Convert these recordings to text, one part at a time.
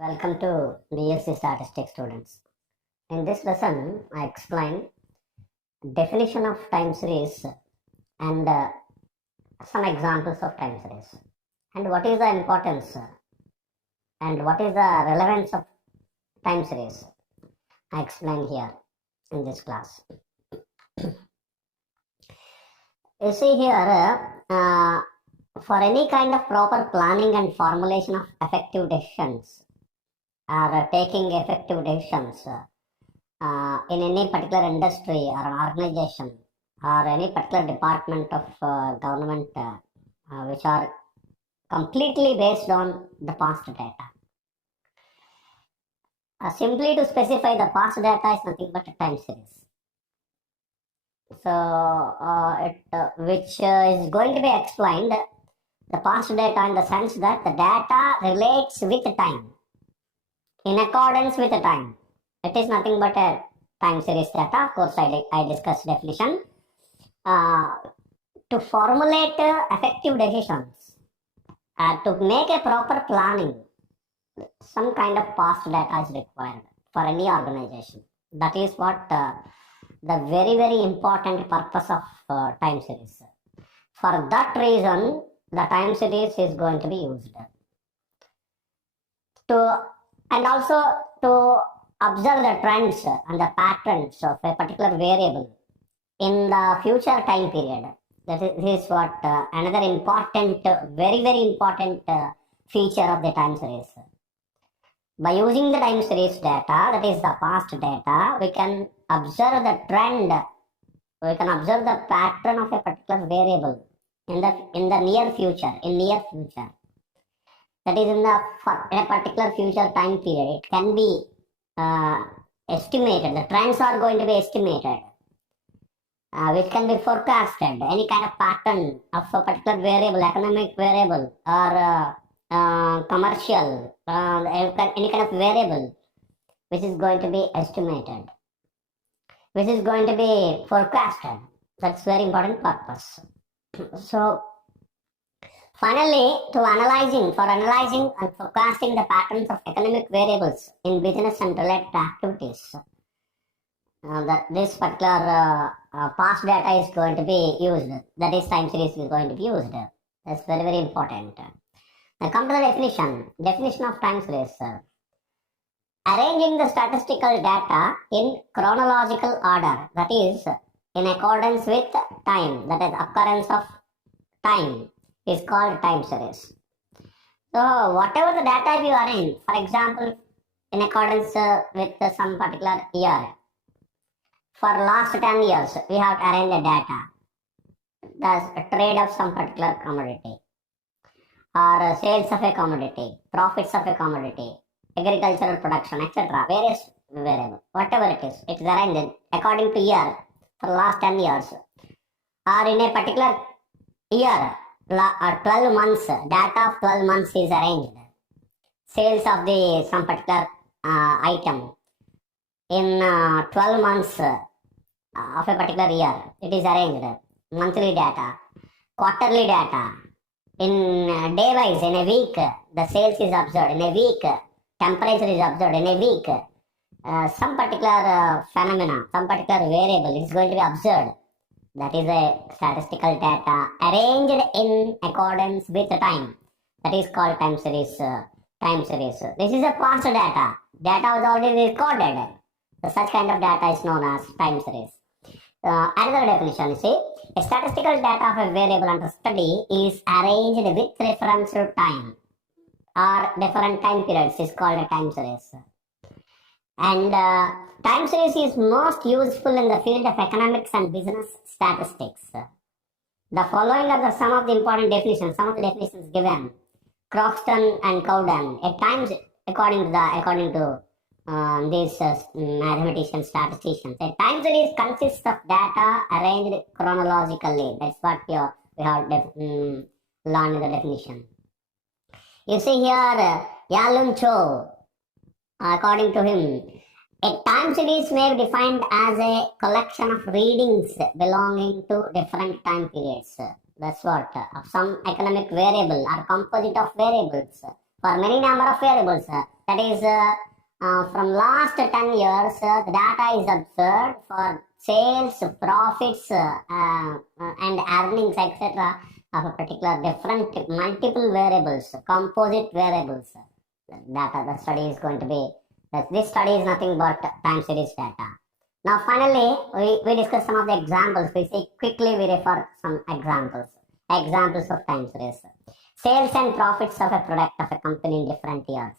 Welcome to BSc Statistics students. In this lesson, I explain definition of time series and some examples of time series and what is the importance and what is the relevance of time series. I explain here in this class. You see here, for any kind of proper planning and formulation of effective decisions, or taking effective decisions in any particular industry or an organization or any particular department of government which are completely based on the past data. Simply to specify the past data is nothing but a time series. So, which is going to be explained the past data in the sense that the data relates with time. In accordance with the time. It is nothing but a time series data. Of course, I discussed definition. To formulate effective decisions, to make a proper planning, some kind of past data is required for any organization. That is what the very, very important purpose of time series. For that reason, the time series is going to be used. And also to observe the trends and the patterns of a particular variable in the future time period. This is what another important, very, very important feature of the time series. By using the time series data, that is the past data, we can observe the trend, we can observe the pattern of a particular variable in the near future, that is in a particular future time period. It can be estimated. The trends are going to be estimated, which can be forecasted. Any kind of pattern of a particular variable, economic variable or commercial, any kind of variable which is going to be estimated, which is going to be forecasted. That's very important purpose. So, finally, for analyzing and forecasting the patterns of economic variables in business and related activities, that this particular past data is going to be used. That is, time series is going to be used. That's very, very important. Now, come to the definition of time series. Arranging the statistical data in chronological order, that is, in accordance with time, that is, occurrence of time, is called time series. So, whatever the data you arrange, for example, in accordance with some particular year, for last 10 years, we have to arrange the data, the trade of some particular commodity, or sales of a commodity, profits of a commodity, agricultural production, etc. Various variables, whatever it is arranged according to year for last 10 years, or in a particular year, 12 months, data of 12 months is arranged. Sales of the some particular item in 12 months of a particular year, it is arranged. Monthly data, quarterly data, in day wise, in a week, the sales is observed. In a week, temperature is observed. In a week, some particular phenomena, some particular variable is going to be observed. That is a statistical data arranged in accordance with the time. That is called time series. This is a past data. Data was already recorded. So such kind of data is known as time series. Another definition, you see, a statistical data of a variable under study is arranged with reference to time or different time periods is called a time series. And time series is most useful in the field of economics and business statistics. The following are some of the important definitions, some of the definitions given. Croxton and Cowden. At times, according to these mathematicians, statisticians, a time series consists of data arranged chronologically. That's what we have learned in the definition. You see here, Yalun Cho, according to him, a time series may be defined as a collection of readings belonging to different time periods. That's what, of some economic variable or composite of variables for many number of variables. That is, from last 10 years, the data is observed for sales, profits, and earnings, etc. of a particular different multiple variables, composite variables. Data, the study is going to be, this study is nothing but time series data. Now finally, we discuss some of the examples. We see quickly, we refer some examples of time series. Sales and profits of a product of a company in different years.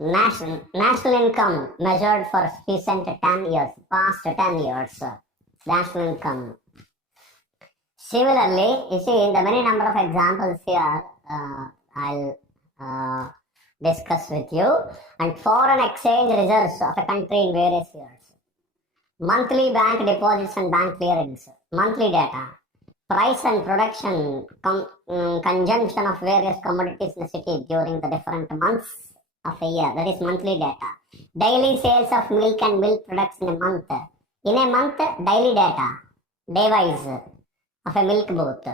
National income measured for recent 10 years, past 10 years. National income. Similarly, you see in the many number of examples here, I'll discuss with you. And foreign exchange reserves of a country in various years. Monthly bank deposits and bank clearings. Monthly data. Price and production conjunction of various commodities in the city during the different months of a year. That is monthly data. Daily sales of milk and milk products in a month. In a month, daily data, day-wise, of a milk booth.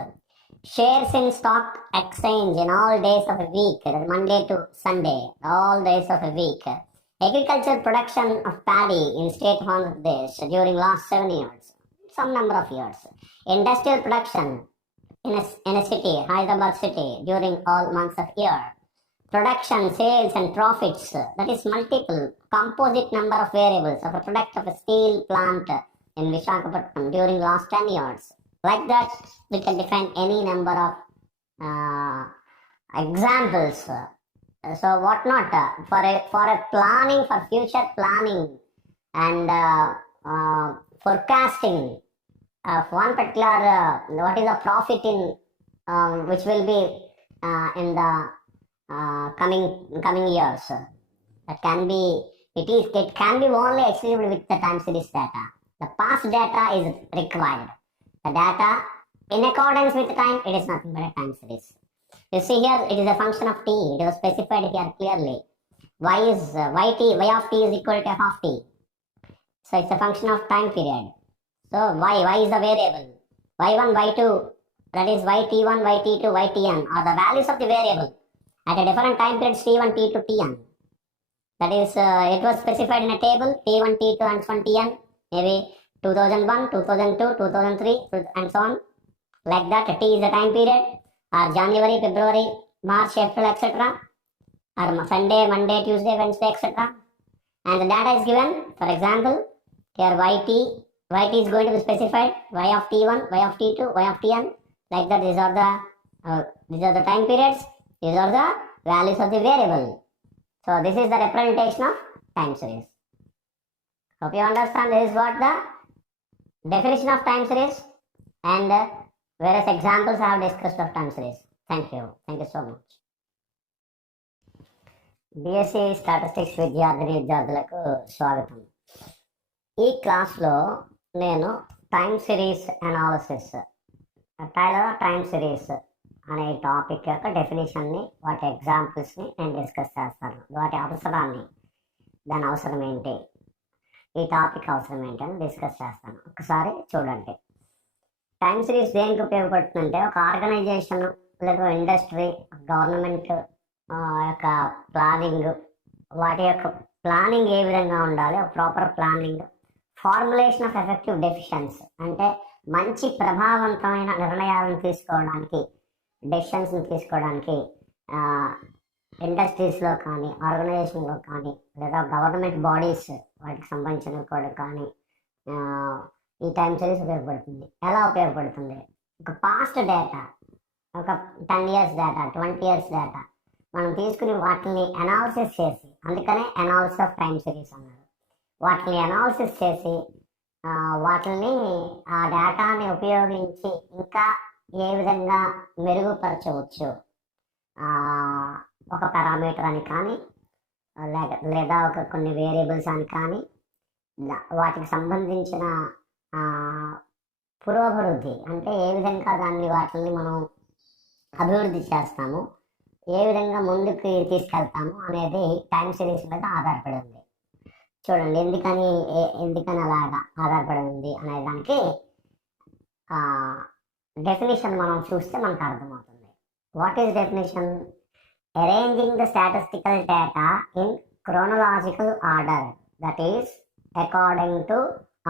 Shares in stock exchange in all days of a week, Monday to Sunday, all days of a week. Agricultural production of paddy in state of Andhra Pradesh during last 7 years, some number of years. Industrial production in a city, Hyderabad city, during all months of year. Production, sales and profits, that is multiple, composite number of variables of a product of a steel plant in Visakhapatnam during last 10 years. Like that, we can define any number of examples. So what not, for a planning, for future planning and forecasting of one particular, what is the profit in, which will be in the coming years. That can be, it can be only achieved with the time series data. The past data is required. The data in accordance with time, it is nothing but a time series. You see here, it is a function of t. It was specified here clearly. Y of t is equal to f of t. So it's a function of time period. So y is the variable. y1, y2, that is yt1, yt2, ytn are the values of the variable at a different time periods t1, t2, tn. That is, it was specified in a table, t1, t2 and so on tn, maybe 2001, 2002, 2003 and so on. Like that, t is the time period, or January, February, March, April, etc. or Sunday, Monday, Tuesday, Wednesday, etc. And the data is given. For example, here yt is going to be specified, y of t1, y of t2, y of tn. Like that, these are the time periods. These are the values of the variable. So this is the representation of time series. Hope you understand. This is what the definition of time series and various examples I have discussed of time series. Thank you. Thank you so much. BSc statistics విద్యార్థులకు స్వాగతం. ఈ క్లాస్లో నేను time series analysis, time series అనే topic యొక్క డెఫినేషన్ని, వాటి ఎగ్జాంపుల్స్ని నేను discuss చేస్తాను. వాటి అవసరాన్ని, దాని అవసరం ఏంటి, ఈ టాపిక్ అవసరం ఏంటి అని డిస్కస్ చేస్తాను. ఒకసారి చూడండి. టైం సిరీస్ దేనికి ఉపయోగపడుతుందంటే, ఒక ఆర్గనైజేషన్ లేదా ఇండస్ట్రీ, గవర్నమెంట్ యొక్క ప్లానింగ్, వాటి యొక్క ప్లానింగ్ ఏ విధంగా ఉండాలి, proper planning, formulation of effective decisions అంటే మంచి ప్రభావవంతమైన నిర్ణయాలను తీసుకోవడానికి, డెసిషన్స్ని తీసుకోవడానికి ఇండస్ట్రీస్లో కానీ, ఆర్గనైజేషన్లో కానీ, లేదా గవర్నమెంట్ బాడీస్ వాటికి సంబంధించిన కూడా కానీ ఈ టైం సిరీస్ ఉపయోగపడుతుంది. ఎలా ఉపయోగపడుతుంది? ఒక పాస్ట్ డేటా, ఒక 10 years డేటా, 20 years డేటా మనం తీసుకుని వాటిని అనాలిసిస్ చేసి, అందుకనే అనాలిసిస్ ఆఫ్ టైం సిరీస్ అన్నారు. వాటిని అనాలిసిస్ చేసి వాటిని ఆ డేటాని ఉపయోగించి ఇంకా ఏ విధంగా మెరుగుపరచవచ్చు, ఒక పారామీటర్ అని కానీ, లేదా ఒక కొన్ని వేరియబుల్స్ అని కానీ, వాటికి సంబంధించిన పురోభివృద్ధి అంటే ఏ విధంగా వాటిని మనం అభివృద్ధి చేస్తాము, ఏ విధంగా ముందుకు తీసుకెళ్తాము అనేది టైం సిరీస్ మీద ఆధారపడి ఉంది. చూడండి, ఎందుకని అలాగా ఆధారపడి ఉంది అనే దానికి డెఫినేషన్ మనం చూస్తే మనకు అర్థమవుతుంది. What is definition? arranging the statistical data in chronological order, that is according to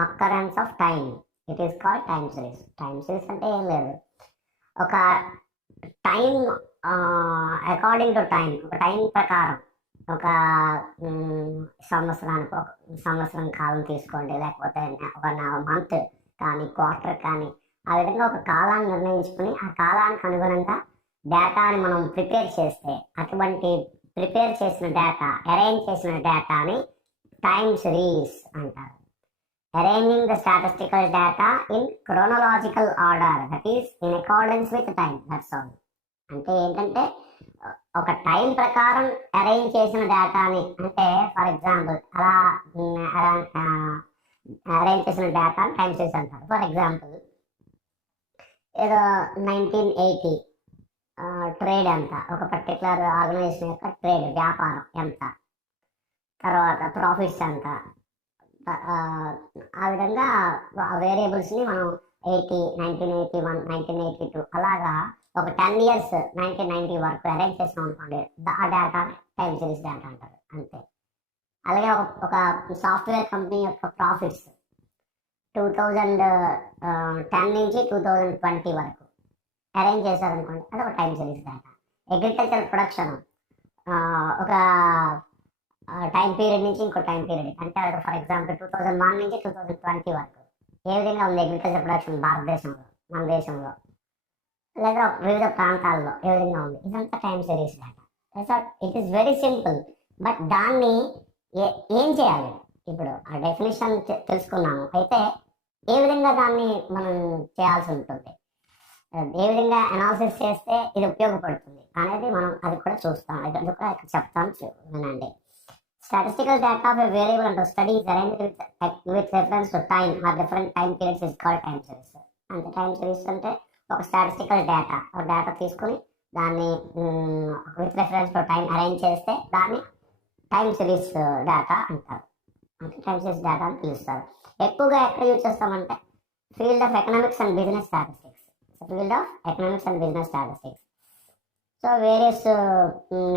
occurrence of time. It is called time series. Time series అంటే ఏం లేదు, ఒక టైం అకార్డింగ్ టు టైం, ఒక టైం ప్రకారం, ఒక సంవత్సరానికి ఒక సంవత్సరం కాలం తీసుకోండి, లేకపోతే ఒక మంత్ కానీ క్వార్టర్ కానీ, ఆ విధంగా ఒక కాలాన్ని నిర్ణయించుకుని ఆ కాలానికి అనుగుణంగా డేటాని మనం ప్రిపేర్ చేస్తే, అటువంటి ప్రిపేర్ చేసిన డేటా, అరేంజ్ చేసిన డేటాని టైమ్ సిరీస్ అంటారు. Arranging the statistical data in chronological order, that is in accordance with time, that's all. అంటే ఏంటంటే ఒక టైం ప్రకారం అరేంజ్ చేసిన డేటాని, అంటే ఫర్ ఎగ్జాంపుల్ అలా అరేంజ్ చేసిన డేటాని టైం సిరీస్ అంటారు. ఫర్ ఎగ్జాంపుల్ ఏదో 1980 ట్రేడ్ ఎంత, ఒక పర్టికులర్ ఆర్గనైజేషన్ యొక్క ట్రేడ్ వ్యాపారం ఎంత, తర్వాత ప్రాఫిట్స్ ఎంత, ఆ విధంగా వేరియబుల్స్ని మనం 1981, 1982 అలాగా ఒక 10 years 1990 వరకు అరేంజ్ చేసాం అనుకోండి, ఆ డేటా టైం సిరీస్ డేటా అంటారు, అంతే. అలాగే ఒక సాఫ్ట్వేర్ కంపెనీ యొక్క ప్రాఫిట్స్ 2010 నుంచి 2020 వరకు అరేంజ్ చేశారనుకోండి, అది ఒక time series data. Agriculture production ఒక టైం పీరియడ్ నుంచి ఇంకో టైం పీరియడ్, అంటే ఫర్ ఎగ్జాంపుల్ 2001 నుంచి 2020 వరకు ఏ విధంగా ఉంది అగ్రికల్చర్ ప్రొడక్షన్ భారతదేశంలో, మన దేశంలో, లేదా వివిధ ప్రాంతాల్లో ఏ విధంగా ఉంది, ఇదంతా time series data. It is very simple. But దాన్ని ఏం చేయాలి, ఇప్పుడు ఆ డెఫినేషన్ తెలుసుకున్నాము, అయితే ఏ విధంగా దాన్ని మనం చేయాల్సి ఉంటుంది, ఏ విధంగా అనాలిసిస్ చేస్తే ఇది ఉపయోగపడుతుంది అనేది మనం అది కూడా చూస్తాం. అది కూడా చెప్తాను, వినండి. Statistical data of a variable under study is arranged with reference to time or different time periods is called time series. అంటే టైం సిరీస్ అంటే ఒక స్టాటిస్టికల్ డేటా, ఒక డేటా తీసుకుని దాన్ని with reference to time arrange చేస్తే దాన్ని time series data అంటారు, అంటే టైం సిరీస్ డేటా అని పిలుస్తారు. ఎక్కువగా ఎక్కడ యూజ్ చేస్తామంటే field of economics and business statistics, field of economics and business statistics. So various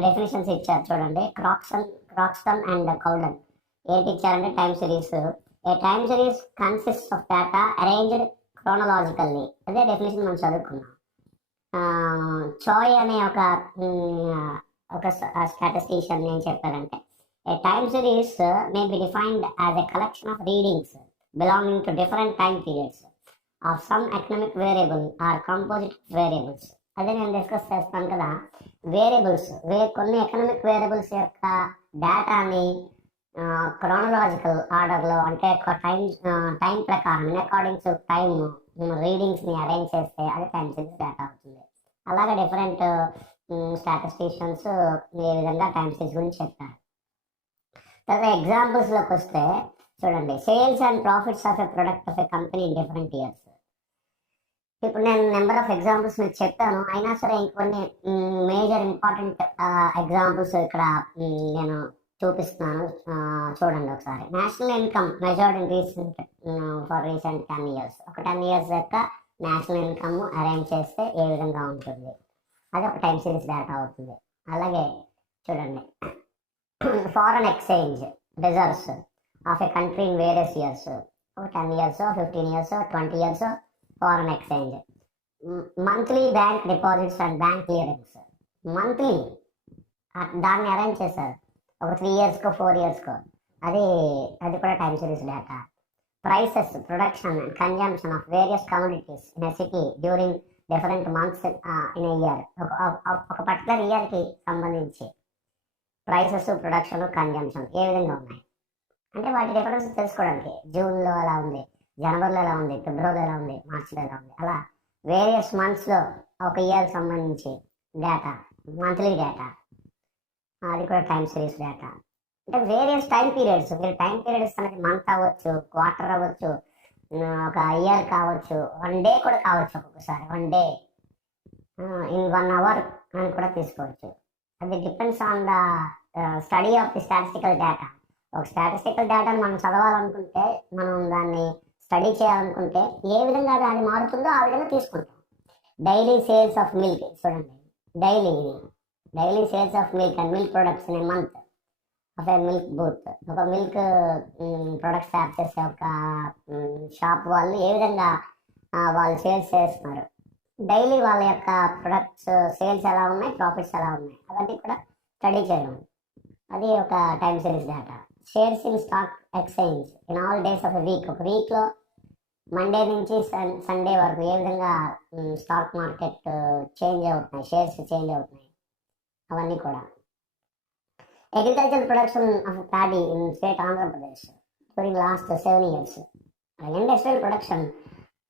definitions ఇచ్చారు చూడండి. క్రాక్స్టన్ అండ్ కౌడన్ ఏంటి ఇచ్చారంటే time series, a time series consist of data arranged chronologically, అదే డెఫినేషన్ మనం చదువుకున్నాం. చాయ్ అనే ఒక స్టాటిస్టిషియన్ ఏం చెప్పారంటే, a time series may be defined as a collection of readings belonging to different time periods of some economic variable or composite variables. అదే నేను discuss చేస్తాను కదా, వేరియబుల్స్, కొన్ని ఎకనామిక్ వేరియబుల్స్ యొక్క డేటాని క్రోనలాజికల్ ఆర్డర్లో, అంటే టైం ప్రకారం అకార్డింగ్ టు టైం రీడింగ్స్ని అరేంజ్ చేస్తే అది టైం సిరీస్ డేటా అవుతుంది. అలాగే డిఫరెంట్ స్టాటిస్టిషియన్స్ ఏ విధంగా టైం సిరీస్ గురించి చెప్పారు. తర్వాత ఎగ్జాంపుల్స్లోకి వస్తే చూడండి, sales and profits of a product of a company in different years. ఇప్పుడు నేను నెంబర్ ఆఫ్ ఎగ్జాంపుల్స్ మీకు చెప్పాను, అయినా సరే ఇంకొన్ని మేజర్ ఇంపార్టెంట్ ఎగ్జాంపుల్స్ ఇక్కడ నేను చూపిస్తున్నాను, చూడండి ఒకసారి. National income measured in for recent 10 years, ఒక 10 years యొక్క నేషనల్ ఇన్కమ్ అరేంజ్ చేస్తే ఏ విధంగా ఉంటుంది, అది ఒక టైం సిరీస్ డేటా అవుతుంది. అలాగే చూడండి, foreign exchange reserves of a country in various years, ఒక 10 years, 15 years, 20 years foreign exchange. Monthly bank deposits and bank clearings, monthly దాన్ని అరేంజ్ చేశారు ఒక 3 yearsకో 4 yearsకో, అది కూడా time series data. Prices, production and consumption of various commodities in a city during different months in a year, ఒక particular ఇయర్కి సంబంధించి prices, production, consumption ఏ విధంగా ఉన్నాయి అంటే వాటి డిఫరెన్స్ తెలుసుకోవడానికి, జూన్లో ఎలా ఉంది, జనవరిలో ఎలా ఉంది, ఫిబ్రవరిలో ఎలా ఉంది, మార్చిలో ఎలా ఉంది, అలా వేరియస్ మంత్స్లో ఒక ఇయర్కి సంబంధించి డేటా, మంత్లీ డేటా, అది కూడా టైం సిరీస్ డేటా. అంటే వేరియస్ టైం పీరియడ్స్, మీరు టైం పీరియడ్స్ అనేది మంత్ అవ్వచ్చు, క్వార్టర్ అవ్వచ్చు, ఒక ఇయర్ కావచ్చు, 1 day కూడా కావచ్చు, ఒక్కొక్కసారి 1 day ఇన్ 1 hour అని కూడా తీసుకోవచ్చు. అది depends on the study of the statistical data. ఒక స్టాటిస్టికల్ డేటాను మనం చదవాలనుకుంటే, మనం దాన్ని స్టడీ చేయాలనుకుంటే ఏ విధంగా అది మారుతుందో ఆ విధంగా తీసుకుంటాం. డైలీ సేల్స్ ఆఫ్ మిల్క్ చూడండి, డైలీ ఇది daily sales of milk and milk products in a month of A milk booth. ఒక మిల్క్ ప్రొడక్ట్స్ తయారు చేసే ఒక షాప్ వాళ్ళు ఏ విధంగా వాళ్ళు సేల్స్ చేస్తున్నారు, డైలీ వాళ్ళ యొక్క ప్రొడక్ట్స్ సేల్స్ ఎలా ఉన్నాయి, ప్రాఫిట్స్ ఎలా ఉన్నాయి, అవన్నీ కూడా స్టడీ చేయడం. అది ఒక time series data. Shares in stock exchange in all days of a week. ఒక వీక్లో మండే నుంచి సండే వరకు ఏ విధంగా స్టాక్ మార్కెట్ చేంజ్ అవుతున్నాయి, షేర్స్ చేంజ్ అవుతున్నాయి, అవన్నీ కూడా. Agriculture production of paddy in state Andhra Pradesh during last 7 years. Industrial production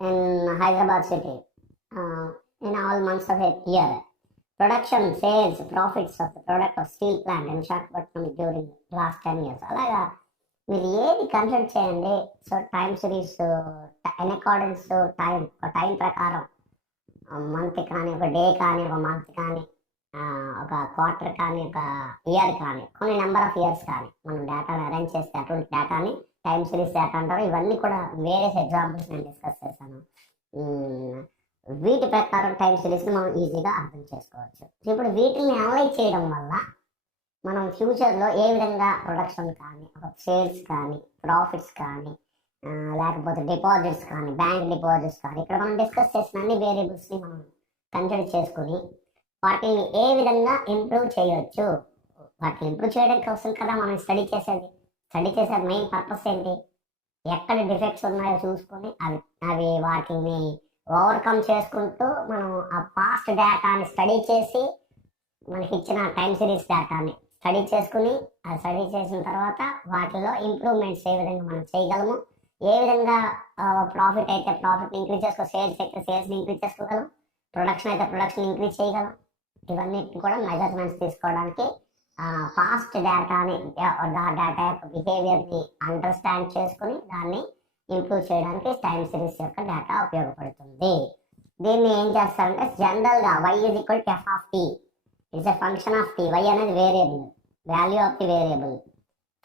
in Hyderabad city in all months of a year. Production, sales, profits of the product of steel plant in Visakhapatnam during last 10 years. అలాగా మీరు ఏది consider చేయండి. So time series in accordance time, ఒక time ప్రకారం month కానీ, ఒక day కానీ, ఒక మంత్ కానీ, ఒక క్వార్టర్ కానీ, ఒక ఇయర్ కానీ, కొన్ని నెంబర్ ఆఫ్ ఇయర్స్ కానీ మనం డేటాని అరేంజ్ చేస్తే అటువంటి డేటాని టైం సిరీస్ డేటా అంటారు. ఇవన్నీ కూడా వేరియస్ ఎగ్జాంపుల్స్ నేను డిస్కస్ చేశాను. వీటి ప్రకారం టైం సిరీస్ని మనం ఈజీగా అర్థం చేసుకోవచ్చు. ఇప్పుడు వీటిని అనలైజ్ చేయడం వల్ల మనం ఫ్యూచర్లో ఏ విధంగా ప్రొడక్షన్ కానీ, ఒక సేల్స్ కానీ, ప్రాఫిట్స్ కానీ, లేకపోతే డిపాజిట్స్ కానీ, బ్యాంక్ డిపాజిట్స్ కానీ, ఇక్కడ మనం డిస్కస్ చేసిన అన్ని వేరియబుల్స్ని మనం కన్సిడర్ చేసుకుని వాటిని ఏ విధంగా ఇంప్రూవ్ చేయవచ్చు, వాటిని ఇంప్రూవ్ చేయడం కోసం కదా మనం స్టడీ చేసే మెయిన్ పర్పస్ ఏంటి, ఎక్కడ డిఫెక్ట్స్ ఉన్నాయో చూసుకొని అవి వాటిని ఓవర్కమ్ చేసుకుంటూ మనం ఆ పాస్ట్ డేటాని స్టడీ చేసి మనకి ఇచ్చిన టైం సిరీస్ డేటాని స్టడీ చేసుకుని, అది స్టడీ చేసిన తర్వాత వాటిలో ఇంప్రూవ్మెంట్స్ ఏ విధంగా మనం చేయగలము, ఏ విధంగా ప్రాఫిట్ అయితే ప్రాఫిట్ని ఇంక్రీజ్ చేసుకో, సేల్స్ అయితే సేల్స్ని ఇంక్రీజ్ చేసుకోగలం, ప్రొడక్షన్ అయితే ప్రొడక్షన్ ఇంక్రీజ్ చేయగలం. ఇవన్నీ కూడా మెజర్మెంట్స్ తీసుకోవడానికి పాస్ట్ డేటాని, డేటా యొక్క బిహేవియర్ని అండర్స్టాండ్ చేసుకుని దాన్ని ఇంప్రూవ్ చేయడానికి టైం సిరీస్ యొక్క డేటా ఉపయోగపడుతుంది. దీన్ని ఏం చేస్తారంటే జనరల్గా y is equal to f of t, it's a function of t. y అనేది variable, value of the variable,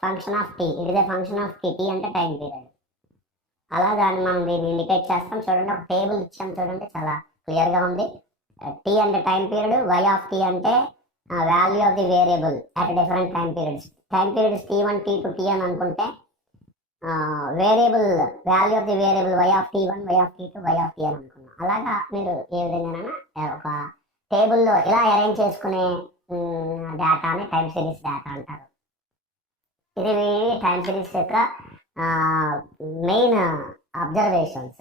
function of t, it is a function of t. t అంటే time period. అలా దాన్ని మనం దీన్ని ఇండికేట్ చేస్తాం. చూడండి, ఒక table ఇచ్చాం చూడండి, చాలా క్లియర్గా ఉంది. t అంటే time period, y of t అంటే value of the variable at different time periods. Time periods t1 t2 t అని అనుకుంటే variable value of the variable y of t1 y of t2 y of t అని అనుకున్నాం. అలాగా మీరు ఏ విధంగానైనా ఒక టేబుల్లో ఇలా అరేంజ్ చేసుకునే డేటాని టైం సిరీస్ డేటా అంటారు. ఇది టైం సిరీస్ యొక్క మెయిన్ అబ్జర్వేషన్స్.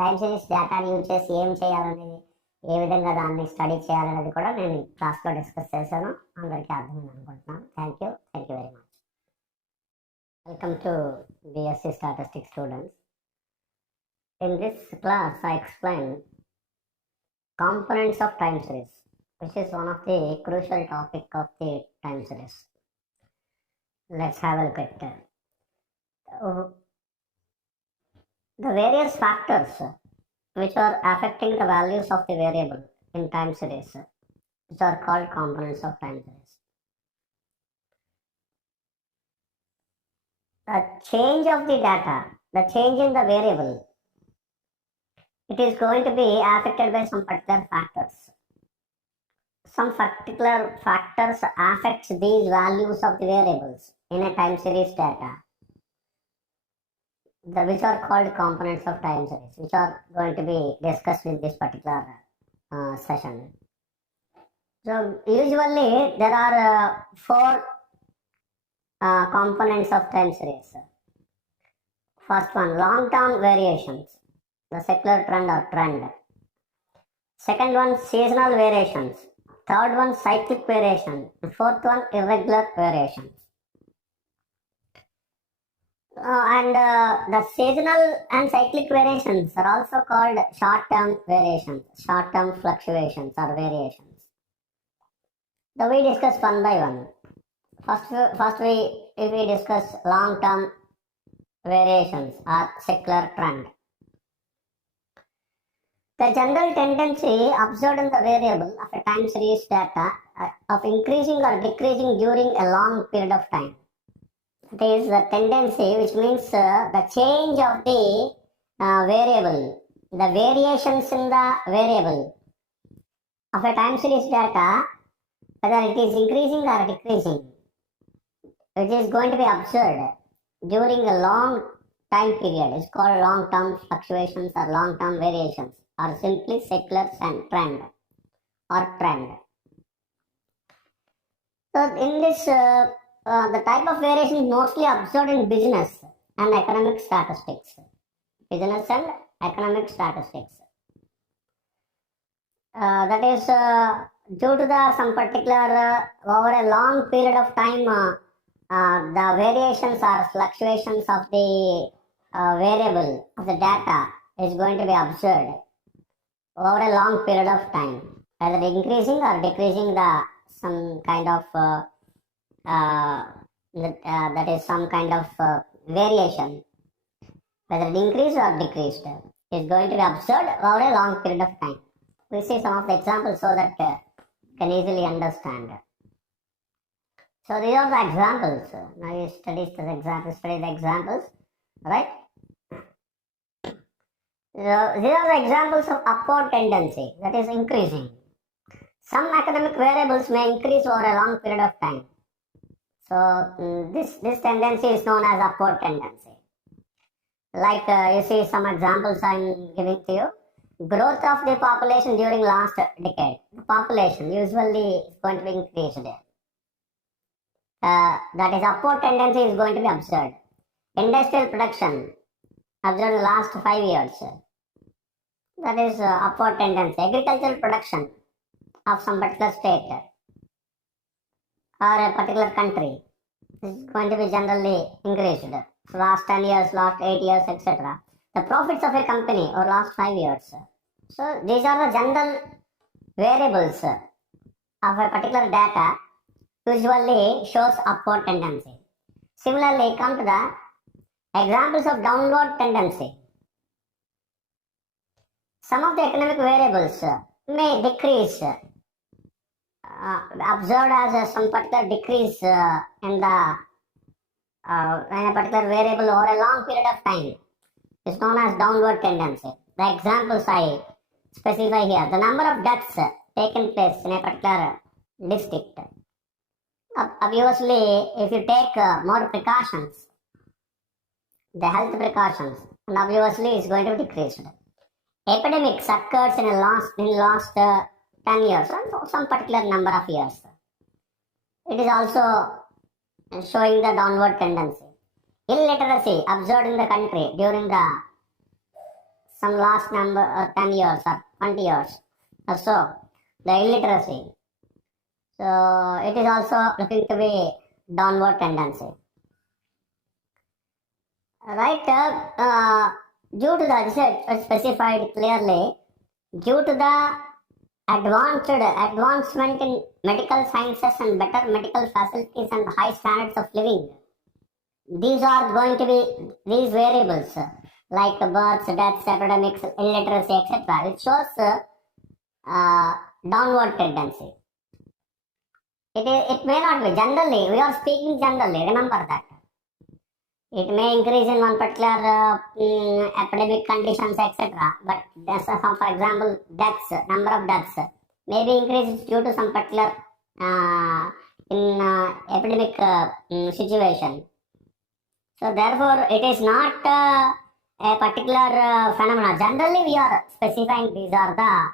టైం సిరీస్ డేటాని యూజ్ చేసి ఏం చేయాలనేది, ఏ విధంగా దాన్ని స్టడీ చేయాలనేది కూడా నేను క్లాస్లో డిస్కస్ చేశాను. అందరికీ అర్థమైంది అనుకుంటున్నాను. Thank you very much. Welcome to BSc Statistics students. In this class I explain components of time series, which is one of the crucial topic of the time series. Let's have a look at the various factors which are affecting the values of the variable in time series, which are called components of time series. The change of the data, the change in the variable, it is going to be affected by some particular factors. Some particular factors affects these values of the variables in a time series data, which are called components of time series, which are going to be discussed in this particular session. So usually there are 4 components of time series. First one, long-term variations, the secular trend or trend. Second one, seasonal variations. Third one, cyclic variation. Fourth one, irregular variations. The seasonal and cyclic variations are also called short-term variations, short-term fluctuations or variations. So we discuss one by one. First we discuss long-term variations or secular trend. The general tendency observed in the variable of a time series data of increasing or decreasing during a long period of time. It is the tendency, which means the change of the variable, the variations in the variable of a time series data whether it is increasing or decreasing, it is going to be observed during a long time period. It's called long-term fluctuations or long-term variations, or simply secular trend or trend. So in this, the type of variation is mostly observed in business and economic statistics. Business and economic statistics. That is due to some particular over a long period of time, the variations or fluctuations of the variable of the data is going to be observed over a long period of time, either increasing or decreasing the some kind of that is some kind of variation, whether it increased or decreased, is going to be observed over a long period of time. We see some of the examples so that you can easily understand. So these are the examples. Now you study the examples, right? So these are the examples of upward tendency, that is increasing. Some academic variables may increase over a long period of time. So this tendency is known as upward tendency. Like you see some examples I'm giving to you. Growth of the population during last decade. The population usually is going to be increased. That is upward tendency is going to be observed. Industrial production observed in the last 5 years. That is upward tendency. Agricultural production of some particular state or a particular country is going to be generally increased. So last 10 years, last 8 years, etc. The profits of a company or last 5 years. So these are the general variables of a particular data, usually shows upward tendency. Similarly, come to the examples of downward tendency. Some of the economic variables may decrease, observed as some particular decrease in a particular variable over a long period of time. Is known as downward tendency. The examples I specify here. The number of deaths taken place in a particular district. Obviously, if you take more precautions, the health precautions, and obviously it's going to be decreased. Epidemics occurs in last 10 years or some particular number of years. It is also showing the downward tendency. Illiteracy observed in the country during some last number 10 years or 20 years or so, the illiteracy. So it is also looking to be downward tendency. Right, due to the research specified clearly, due to the advancement in medical sciences and better medical facilities and high standards of living, these are going to be these variables like births, deaths, epidemics, illiteracy, etc. It shows downward tendency. It may not be. Generally, we are speaking generally. Remember that. It may increase in one particular epidemic conditions, etc. But for example, deaths, number of deaths, maybe increases due to some particular epidemic situation. So therefore, it is not a particular phenomena. Generally, we are specifying these are the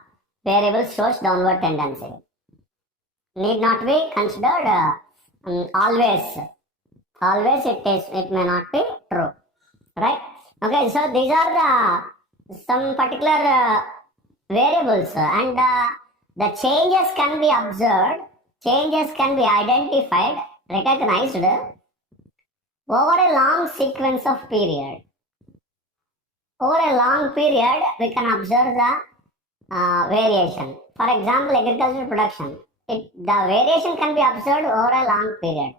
variables shows downward tendency. Need not be considered always. Always it may not be true. Right? Okay, so these are some particular variables and the changes can be observed, changes can be identified, recognized over a long sequence of period. Over a long period, we can observe the variation. For example, agricultural production. The variation can be observed over a long period.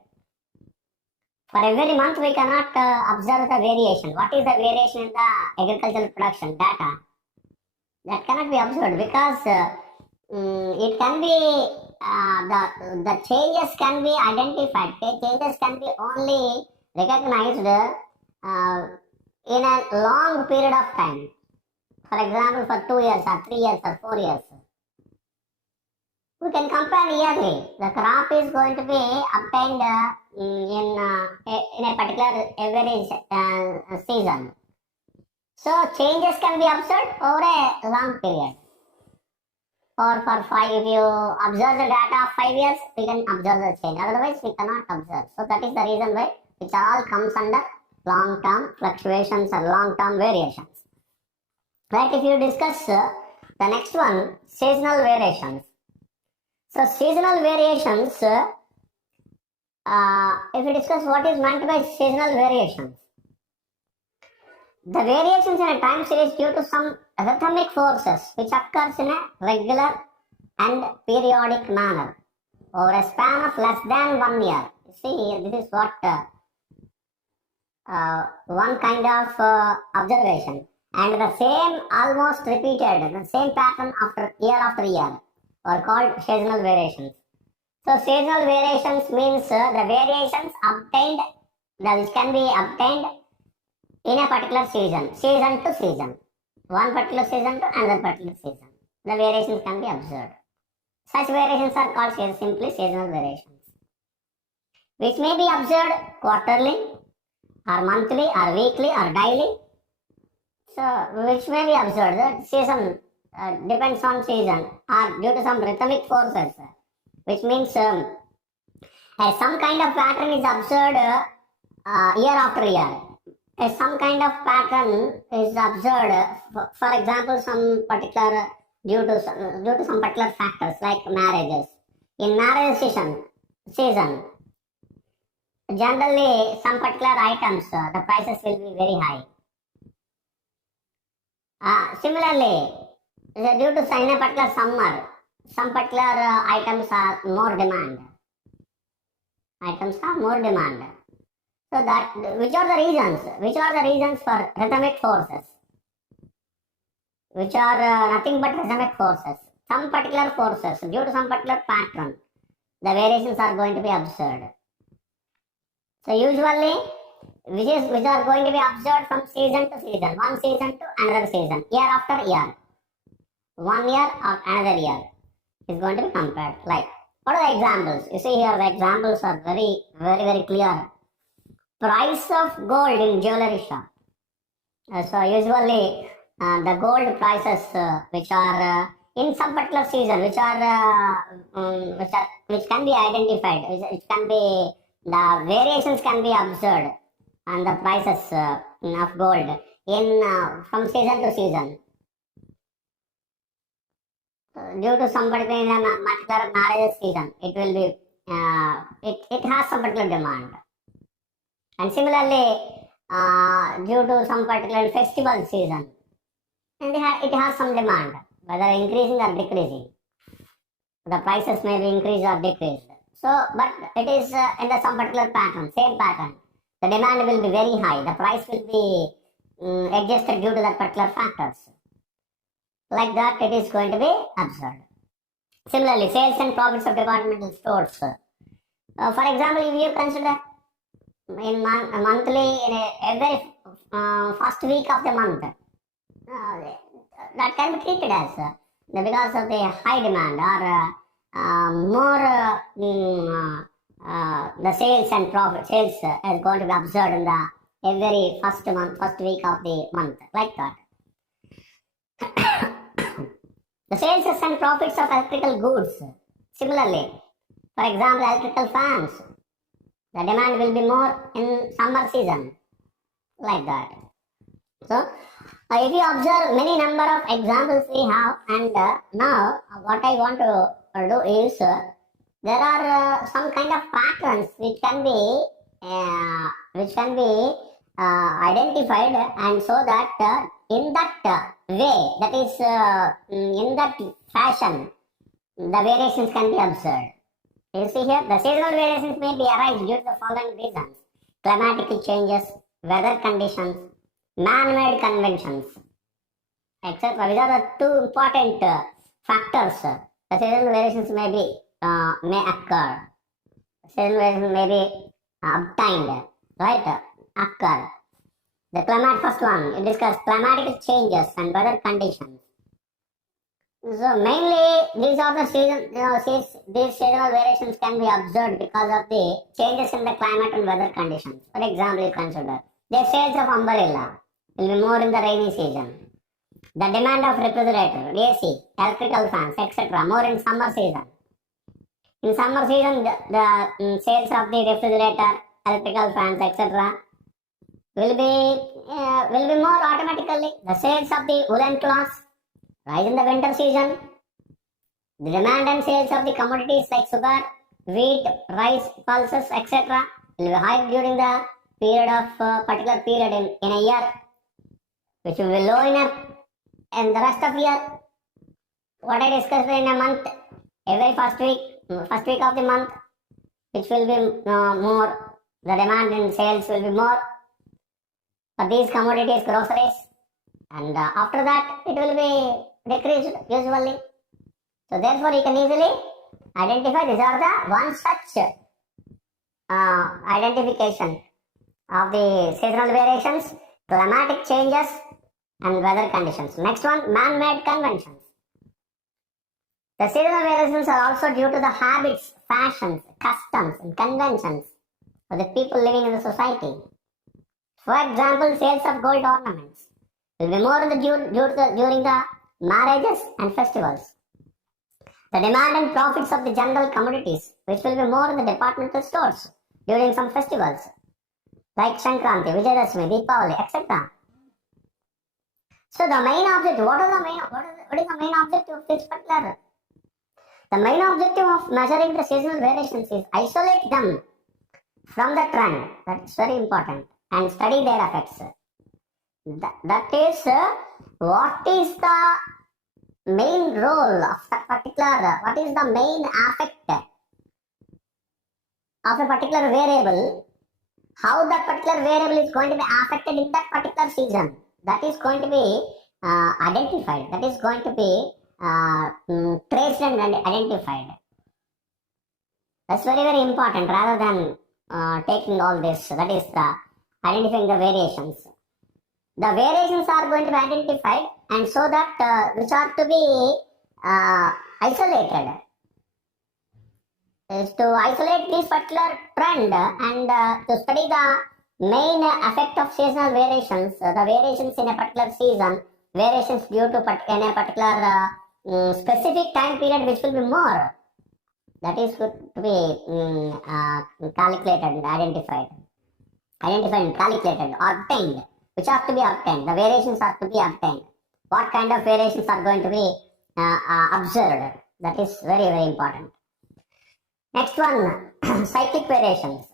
For every month, we cannot observe the variation. What is the variation in the agricultural production data? That cannot be observed because it can be, the changes can be identified. Changes can be only recognized in a long period of time. For example, for 2 years or 3 years or 4 years. We can compare yearly. The crop is going to be obtained in a particular average season. So changes can be observed over a long period. Or for 5, if you observe the data of 5 years, we can observe the change. Otherwise, we cannot observe. So that is the reason why it all comes under long-term fluctuations or long-term variations. Right? If you discuss the next one, seasonal variations. So seasonal variations, if we discuss what is meant by seasonal variations, the variations in a time series due to some rhythmic forces which occurs in a regular and periodic manner over a span of less than 1 year. You see, this is what one kind of observation, and the same almost repeated, the same pattern after year are called seasonal variations. So seasonal variations means the variations obtained, which can be obtained in a particular season to season, one particular season to another particular season. The variations can be observed. Such variations are called simply seasonal variations, which may be observed quarterly, or monthly, or weekly, or daily. So, which may be observed. The season depends on season, or due to some rhythmic forces, which means some kind of pattern is observed year after year. Some kind of pattern is observed, for example, some particular due to some particular factors like marriages. In marriage season, generally some particular items, the prices will be very high. Similarly, due to in a particular summer, some particular items are more demand. So that, which are the reasons? Which are the reasons for rhythmic forces? Which are nothing but rhythmic forces. Some particular forces, due to some particular pattern, the variations are going to be observed. So usually, which are going to be observed from season to season, one season to another season, year after year. 1 year or another year is going to be compared. Like, what are the examples? You see here, the examples are very, very, very clear. Price of gold in jewelry shop. So usually the gold prices which are in some particular season, which can be identified, which can be, the variations can be observed on the prices of gold in from season to season. Due to some particular marriage season, it will be it has some particular demand. And similarly, due to some particular festival season, and it has some demand, whether increasing or decreasing. The prices may be increased or decreased. So, but it is in the some particular pattern, same pattern. The demand will be very high. The price will be adjusted due to that particular factors. Like that, it is going to be observed. Similarly, sales and profits of departmental stores. For example, if you consider in monthly, in every first week of the month, that can be treated as because of the high demand or more the sales and profit sales is going to be observed in the every first week of the month, like that. The sales and profits of electrical goods. Similarly, for example, electrical fans, the demand will be more in summer season, like that. So, if you observe many number of examples we have, and now what I want to do is, there are some kind of patterns which can be identified, and so that in that way, that is in that fashion, the variations can be observed. You see here, the seasonal variations may be arise due to the following reasons: climatic changes, weather conditions, man-made conventions, etc. These are the two important factors. The seasonal variations may occur. Seasonal variations may be obtained, right? Occur. The first one, it discusses climatic changes and weather conditions. So mainly these are the these seasonal variations can be observed because of the changes in the climate and weather conditions. For example, you consider the sales of umbrella will be more in the rainy season. The demand of refrigerator, AC, electrical fans, etc. more in summer season. In summer season, the sales of the refrigerator, electrical fans, etc. will be more automatically. The sales of the woolen cloths rise in the winter season. The demand and sales of the commodities like sugar, wheat, rice, pulses, etc. will be high during the period of particular period in a year, which will be low in the rest of year. What I discussed in a month, every first week of the month, which will be more. The demand and sales will be more for these commodities, groceries, and after that it will be decreased usually. So therefore you can easily identify these are the one such identification of the seasonal variations, climatic changes and weather conditions. Next one, man-made conventions. The seasonal variations are also due to the habits, fashions, customs and conventions of the people living in the society. For example, sales of gold ornaments will be more in the during the marriages and festivals. The demand and profits of the general commodities, which will be more in the departmental stores during some festivals like Sankranti, Vijayadashmi, Deepavali, etc. So the main object, what is the main objective of this particular? The main objective of measuring the seasonal variations is isolate them from the trend. That's very important, and study their effects. That is, what is the main role of the particular, what is the main effect of a particular variable, how that particular variable is going to be affected in that particular season. That is going to be identified, that is going to be traced and identified. That's very, very important rather than taking all this, that is identifying the variations. The variations are going to be identified and so that which are to be isolated. Is to isolate this particular trend and to study the main effect of seasonal variations, the variations in a particular season, variations due to in a particular specific time period which will be more. That is good to be calculated and identified and calculated, obtained, which are to be obtained. The variations are to be obtained. What kind of variations are going to be observed? That is very, very important. Next one, cyclic variations.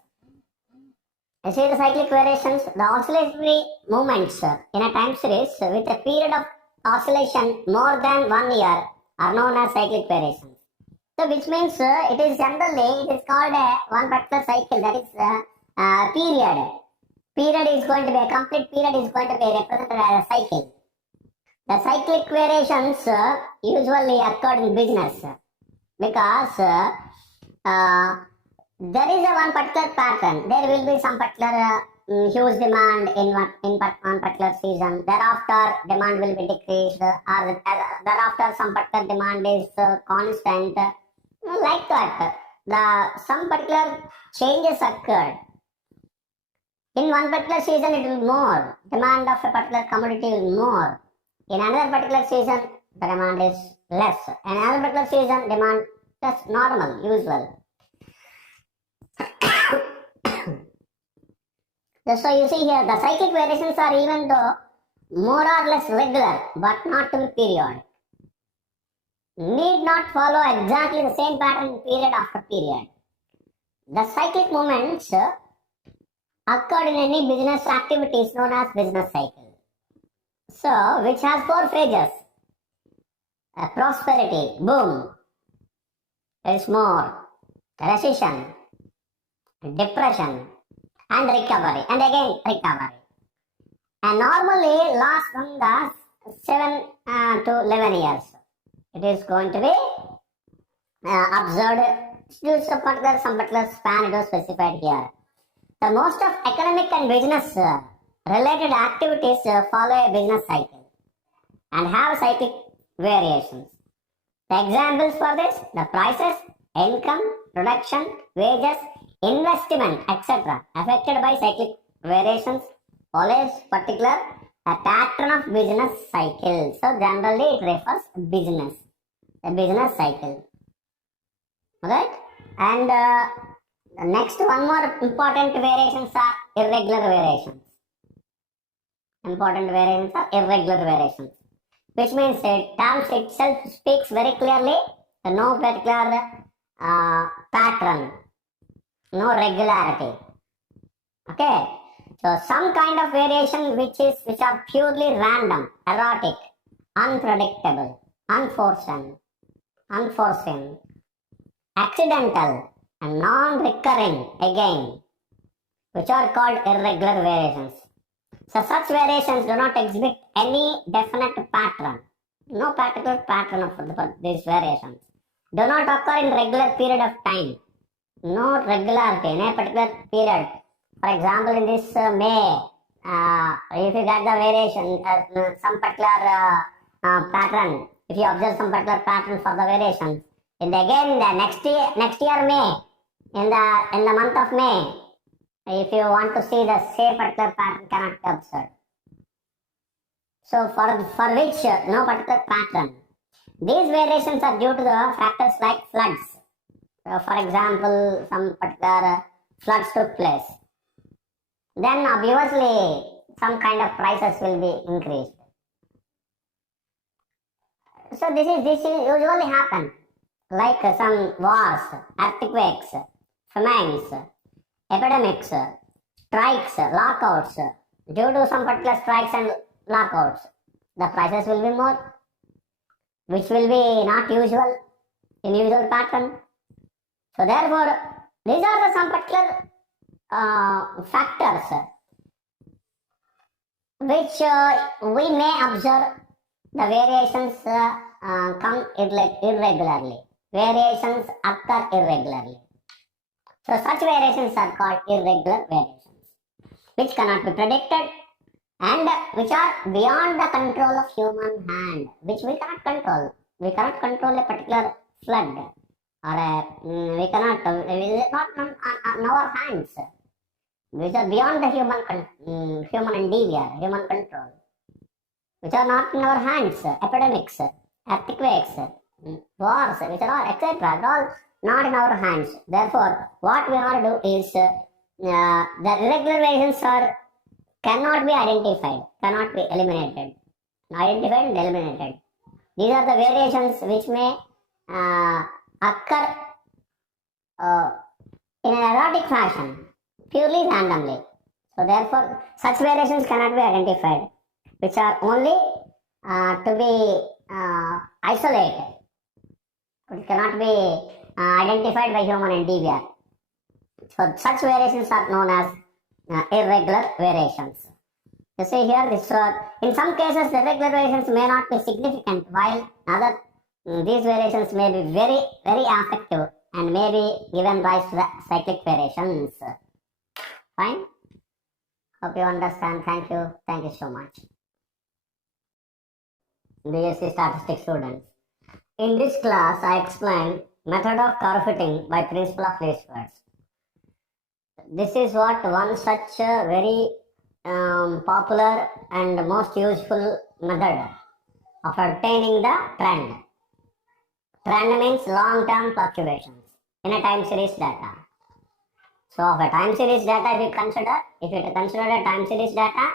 You see the cyclic variations, the oscillatory movements in a time series with a period of oscillation more than 1 year are known as cyclic variations. So which means it is called one particular cycle, that is period. Period is going to be, a complete period is going to be represented as a cycle. The cyclic variations usually occur in business because there is a one particular pattern. There will be some particular huge demand in one particular season. Thereafter, demand will be decreased, or thereafter some particular demand is constant. Like that, some particular changes occurred. In one particular season, it will be more. Demand of a particular commodity will be more. In another particular season, the demand is less. In another particular season, demand is normal, usual. So you see here, the cyclic variations are even though more or less regular, but not to be periodic. Need not follow exactly the same pattern period after period. The cyclic movements occurred in any business activities known as business cycle. So, which has 4 phases. Prosperity, boom. There is more. Recession, depression, and recovery, and again recovery. And normally lasts from the 7 to 11 years. It is going to be observed due to some particular span it was specified here. The most of economic and business related activities follow a business cycle and have cyclic variations. The examples for this, the prices, income, production, wages, investment, etc. affected by cyclic variations follows particular a pattern of business cycle. So generally it refers business, a business cycle. Right? And next one more important variations are irregular variations. Important variations are irregular variations, which means it terms itself speaks very clearly no particular pattern, no regularity. Okay, so some kind of variation which are purely random, erratic, unpredictable, unforeseen, accidental, and non-recurring again, which are called irregular variations. So such variations do not exhibit any definite pattern, no particular pattern for these variations. Do not occur in regular period of time, no regularity in a particular period. For example, in this May, if you get the variation, some particular pattern, if you observe some particular pattern for the variations, and again in the next year May, in the month of May, if you want to see the same particular pattern cannot be observed. So for which no particular pattern, these variations are due to the factors like floods. So for example, some particular floods took place. Then obviously some kind of prices will be increased. So this usually happen, like some wars, earthquakes, famines, epidemics, strikes, lockouts. Due to some particular strikes and lockouts, the prices will be more, which will be not usual, unusual pattern. So therefore, these are the some particular factors which we may observe the variations come irregularly. Variations occur irregularly. So such variations are called irregular variations, which cannot be predicted and which are beyond the control of human hand, which we cannot control. We cannot control a particular flood, or we cannot, it is not on our hands, which are beyond the human endeavor, human control, which are not in our hands. Epidemics, earthquakes, wars, which are all, etc., all not in our hands. Therefore, what we have to do is the irregular variations cannot be identified, cannot be eliminated. Identified and eliminated. These are the variations which may occur in an erratic fashion, purely randomly. So therefore, such variations cannot be identified, which are only to be isolated. It cannot be identified by human endeavor. So such variations are known as irregular variations. You see here, this in some cases the irregular variations may not be significant, while these variations may be very, very effective and may be given rise to the cyclic variations. Fine? Hope you understand. Thank you. Thank you so much. BSc Statistics students. In this class, I explained method of curve fitting by principle of least squares. This is what one such very popular and most useful method of obtaining the trend. Trend means long-term fluctuations in a time series data. So of a time series data, if you consider a time series data,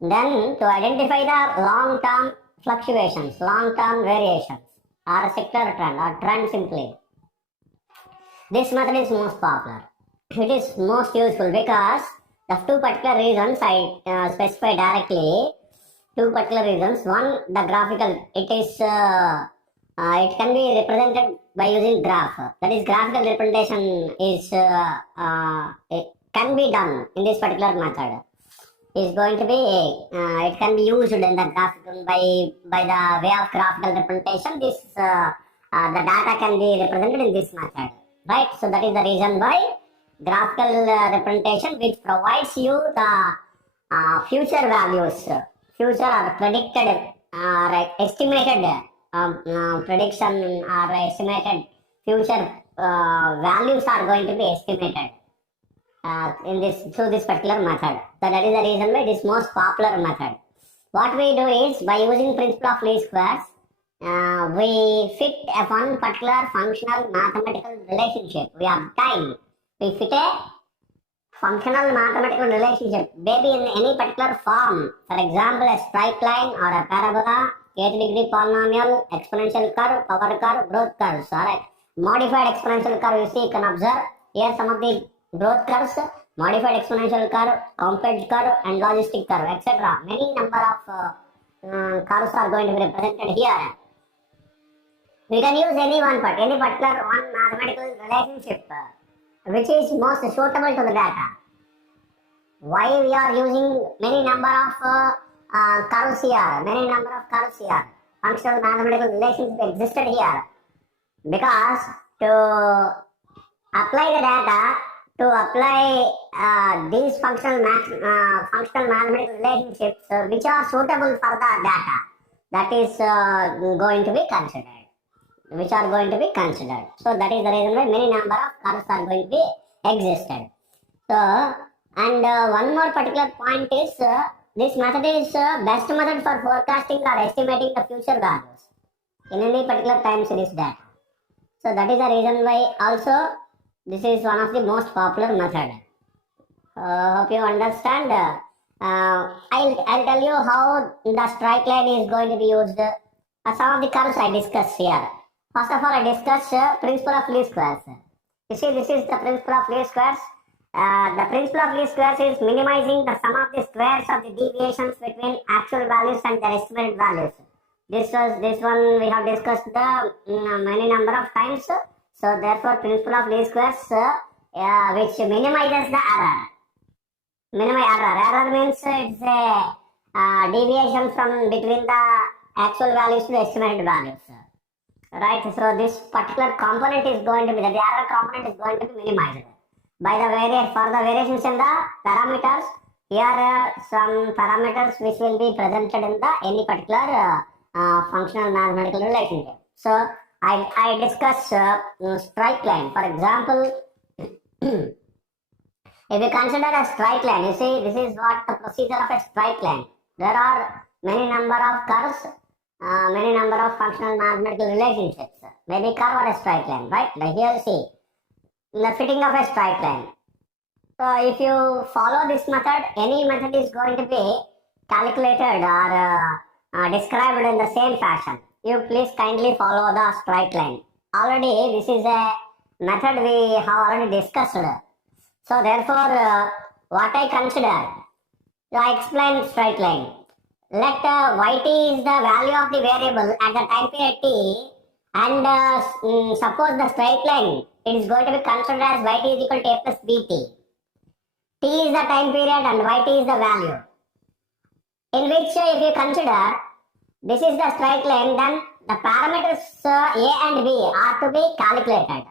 then to identify the long-term fluctuations, long-term variations, or a sector trend, or trend simply, this method is most popular. It is most useful because of two particular reasons I specify directly. Two particular reasons. One, the graphical. It can be represented by using graph. That is, graphical representation is it can be done in this particular method. Is going to be it can be used in the graphical by the way of graphical representation. This the data can be represented in this method, right? So that is the reason why graphical representation, which provides you the future values, future or predicted or estimated prediction or estimated future values are going to be estimated in this through this particular method. So that is the reason why it is most popular method. What we do is, by using principle of least squares, we fit a one particular functional mathematical relationship. We fit a functional mathematical relationship, maybe in any particular form. For example, a straight line or a parabola, 8-degree polynomial, exponential curve, power curve, growth curves. Alright, modified exponential curve. You see, you can observe here some of the growth curves, modified exponential curve, compound curve, and logistic curve, etc. Many number of curves are going to be represented here. We can use any particular one mathematical relationship which is most suitable to the data. Why we are using many number of curves here, functional mathematical relationship existed here, because to apply the data, to apply these functional mathematical relationships which are suitable for the data, that is going to be considered. So that is the reason why many number of curves are going to be existed. So, and one more particular point is, this method is best method for forecasting or estimating the future values in any particular time series data. So that is the reason why also this is one of the most popular method. Hope you understand. I'll tell you how the straight line is going to be used. Some of the curves I discussed here. First of all, I discussed principle of least squares. You see, this is the principle of least squares. The principle of least squares is minimizing the sum of the squares of the deviations between actual values and their estimated values. This one we have discussed many number of times. So therefore, principle of least squares which minimizes the error. Error means it's a deviation from between the actual values to the estimated values. Right, so this particular component is going to be, the error component is going to be minimized by the variations in the parameters. Here some parameters which will be presented in the any particular functional mathematical relationship. So I discuss straight line. For example, if you consider a straight line, you see, this is what the procedure of a straight line. There are many number of curves, many number of functional mathematical relationships, maybe curve or a straight line, right? Like here you see, the fitting of a straight line. So if you follow this method, any method is going to be calculated or described in the same fashion. You please kindly follow the straight line. Already this is a method we have already discussed. So therefore, what I consider, so I explain straight line. Let yt is the value of the variable at the time period t, and suppose the straight line, it is going to be considered as yt is equal to a plus bt. T is the time period and yt is the value. In which if you consider this is the straight line, then the parameters a and b are to be calculated.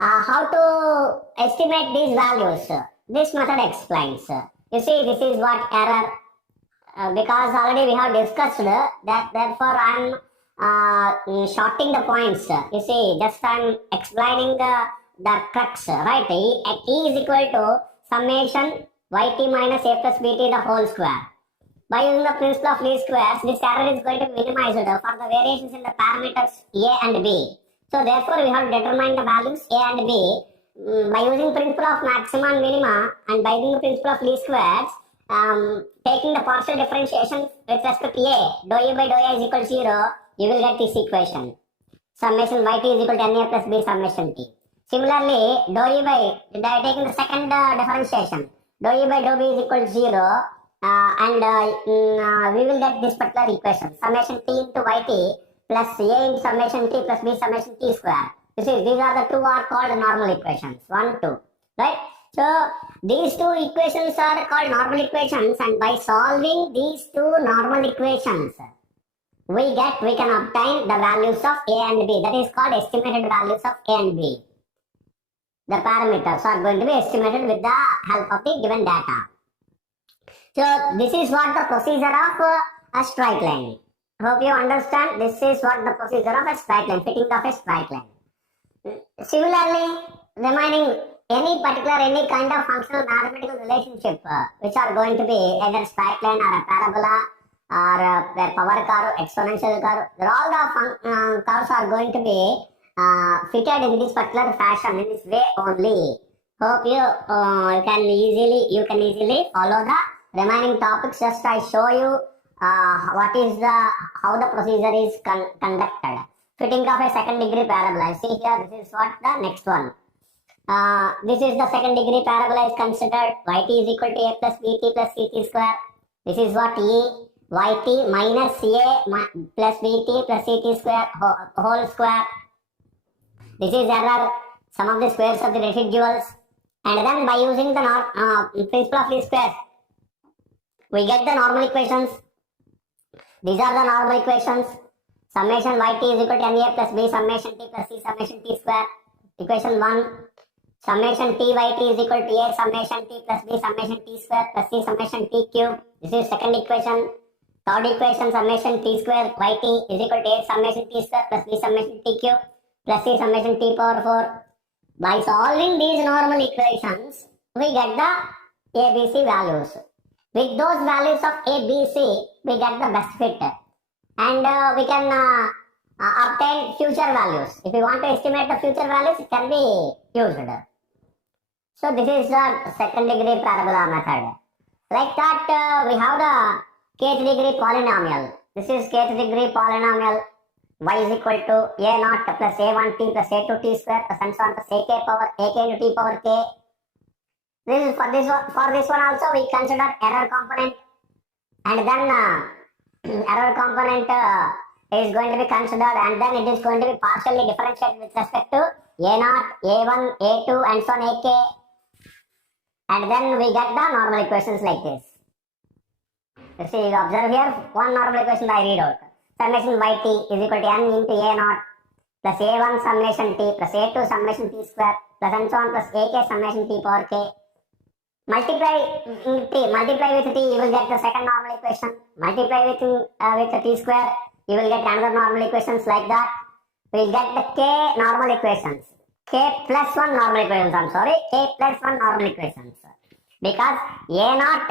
How to estimate these values? This method explains. You see, this is what error, because already we have discussed that, therefore I am shorting the points. You see, just I am explaining the crux, right? E is equal to summation yt minus a plus bt the whole square. By using the principle of least squares, this error is going to be minimized for the variations in the parameters a and b. So therefore, we have determined the values a and b by using principle of maxima and minima, and by using the principle of least squares, taking the partial differentiation with respect to a, dou e by dou a is equal to 0, you will get this equation. Summation yt is equal to na plus b summation t. Similarly, dou e by, taking the second differentiation, dou e by dou b is equal to 0, and we will get this particular equation, summation t into yt plus a into summation t plus b summation t square. You see, these are the two are called normal equations, 1, 2, right? So, these two equations are called normal equations, and by solving these two normal equations, we can obtain the values of a and b, that is called estimated values of a and b. The parameters are going to be estimated with the help of the given data. So, this is what the procedure of a straight line. Hope you understand. This is what the procedure of a straight line, fitting of a straight line. Similarly, remaining any kind of functional mathematical relationship which are going to be either straight line or a parabola or a power curve, exponential curve, all the curves are going to be fitted in this particular fashion, in this way only. Hope you can easily follow the remaining topics. Just I show you how the procedure is conducted. Fitting of a second degree parabola. See here, this is what the next one. This is the second degree parabola is considered. Yt is equal to a plus bt plus ct square. This is what yt minus a plus bt plus ct square whole square. This is error. Sum of the squares of the residuals. And then by using the principle of least squares, we get the normal equations. These are the normal equations. Summation yt is equal to na plus b summation t plus c summation t square. Equation 1. Summation t yt is equal to a summation t plus b summation t square plus c summation t cube. This is second equation. Third equation, summation t square yt is equal to a summation t square plus b summation t cube plus c summation t power 4. By solving these normal equations, we get the ABC values. With those values of ABC, we get the best fit. And we can obtain future values. If we want to estimate the future values, it can be used. So this is the second degree parabola method. Like that, we have the kth degree polynomial. This is kth degree polynomial. Y is equal to a naught plus a1t plus a2t square plus and so on plus ak into t power k. This is for this one also we consider error component, and then error component is going to be considered, and then it is going to be partially differentiated with respect to a naught, a1, a2 and so on ak, and then we get the normal equations like this. You see, observe here, one normal equation I read out. Summation yt is equal to n into a naught plus a1 summation t plus a2 summation t square plus and so on plus ak summation t power k. Multiply with t, you will get the second normal equation. Multiply with t square, you will get another normal equations like that. We will get the k normal equations. K plus 1 normal equations, k plus 1 normal equations. Because a naught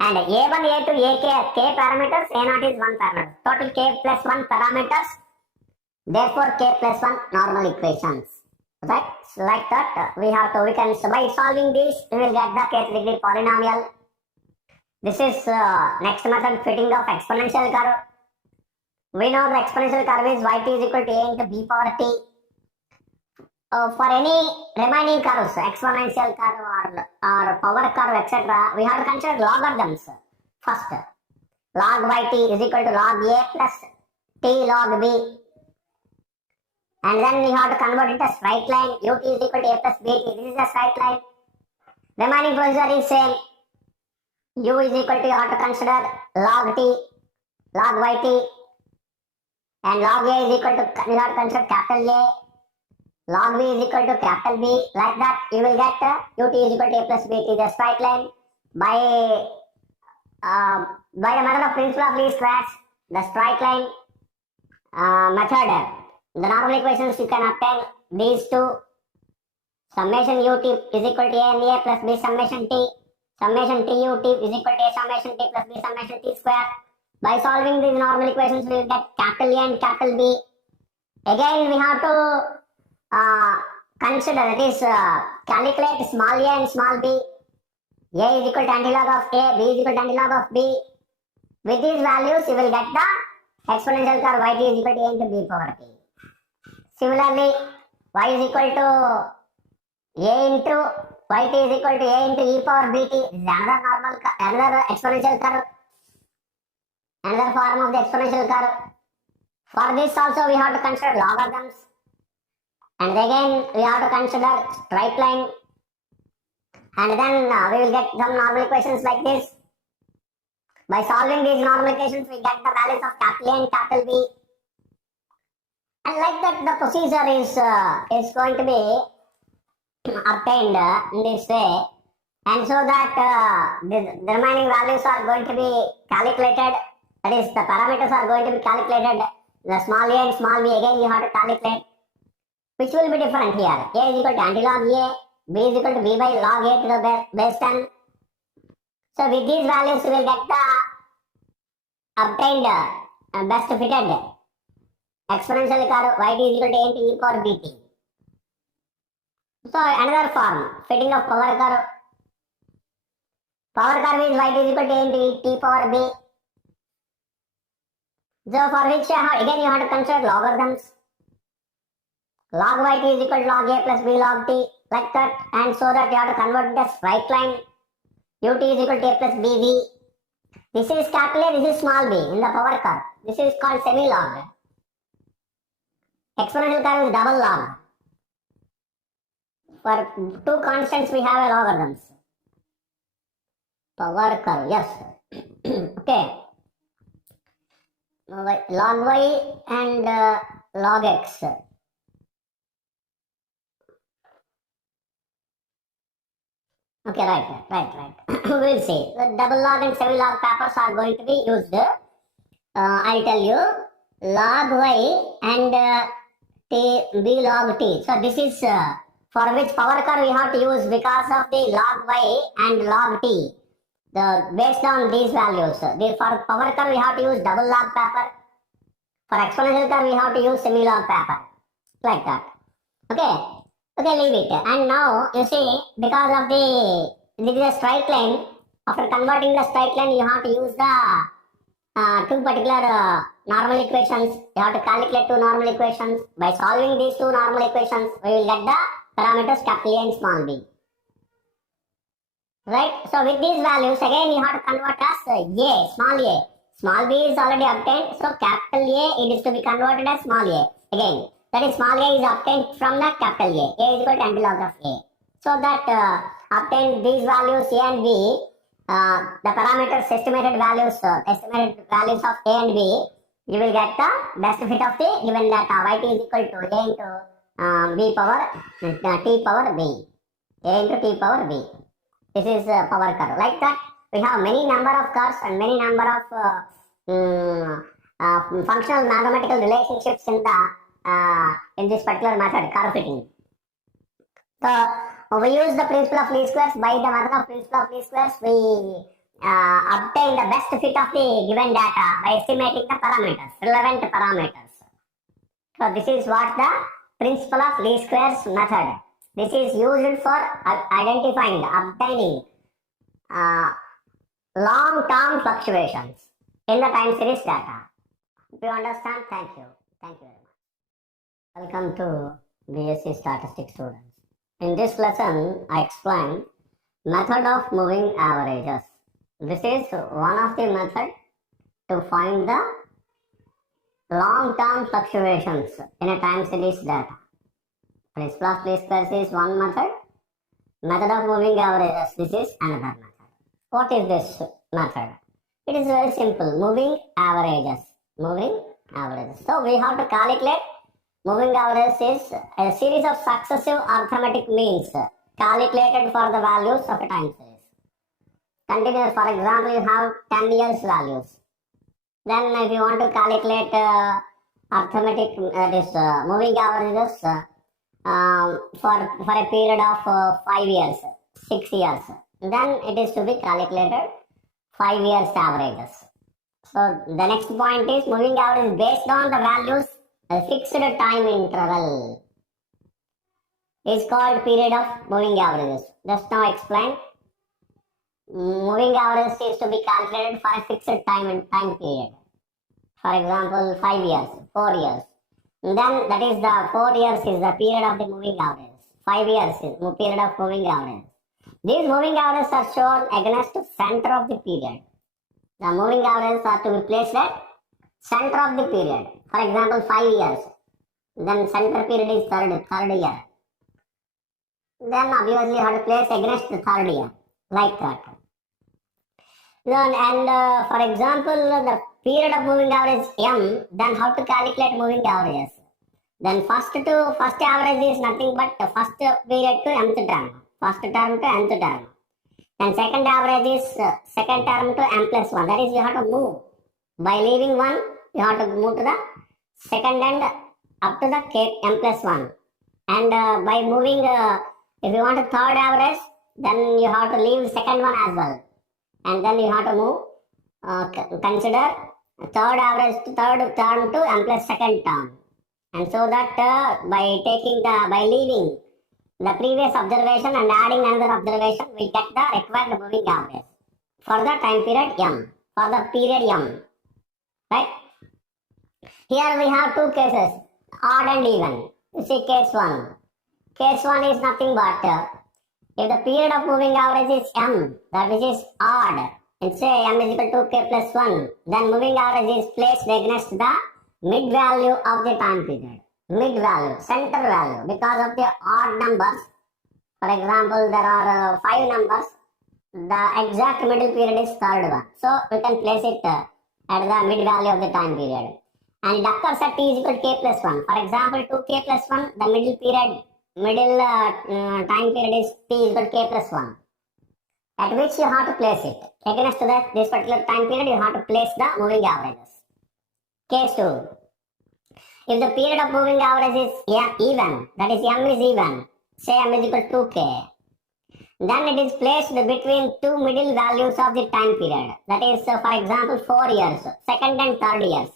and a1, a2, ak, k parameters, a naught is 1 parameter. Total k plus 1 parameters, therefore k plus 1 normal equations. Right? So like that, we can, by solving this, we will get the kth degree polynomial. This is next method, fitting of exponential curve. We know the exponential curve is yt is equal to a into b power t. For any remaining curves, exponential curve or power curve, etc., we have to consider logarithms first. Log yt is equal to log a plus t log b. And then we have to convert it to straight line. Ut is equal to a plus bt. This is a straight line. Remaining procedure is same. U is equal to, you have to consider log t, log yt, and log a is equal to, you have to consider capital A. Log b is equal to capital B. Like that, you will get ut is equal to a plus bt, the straight line. By the method of principle of least squares, the straight line method, the normal equations you can obtain these two. Summation ut is equal to a na plus b summation t. Summation t ut is equal to a summation t plus b summation t square. By solving these normal equations, we will get capital A and capital B. Again, we have to consider, that is, calculate small a and small b. A is equal to antilog of a, b is equal to antilog of b. With these values, you will get the exponential curve yt is equal to a into b power t. Similarly, y is equal to a into yt is equal to a into e power bt. This is another exponential curve, another form of the exponential curve. For this also we have to consider logarithms, and again we have to consider straight line, and then we will get some normal equations like this. By solving these normal equations, we get the values of capital A and capital B. And like that, the procedure is going to be obtained in this way, and so that the remaining values are going to be calculated, That is, the parameters are going to be calculated. The small a and small b again you have to calculate, which will be different here. A is equal to antilog a, b is equal to b by log a to the base 10. So with these values you will get the obtained best fitted exponential curve y is equal to a into e power bt. So another form, fitting of power curve. Power curve is y is equal to a into e t power b. So for which again you have to consider logarithms. Log y t is equal to log a plus b log t, like that, and so that you have to convert it as straight line. Ut is equal to a plus bv. This is capital A, this is small b in the power curve. This is called semi-log. Exponential curve is double log. For two constants we have a logarithms. Power curve, yes. Okay. Log y and log x. Okay, right. We'll see. The double log and semi-log papers are going to be used. I'll tell you. Log y and t, b log t. So this is for which power curve we have to use because of the log y and log t. Based on these values. For power curve we have to use double log paper. For exponential curve we have to use semi-log paper. Like that. Okay, leave it. And now you see, because of this is a straight line. After converting the straight line, you have to use the two particular normal equations. You have to calculate two normal equations. By solving these two normal equations, we will get the parameters capital A and small b. Right? So with these values, again you have to convert as a, small a. Small b is already obtained, so capital A it is to be converted as small a. Again, that is small a is obtained from the capital A. A is equal to antilog of a. So that obtain these values a and b, the parameters estimated values of a and b, you will get the best fit of the given data. Y is equal to a into b power t power b. A into t power b. This is power curve. Like that, we have many number of curves and many number of functional mathematical relationships in this particular method, curve fitting. So we use the principle of least squares. By the method of principle of least squares, we obtain the best fit of the given data by estimating the parameters, relevant parameters. So this is what the principle of least squares method. This is used for identifying, obtaining long-term fluctuations in the time series data. If you understand, thank you. Thank you very much. Welcome to BSc Statistics students. In this lesson, I explain method of moving averages. This is one of the methods to find the long-term fluctuations in a time series data. Principle of least squares is one method. Method of moving averages, this is another method. What is this method? It is very simple. Moving averages. Moving averages. So we have to calculate moving averages is a series of successive arithmetic means calculated for the values of a time series. Continuous, for example, you have 10 years values. Then if you want to calculate arithmetic, moving averages for a period of 5 years, 6 years, then it is to be calculated 5 years averages. So the next point is moving average is based on the values a fixed time interval is called period of moving averages. Just now explained. Moving average is to be calculated for a fixed time period. For example, 5 years, 4 years. Then that is the 4 years is the period of the moving average. 5 years is the period of moving average. These moving averages are shown against the center of the period. The moving averages are to be placed at center of the period. For example, 5 years. Then center period is third year. Then obviously you have to place against the third year. Like that. Then, and for example, the period of moving average m, then how to calculate moving averages? Then first average is nothing but the first period to mth term. First term to nth term. And second average is second term to m plus 1. That is, you have to move By leaving one, you have to move to the second end up to the k m plus 1. And by moving, if you want a third average, then you have to leave the second one as well. And then you have to move, consider third average to third term to m plus second term. And so that by leaving the previous observation and adding another observation, we get the required moving average for the time period m, for the period m, right? Here we have two cases, odd and even. You see case 1. Case 1 is nothing but if the period of moving average is m, that which is odd, and say m is equal to k plus 1, then moving average is placed against the mid value of the time period. Mid value, center value, because of the odd numbers. For example, there are 5 numbers. The exact middle period is third one. So we can place it at the mid value of the time period. And it occurs at t is equal to k plus 1. For example, 2k plus 1, the middle time period is t is equal to k plus 1. At which you have to place it. Against this particular time period, you have to place the moving averages. Case 2. If the period of moving average is even, that is m is even, say m is equal to 2k, then it is placed between two middle values of the time period. That is, for example, 4 years, second and third years.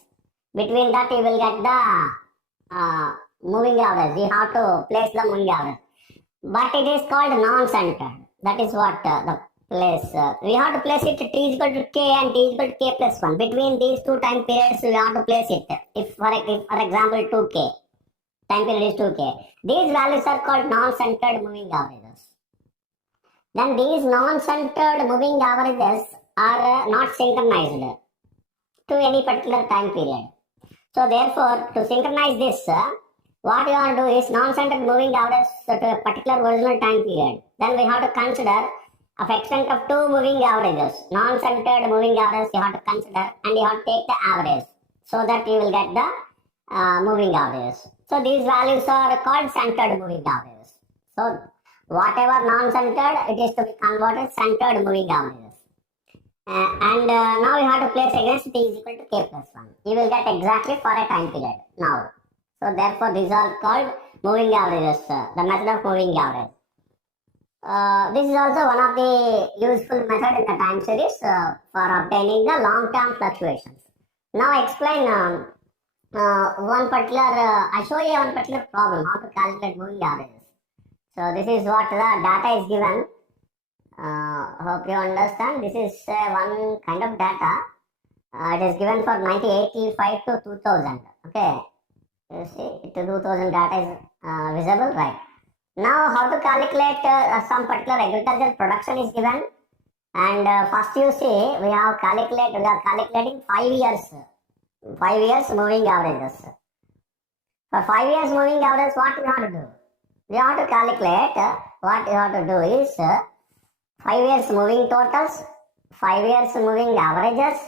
Between that, you will get the moving average. You have to place the moving average. But it is called non-centered. That is what the place. We have to place it t is equal to k and t is equal to k plus 1. Between these two time periods, we have to place it. If for example, 2k. Time period is 2k. These values are called non-centered moving averages. Then these non-centered moving averages are not synchronized to any particular time period. So therefore, to synchronize this, what you want to do is non-centered moving average to a particular original time period. Then we have to consider of extent of two moving averages. Non-centered moving averages you have to consider, and you have to take the average so that you will get the moving averages. So these values are called centered moving averages. So whatever non-centered, it is to be converted centered moving averages. Now you have to place against t is equal to k plus 1. You will get exactly for a time period now. So therefore these are called moving averages, the method of moving average. This is also one of the useful method in the time series for obtaining the long-term fluctuations. Now I explain one particular, I show you one particular problem, how to calculate moving averages. So this is what the data is given. Hope you understand. This is one kind of data. It is given for 1985 to 2000. Okay. You see, 2000 data is visible, right? Now, how to calculate some particular agricultural production is given. And first you see, we are calculating 5 years. 5 years moving averages. For 5 years moving averages, what we have to do? We have to calculate, what you have to do is 5 years moving totals, 5 years moving averages,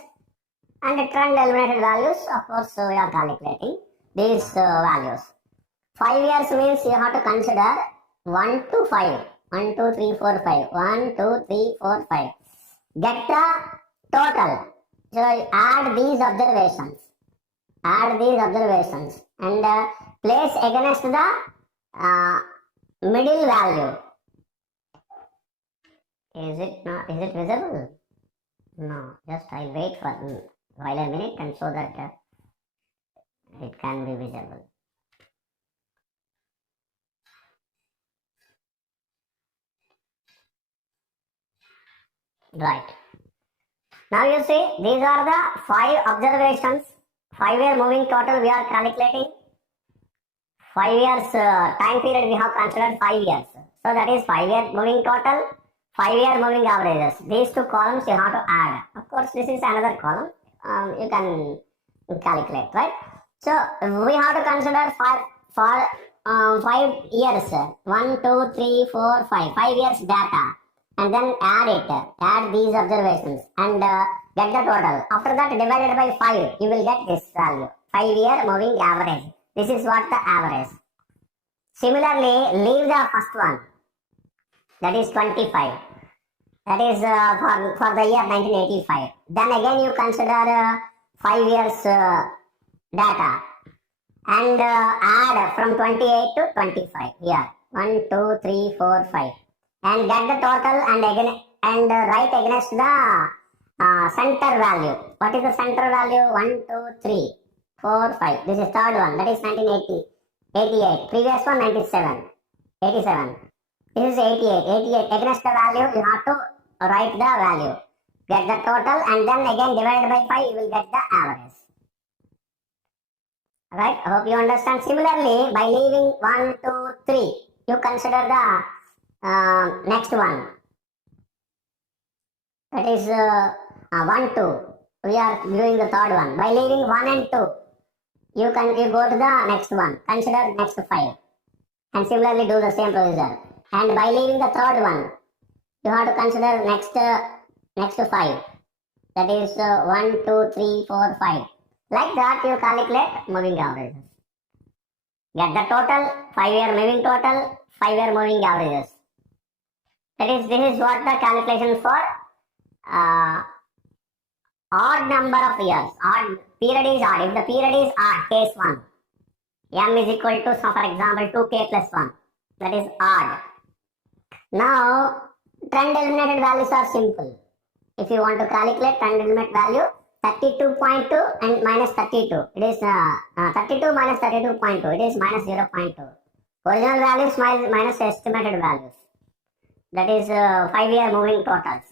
and trend eliminated values. Of course, we are calculating these values. 5 years means you have to consider 1 to 5. 1, 2, 3, 4, 5. 1, 2, 3, 4, 5. Get the total. So add these observations. Add these observations and place against the middle value. Is it not? Is it visible? No. Just I'll wait for while a minute and so that it can be visible. Right. Now you see, these are the 5 observations. 5-year moving total we are calculating. 5 years time period we have considered 5 years. So that is 5-year moving total, 5-year moving averages. These two columns you have to add. Of course, this is another column. You can calculate, right? So we have to consider for 5 years. 1, 2, 3, 4, 5. 5 years data. And then add it. Add these observations and get the total. After that, divided by 5, you will get this value. 5-year moving average. This is what the average. Similarly, leave the first one. That is 25. That is for the year 1985. Then again you consider 5 years data and add from 28 to 25 here. 1, 2, 3, 4, 5 and get the total and again and write against the center value. What is the center value? 1, 2, 3, 4, 5. This is third one. That is 1980, 88. Previous one 97, 87. This is 88. 88. Against the value, you have to write the value. Get the total and then again divided by 5, you will get the average. Right? I hope you understand. Similarly, by leaving 1, 2, 3, you consider the next one. That is 1, 2. We are doing the third one. By leaving 1 and 2, you go to the next one. Consider next 5. And similarly do the same procedure. And by leaving the third one, you have to consider next 5. That is 1, 2, 3, 4, 5. Like that you calculate moving averages. Get the total, 5-year moving total, 5-year moving averages. This is what the calculation for odd number of years. Odd period is odd. If the period is odd, case 1, m is equal to, so for example, 2k plus 1. That is odd. Now, trend eliminated values are simple. If you want to calculate trend eliminated value, 32.2 and minus 32. It is 32 minus 32.2. It is minus 0.2. Original values minus estimated values. That is 5-year moving totals.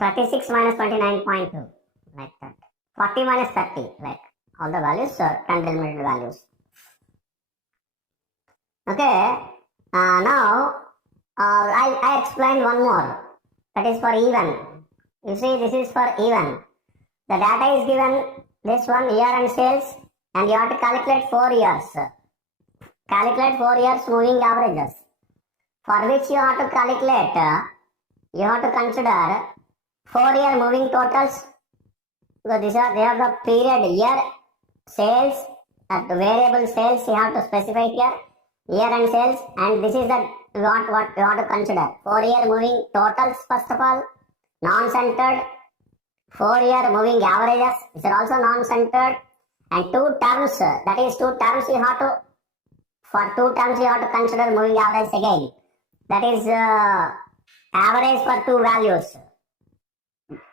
36 minus 29.2. Like that. 40 minus 30. Like all the values are trend eliminated values. Okay. Now I explain one more. That is for even. You see, this is for even. The data is given, this one year and sales, and you have to calculate 4 years. Calculate 4 years moving averages. For which you have to calculate, you have to consider 4-year moving totals. So they are the period year sales, at the variable sales you have to specify here, year and sales, and this is the what you have to consider. 4-year moving totals first of all, non-centered. 4-year moving averages, which are also non-centered, and 2 terms, that is 2 terms you have to, for 2 terms you have to consider moving average again. That is average for 2 values.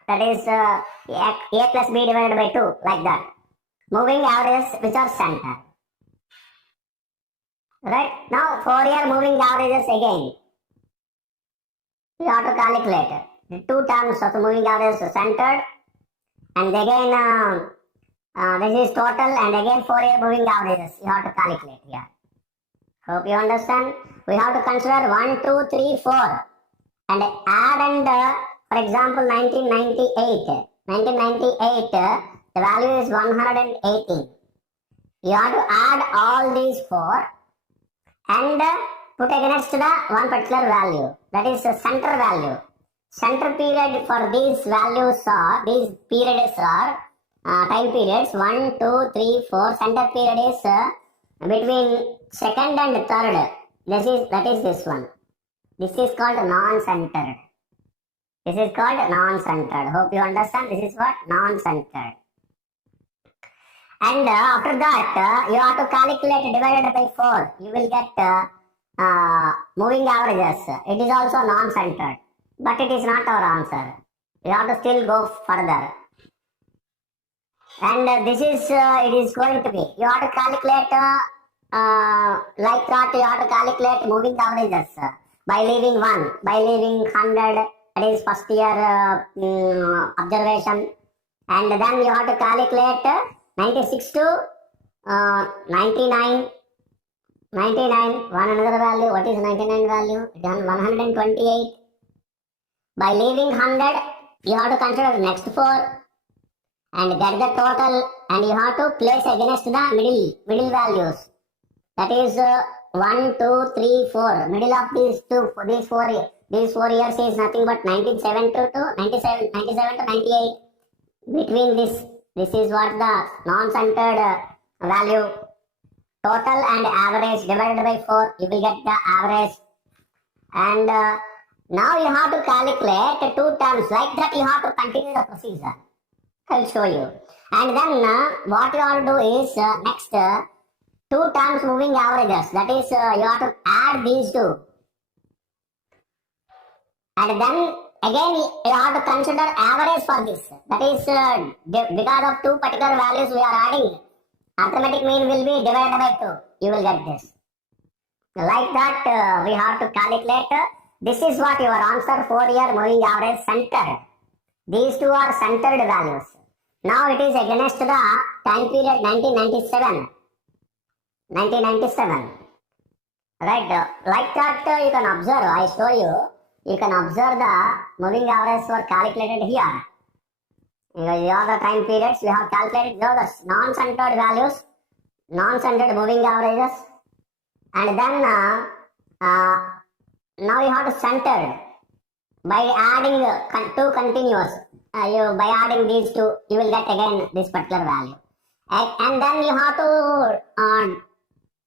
That is a plus b divided by 2, like that. Moving averages which are centered. Right? Now 4-year moving averages again. You have to calculate. The 2 terms of the moving average are centered, and again this is total, and again 4-year moving averages you have to calculate here. Hope you understand. We have to consider 1, 2, 3, 4 and add and for example 1998. 1998 the value is 118. You have to add all these 4 and put against the one particular value. That is the center value. Center period for these values are, these periods are time periods 1, 2, 3, 4. Center period is between second and third. That is this one. This is called non-centered. This is called non-centered. Hope you understand. This is what non-centered. And after that, you have to calculate divided by 4. You will get moving averages. It is also non-centered. But it is not our answer. You have to still go further. And this is, it is going to be, you have to calculate, like that, you have to calculate moving averages by leaving 1, by leaving 100, that is first year observation. And then you have to calculate 96 to 99, 99, one another value. What is 99 value? Then 128. By leaving 100, you have to consider the next 4 and get the total, and you have to place against the middle values. That is 1, 2, 3, 4. Middle of these 4 years is nothing but 97 to 98. Between this is what the non-centered value. Total and average divided by 4, you will get the average. And now you have to calculate 2 terms. Like that you have to continue the procedure. I'll show you. And then what you have to do is next two terms moving averages. That is, you have to add these two. And then again you have to consider average for this. That is, because of two particular values we are adding, arithmetic mean will be divided by 2. You will get this. Like that, we have to calculate. This is what your answer 4-year moving average centered. These two are centered values. Now it is against the time period 1997. 1997. Right? Like that, you can observe. I show you. You can observe the moving averages were calculated here. Here are the time periods we have calculated. Those are non-centered values, non-centered moving averages. And then now you have to center by adding two continuous. By adding these two, you will get again this particular value. And then you have to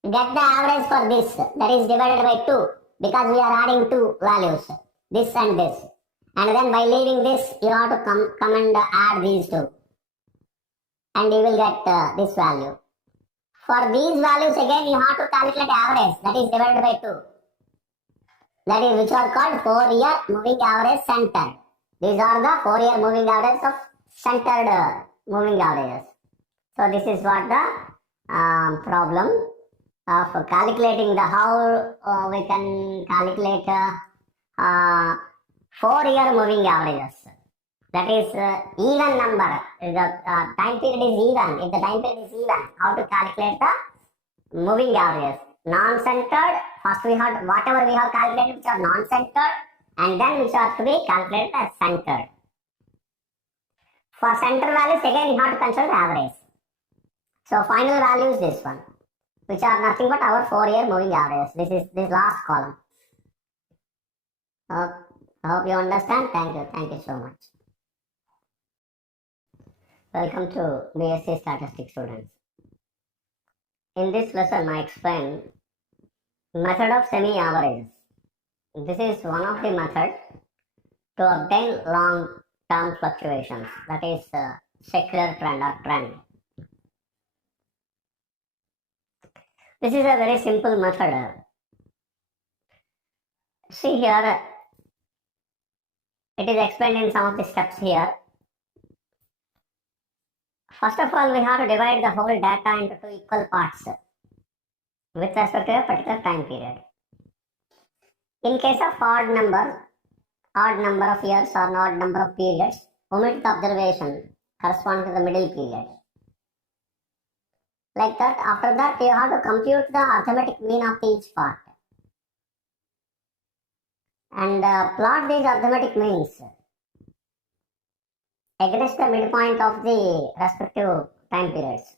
get the average for this. That is divided by 2 because we are adding two values, this and this. And then by leaving this, you have to come and add these two. And you will get this value. For these values again you have to calculate average, that is divided by 2. That is which are called 4-year moving average centered. These are the 4-year moving averages of centered moving averages. So this is what the problem of calculating the how we can calculate 4-year moving averages. That is even number. The time period is even. If the time period is even, how to calculate the moving averages? Non-centered. First we have whatever we have calculated which are non-centered, and then which are to be calculated as centered. For center values again you have to consider the average. So final value is this one, which are nothing but our 4-year moving averages. This is this last column. I hope you understand. Thank you. Thank you so much. Welcome to BSc Statistics students. In this lesson I explain method of semi-averages. This is one of the methods to obtain long-term fluctuations, that is secular trend or trend. This is a very simple method. See here, it is explained in some of the steps here. First of all, we have to divide the whole data into two equal parts with respect to a particular time period. In case of odd number of years or odd number of periods, omit the observation corresponding to the middle period. Like that, after that you have to compute the arithmetic mean of each part and plot these arithmetic means against the midpoint of the respective time periods.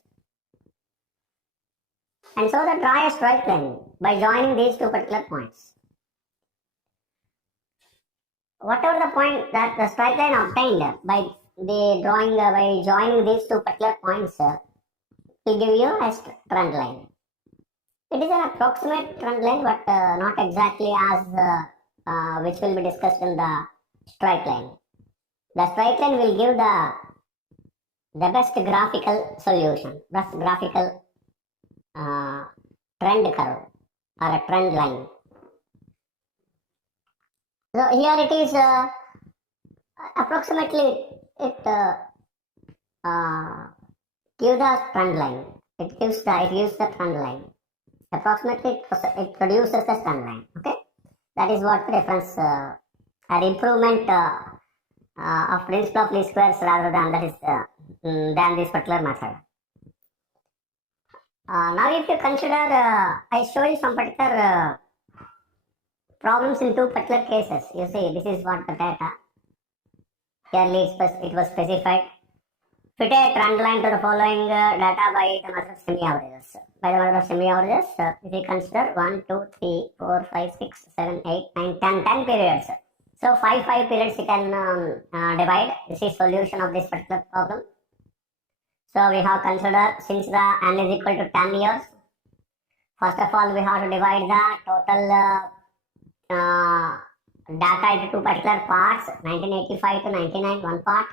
And so they draw a straight line by joining these two particular points. Whatever the point that the straight line obtained by joining these two particular points will give you a trend line. It is an approximate trend line, but not exactly as which will be discussed in the straight line. The straight line will give the best graphical solution, best graphical trend curve or a trend line. So here it is approximately it gives the trend line. It gives the trend line. Approximately it produces the trend line. Okay, that is what the difference or improvement of principle of least squares rather than than this particular method. Now if you consider, I show you some particular problems in two particular cases. You see, this is what the data. Here it was specified. Fit a trend line to the following data by the method of semi-averages. By the method of semi-averages, if you consider 1, 2, 3, 4, 5, 6, 7, 8, 9, 10 periods. So 5 periods you can divide. This is solution of this particular problem. So we have considered, since the n is equal to 10 years, first of all we have to divide the total data into two particular parts, 1985 to 99 one part,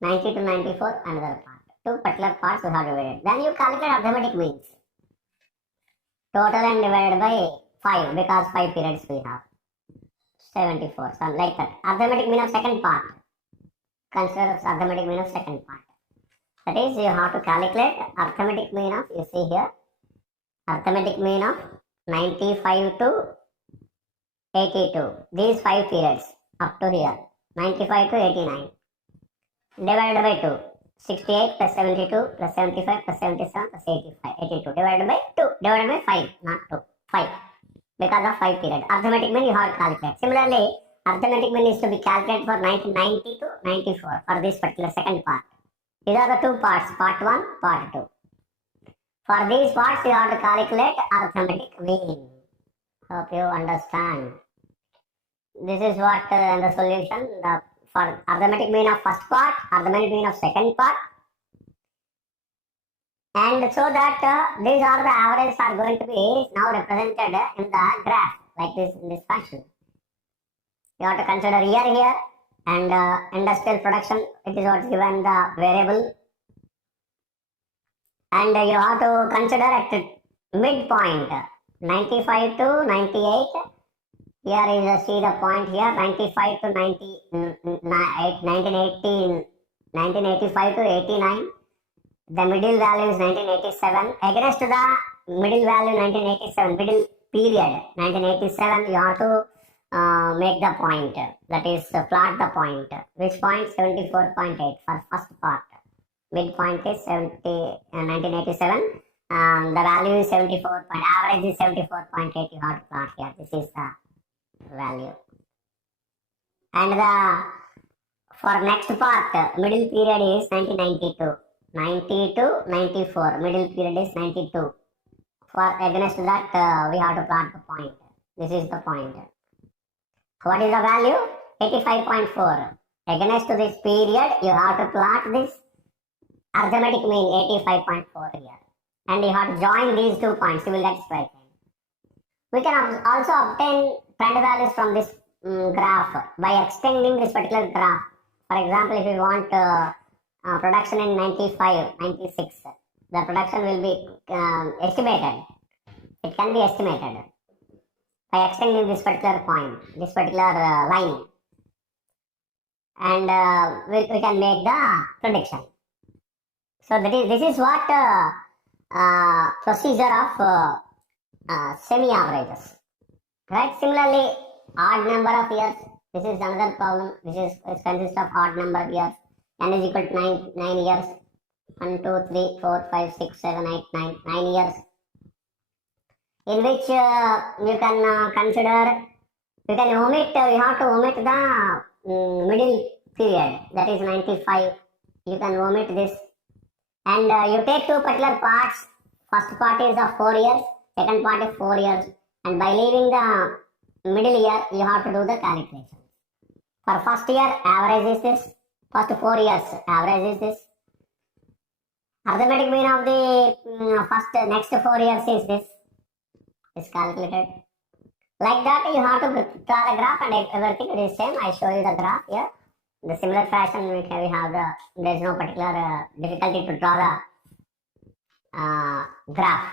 90 to 94 another part. Two particular parts you have divided. Then you calculate arithmetic means. Total and divided by 5 because 5 periods we have. 74, something like that. Arithmetic mean of second part. Consider arithmetic mean of second part. That is, you have to calculate arithmetic mean of, you see here, arithmetic mean of 95 to 82. These 5 periods up to here. 95 to 89. Divided by 2. 68 plus 72 plus 75 plus 77 plus 85. 82. Divided by 2. Divided by 5. Not 2. 5. Because of 5 period. Arithmetic mean you have to calculate. Similarly, arithmetic mean is to be calculated for 1990 to 94 for this particular second part. These are the two parts. Part 1, part 2. For these parts, you have to calculate arithmetic mean. Hope you understand. This is what the solution for arithmetic mean of first part, arithmetic mean of second part, and so that these are the averages are going to be now represented in the graph like this in this fashion. You have to consider year here and industrial production. It is what given the variable, and you have to consider at midpoint 95 to 98. Here is see the point here 95 to 1985 to 89. The middle value is 1987. Against the middle value 1987, middle period 1987, you have to make the point. That is plot the point. Which point? 74.8 for first part. Midpoint is 1987. The value is 74. Average is 74.8. You have to plot here. This is the value. And for next part, middle period is 1992. 90 to 94. Middle period is 92. For against that, we have to plot the point. This is the point. What is the value? 85.4. Against this period, you have to plot this arithmetic mean 85.4 here. And you have to join these 2 points. You will get straight line. We can also obtain trend values from this graph by extending this particular graph. For example, if you want production in 95, 96, the production will be estimated. It can be estimated by extending this particular point, this particular line, and we can make the prediction. So this is what procedure of semi-averages. Right? Similarly, odd number of years. This is another problem which consists of odd number of years. N is equal to 9 years. 1, 2, 3, 4, 5, 6, 7, 8, 9 years. In which you can consider, you can omit, you have to omit the middle period, that is 95. You can omit this. And you take 2 particular parts. First part is of 4 years, second part is 4 years. And by leaving the middle year, you have to do the calculation. For first year, average is this. First 4 years, average is this. Arithmetic mean of the next 4 years is this. Is calculated. Like that, you have to draw the graph and everything is same. I show you the graph here. In the similar fashion, we have there is no particular difficulty to draw the graph.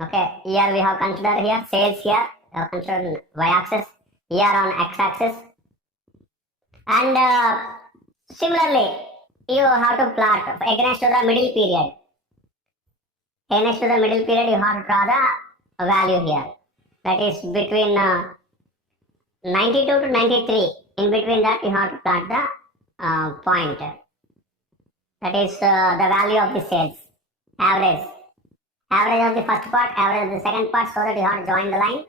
Okay, here we have considered here sales here. We have considered y-axis, here on x-axis, and similarly you have to plot against the middle period. Against the middle period, you have to draw the value here. That is between 92 to 93. In between that, you have to plot the point. That is the value of the sales. Average. Average of the first part, average of the second part, so that you have to join the line.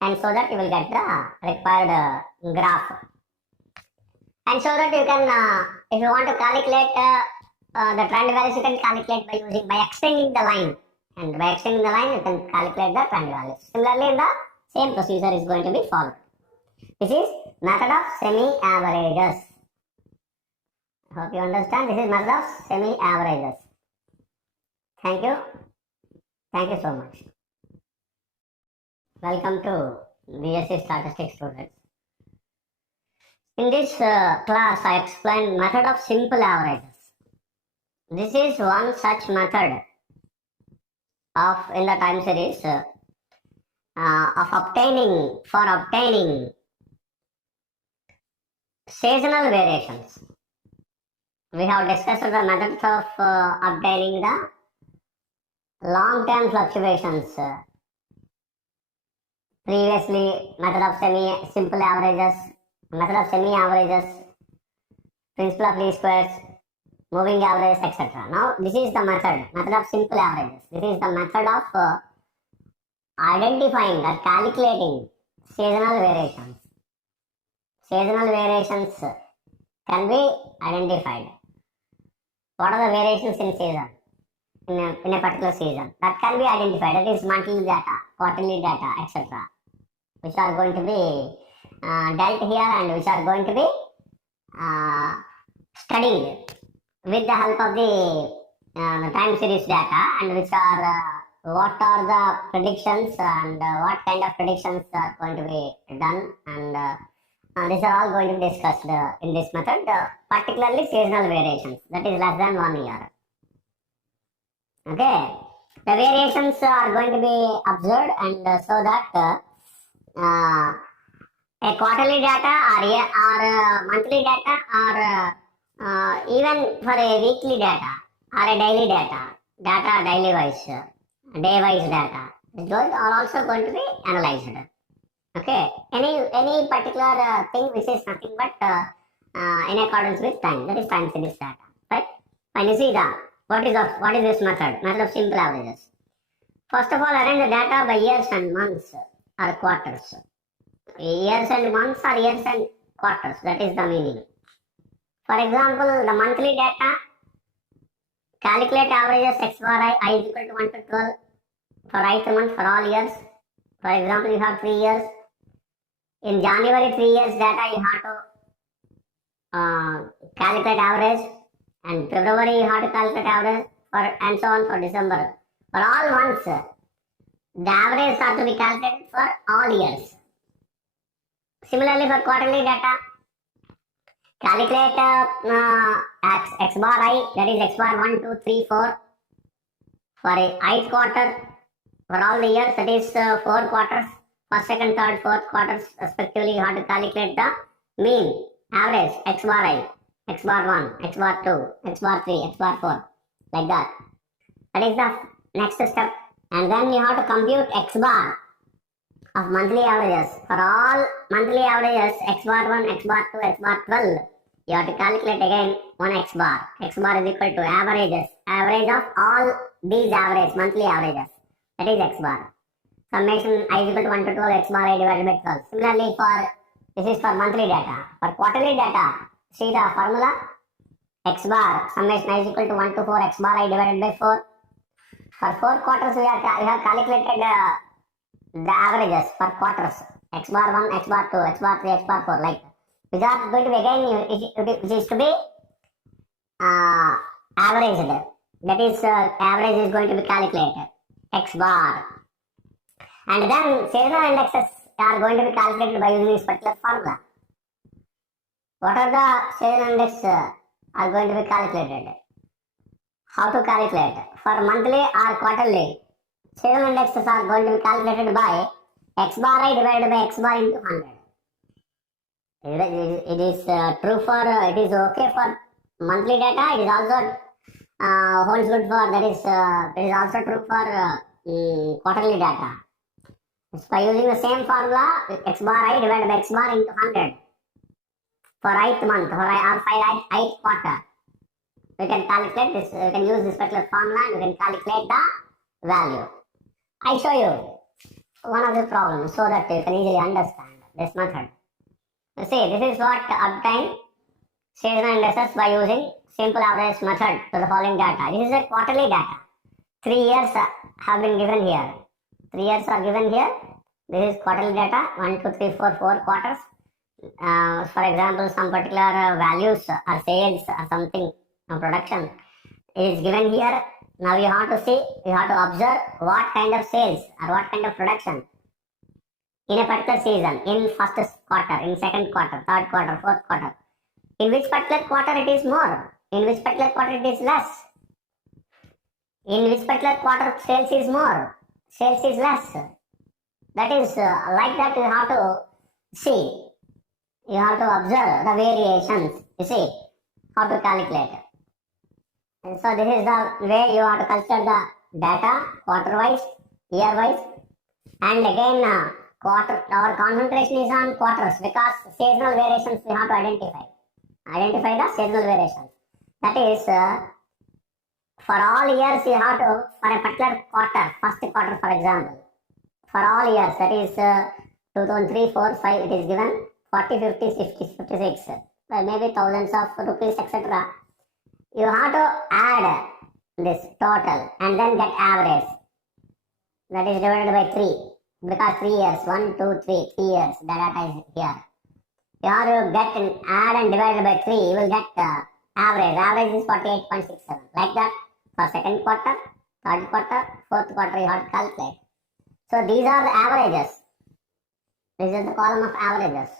And so that you will get the required graph. And so that you can, if you want to calculate the trend values, you can calculate by extending the line. And by extending the line, you can calculate the trend values. Similarly, the same procedure is going to be followed. This is method of semi-averages. Hope you understand. This is method of semi-averages. Thank you. Thank you so much. Welcome to BSc Statistics students. In this class, I explained method of simple averages. This is one such method of in the time series of obtaining seasonal variations. We have discussed the methods of obtaining the long-term fluctuations. Previously, method of simple averages, method of semi-averages, principle of least squares, moving averages, etc. Now, this is the method of simple averages. This is the method of identifying or calculating seasonal variations. Seasonal variations can be identified. What are the variations in season? In a particular season that can be identified. That is monthly data, quarterly data, etc. which are going to be dealt here and which are going to be studied with the help of the time series data, and which are what are the predictions and what kind of predictions are going to be done, and these are all going to be discussed in this method, particularly seasonal variations, that is less than 1 year. Okay, the variations are going to be observed, and so that a quarterly data or monthly data or even for a weekly data or a daily data daily wise, day wise data, those are also going to be analyzed. Okay, any particular thing which is nothing but in accordance with time, that is time series data, right? When you see that, what is this method of simple averages? First of all, arrange the data by years and months or quarters. Years and months or years and quarters, that is the meaning. For example, the monthly data, calculate averages x bar I is equal to 1 to 12 for ith month for all years. For example, you have 3 years. In January, 3 years data, you have to calculate average, and February you have to calculate average, and so on for December. For all months, the averages are to be calculated for all years. Similarly, for quarterly data, calculate x bar I, that is x bar 1, 2, 3, 4 for a ith quarter for all the years, that is 4 quarters. First, second, third, fourth quarters respectively, you have to calculate the mean, average, x bar I, x bar 1, x bar 2, x bar 3, x bar 4, like that. That is the next step. And then you have to compute x bar of monthly averages. For all monthly averages, x bar 1, x bar 2, x bar 12, you have to calculate again 1 x bar. X bar is equal to averages, average of all these monthly averages, that is x bar. Summation I is equal to 1 to 12 x bar I divided by 12. Similarly, this is for monthly data. For quarterly data, see the formula, x bar summation I is equal to 1 to 4 x bar I divided by 4. For 4 quarters, we have calculated the averages for quarters, x bar 1, x bar 2, x bar 3, x bar 4, like which are going to be again, which is to be averaged. That is, average is going to be calculated, x bar. And then seasonal indexes are going to be calculated by using this particular formula. What are the seasonal indexes are going to be calculated? How to calculate? For monthly or quarterly, seasonal indexes are going to be calculated by x bar I divided by x bar into 100. It is true for, it is okay for monthly data. It is also holds good for, that is, it is also true for quarterly data. It's by using the same formula, x bar I divided by x bar into 100 for ith month or for ith quarter. We can calculate this, we can use this particular formula and we can calculate the value. I show you one of the problems so that you can easily understand this method. You see, this is what obtain seasonal indices by using simple average method to the following data. This is a quarterly data. 3 years have been given here. 3 years are given here. This is quarterly data, 1, 2, 3, 4, 4 quarters. For example, some particular values or sales or something of production is given here. Now you have to see, you have to observe what kind of sales or what kind of production in a particular season, in first quarter, in second quarter, third quarter, fourth quarter. In which particular quarter it is more? In which particular quarter it is less? In which particular quarter sales is more? Sales is less. That is like that you have to see. You have to observe the variations. You see how to calculate. And so this is the way you have to consider the data quarter-wise, year-wise, and again our concentration is on quarters because seasonal variations we have to identify. Identify the seasonal variations. That is, for all years you have to, for a particular quarter, first quarter for example, for all years, that is 2003, 4, 5, it is given 40, 50, 60, 56, maybe thousands of rupees, etc. You have to add this total and then get average. That is divided by 3 because 3 years, 1, 2, 3, 3 years, the data is here. You have to get and add and divide by 3, you will get average. Average is 48.67. Like that for second quarter, third quarter, fourth quarter you have to calculate. So these are the averages. This is the column of averages.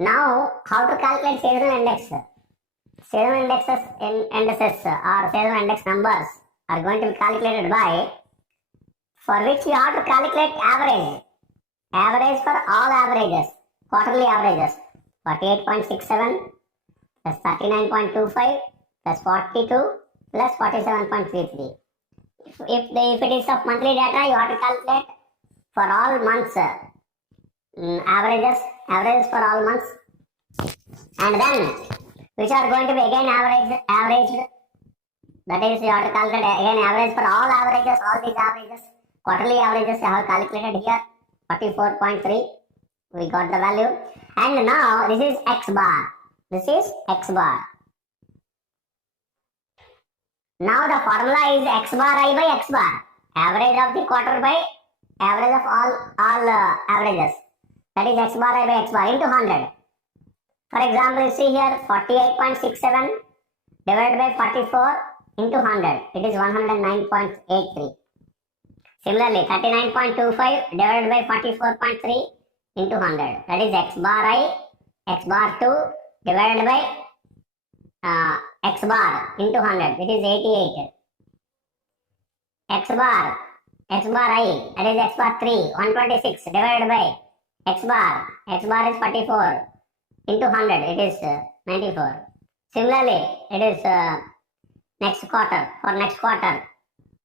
Now how to calculate seasonal index? Seasonal indices or seasonal index numbers are going to be calculated by, for which you have to calculate average. Average for all averages. Quarterly averages, 48.67 plus 39.25 plus 42 plus 47.33. If it is of monthly data, you have to calculate for all months averages for all months, and then which are going to be again averaged. That is, you have to calculate again average for all averages, all these averages. Quarterly averages you have calculated here, 44.3. We got the value, and now this is x bar. This is x bar. Now the formula is x bar I by x bar. Average of the quarter by average of all averages. That is x bar I by x bar into 100. For example, you see here 48.67 divided by 44 into 100. It is 109.83. Similarly, 39.25 divided by 44.3 into 100. That is x bar 2 divided by x bar into 100. It is 88. X bar I, that is x bar 3, 126 divided by x bar is 44 into 100. It is 94. Similarly, it is next quarter. For next quarter,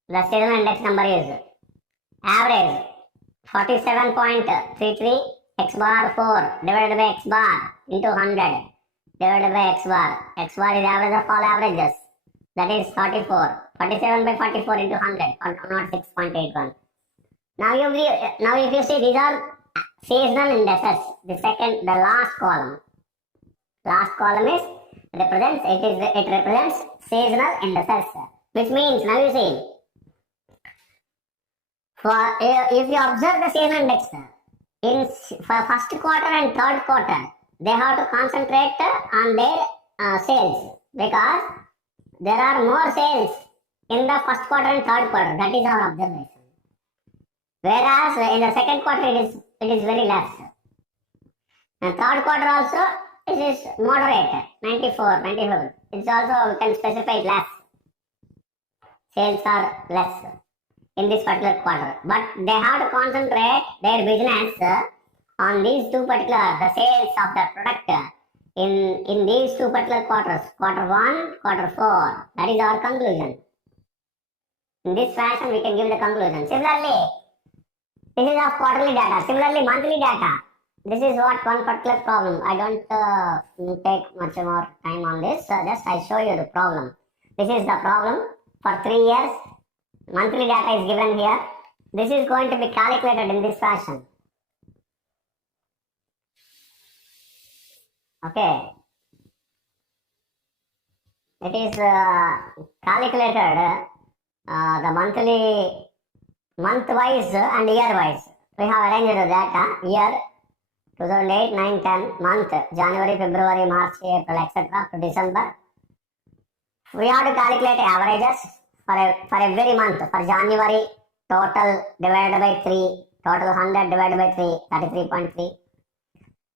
the seasonal index number is average 47.33 x bar 4 divided by x bar into 100 divided by x bar. X bar is average of all averages. That is 44. 47 by 44 into 100 or 6.81. Now if you see, these are seasonal indices. The last column. Last column is it represents seasonal indices, which means, now you see, if you observe the seasonal index for first quarter and third quarter, they have to concentrate on their sales because there are more sales in the first quarter and third quarter. That is our observation. Whereas in the second quarter it is very less. And third quarter also it is moderate, 94, 94. It's also, we can specify less. Sales are less in this particular quarter. But they have to concentrate their business on these two particular, the sales of the product in these two particular quarters, quarter 1, quarter 4. That is our conclusion. In this fashion, we can give the conclusion. Similarly, this is of quarterly data. Similarly, monthly data. This is what one particular problem. I don't take much more time on this. Just I show you the problem. This is the problem for 3 years. Monthly data is given here. This is going to be calculated in this fashion. Okay. It is calculated the month-wise and year-wise. We have arranged the data year 2008, 9, 10, month, January, February, March, April, etc. to December. We have to calculate averages for every month. For January, total divided by 3 total 100 divided by 3, 33.3.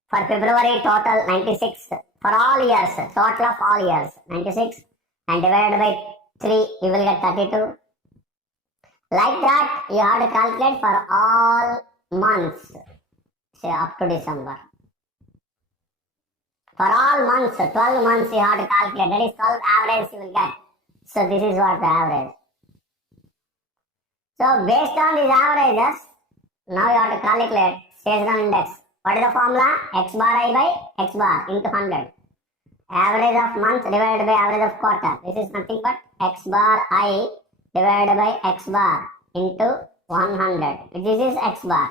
For February, total 96. For all years, total of all years, 96. And divided by 3, you will get 32. Like that, you have to calculate for all months, say up to December. For all months, 12 months you have to calculate. That is 12 average you will get. So this is what the average. So based on these averages, now you have to calculate seasonal index. What is the formula? X bar I by X bar into 100. Average of month divided by average of quarter. This is nothing but X bar I divided by X bar into 100. This is X bar.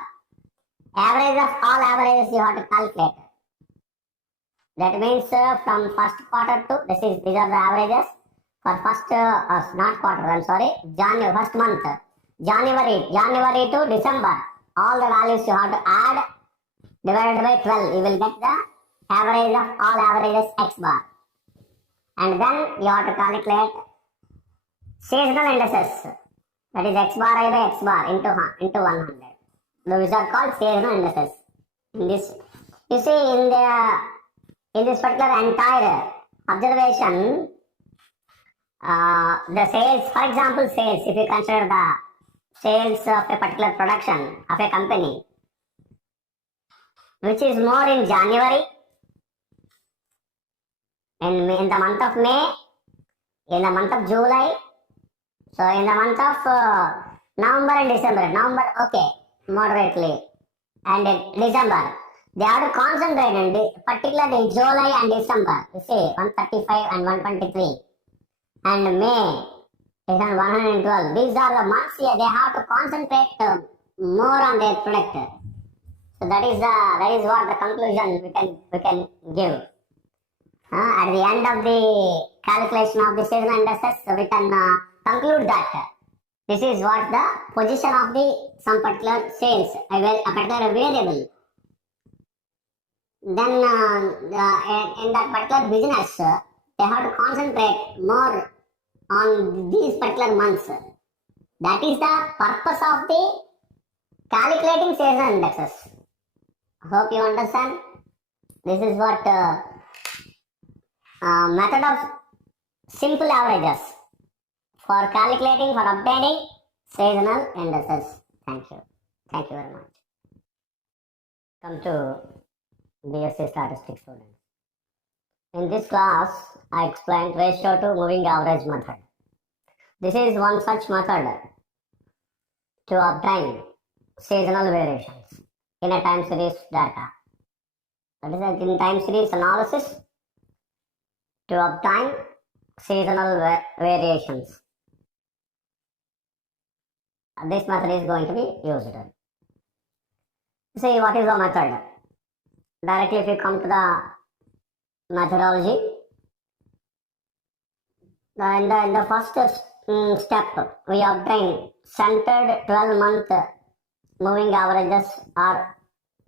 Average of all averages you have to calculate. That means from first quarter to these are the averages for first not quarter. I'm sorry, January first month, January to December. All the values you have to add divided by 12. You will get the average of all averages X bar, and then you have to calculate seasonal indices. That is X bar I by X bar into 100. Those are called seasonal indices. In this, you see in this particular entire observation, the sales, for example, sales, if you consider the sales of a particular production of a company, which is more in January, in the month of May, in the month of July, so in the month of November and December, November, okay, moderately, and in December, they have to concentrate on particularly July and December, you see, 135 and 123, and May is on 112. These are the months here, they have to concentrate more on their product. So that is what the conclusion we can give. At the end of the calculation of the seasonal indices, we can conclude that this is what the position of the some particular sales, a particular variable. Then in that particular business, they have to concentrate more on these particular months. That is the purpose of the calculating seasonal indexes. Hope you understand. This is what method of simple averages for calculating, for obtaining seasonal indices. Thank you. Thank you very much. Come to BSc Statistics students. In this class, I explained ratio to moving average method. This is one such method to obtain seasonal variations in a time series data. That is in time series analysis to obtain seasonal variations. This method is going to be used. See, what is the method? Directly if you come to the methodology, in the first step, we obtain centered 12-month moving averages, or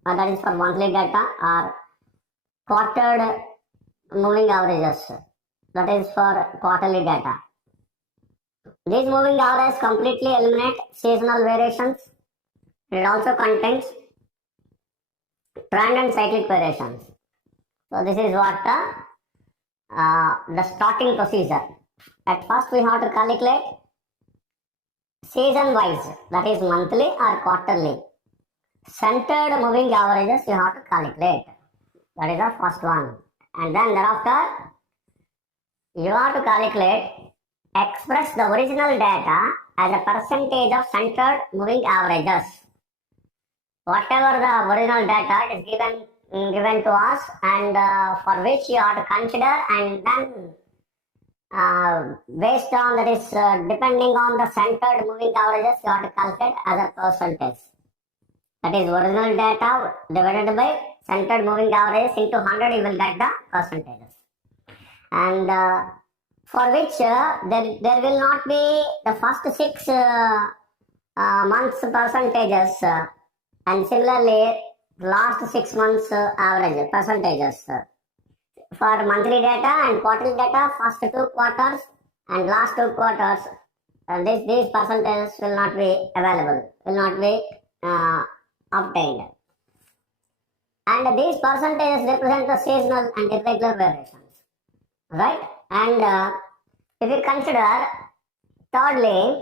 that is for monthly data, or quartered moving averages, that is for quarterly data. These moving averages completely eliminate seasonal variations. It also contains trend and cyclic variations. So this is what the starting procedure. At first we have to calculate season wise, that is monthly or quarterly. Centered moving averages you have to calculate. That is the first one. And then thereafter you have to calculate, express the original data as a percentage of centered moving averages. Whatever the original data is given to us, and for which you have to consider, and then based on that is depending on the centered moving averages, you have to calculate as a percentage. That is original data divided by centered moving averages into 100, you will get the percentages. And for which there will not be the first 6 months percentages, and similarly last 6 months average percentages. For monthly data and quarterly data, first 2 quarters and last 2 quarters, these percentages will not be available, will not be obtained. And these percentages represent the seasonal and irregular variations, right? And if you consider, thirdly,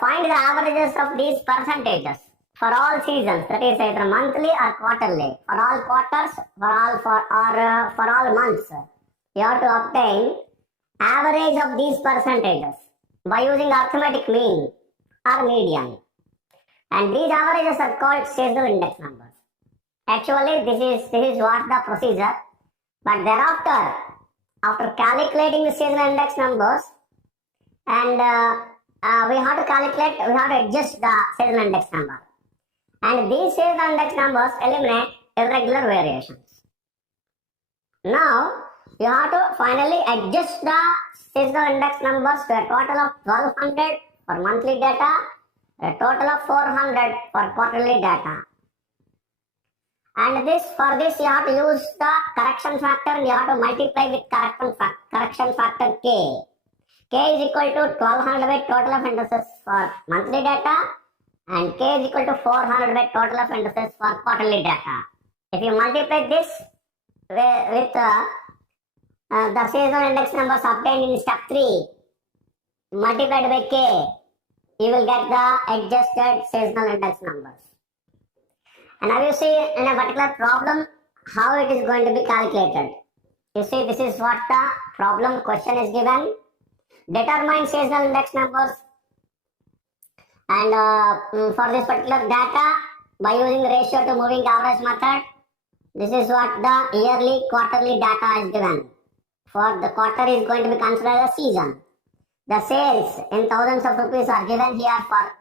find the averages of these percentages for all seasons, that is either monthly or quarterly, for all quarters, for all months. You have to obtain average of these percentages by using arithmetic mean or median. And these averages are called seasonal index numbers. Actually, this is what the procedure. But thereafter, after calculating the seasonal index numbers, and we have to adjust the seasonal index number. And these seasonal index numbers eliminate irregular variations. Now, you have to finally adjust the seasonal index numbers to a total of 1200 for monthly data, a total of 400 for quarterly data. And for this you have to use the correction factor, and you have to multiply with correction factor K. K is equal to 1200 by total of indices for monthly data, and K is equal to 400 by total of indices for quarterly data. If you multiply this with the seasonal index numbers obtained in step 3 multiplied by K, you will get the adjusted seasonal index numbers. And now you see in a particular problem how it is going to be calculated. You see, this is what the problem question is given. Determine seasonal index numbers, and for this particular data by using ratio to moving average method, this is what the yearly, quarterly data is given. For the quarter is going to be considered as season. The sales in thousands of rupees are given here for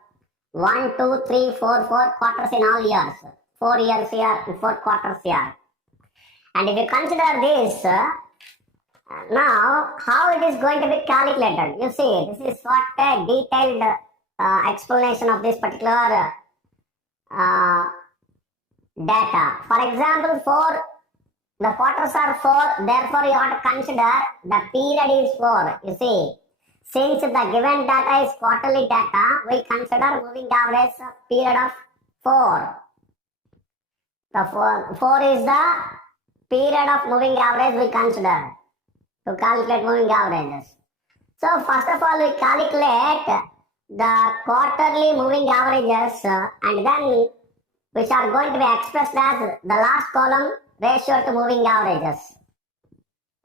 1, 2, 3, 4 quarters in all years. 4 years here, 4 quarters here. And if you consider this, now how it is going to be calculated? You see, this is what a detailed explanation of this particular data. For example, the quarters are 4, therefore you have to consider the period is 4. You see, since the given data is quarterly data, we consider moving average period of 4. The 4 is the period of moving average we consider to calculate moving averages. So first of all, we calculate the quarterly moving averages, and then which are going to be expressed as the last column ratio to moving averages.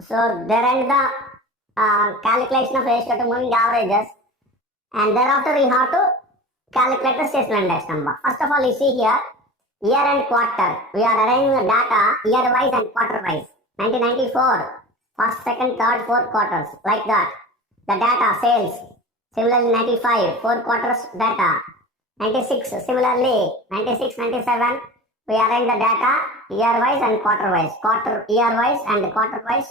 So there ends the calculation of ratio to moving averages, and thereafter we have to calculate the seasonal index number. First of all, you see here year and quarter. We are arranging the data year wise and quarter wise. 1994, first, second, third, fourth quarters, like that. The data sales. Similarly, 95, 4 quarters data. 96, similarly, 96, 97, we arrange the data year wise and quarter wise. Year wise and quarter wise,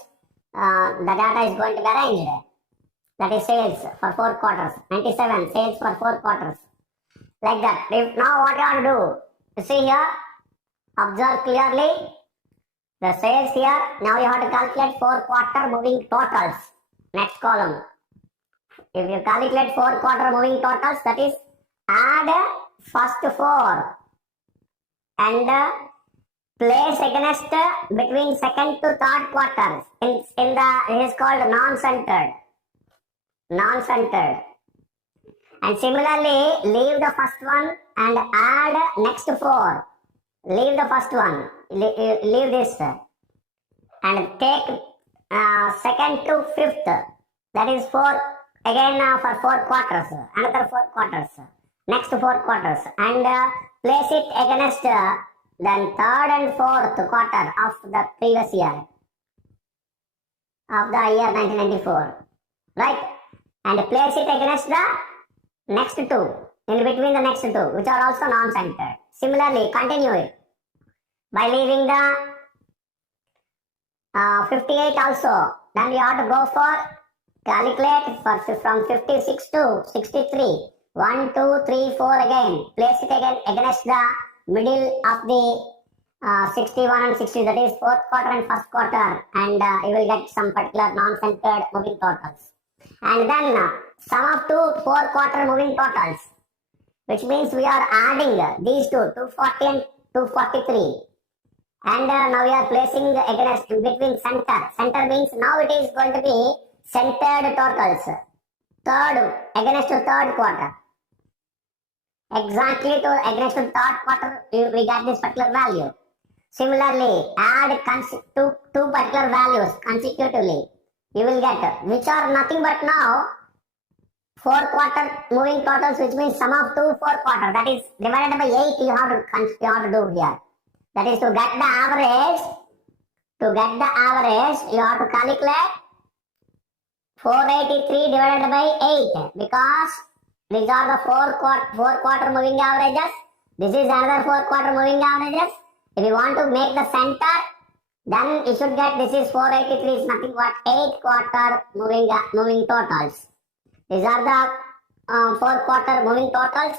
the data is going to be arranged. That is sales for 4 quarters. 97, sales for 4 quarters. Like that. Now what you have to do? You see here, observe clearly the sales here. Now you have to calculate 4 quarter moving totals. Next column. If you calculate 4 quarter moving totals, that is add first 4 and place against between second to third quarters. It is called non-centered. And similarly, leave the first one and add next 4. Leave the first one. Leave this. And take second to fifth. That is 4. Again for 4 quarters. Another 4 quarters. Next 4 quarters. And place it against then third and fourth quarter of the previous year. Of the year 1994. Right? And place it against the next 2, in between the next 2, which are also non-centered. Similarly, continue it by leaving the 58 also. Then you have to go for calculate from 56 to 63. 1, 2, 3, 4 again. Place it again against the middle of the 61 and 60. That is 4th quarter and 1st quarter. And you will get some particular non-centered moving totals. And then sum of 4 quarter moving totals. which means we are adding these two, 240 and 243. And now we are placing against between center. Center means now it is going to be centered totals. Third against third quarter. Exactly to against the third quarter, we get this particular value. Similarly, add two particular values consecutively. You will get which are nothing but now 4 quarter moving totals, which means sum of 2 4 quarter. That is divided by 8. You have to do here. That is to get the average. To get the average, you have to calculate 483 divided by 8 because these are the 4 quarter moving averages. This is another 4 quarter moving averages. If you want to make the center, then you should get this is 483 is nothing but 8 quarter moving totals. These are the 4 quarter moving totals.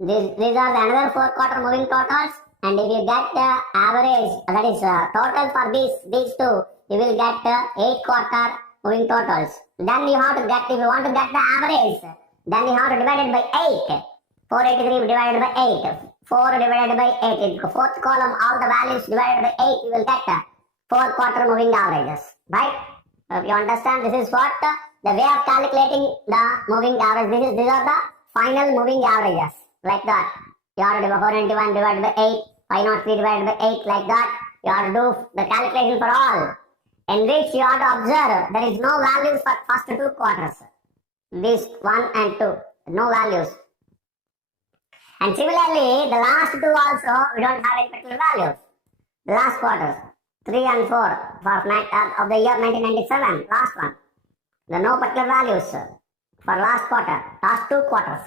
These are the another 4 quarter moving totals. And if you get the average, that is total for these two, you will get 8 quarter moving totals. Then you have to get, if you want to get the average, then you have to divide it by 8. 483 divided by 8. 4 divided by 8. In the fourth column, all the values divided by 8, you will get 4 quarter moving averages. Right? If you understand, this is what the way of calculating the moving average. These are the final moving averages. Like that. You have to divide 491 divided by 8. 503 divided by 8. Like that. You have to do the calculation for all. In which you have to observe there is no values for first 2 quarters. These 1 and 2. No values. And similarly, the last 2 also, we don't have any particular values. The last quarters, 3 and 4 of the year 1997, last one. There are no particular values for last quarter, last 2 quarters.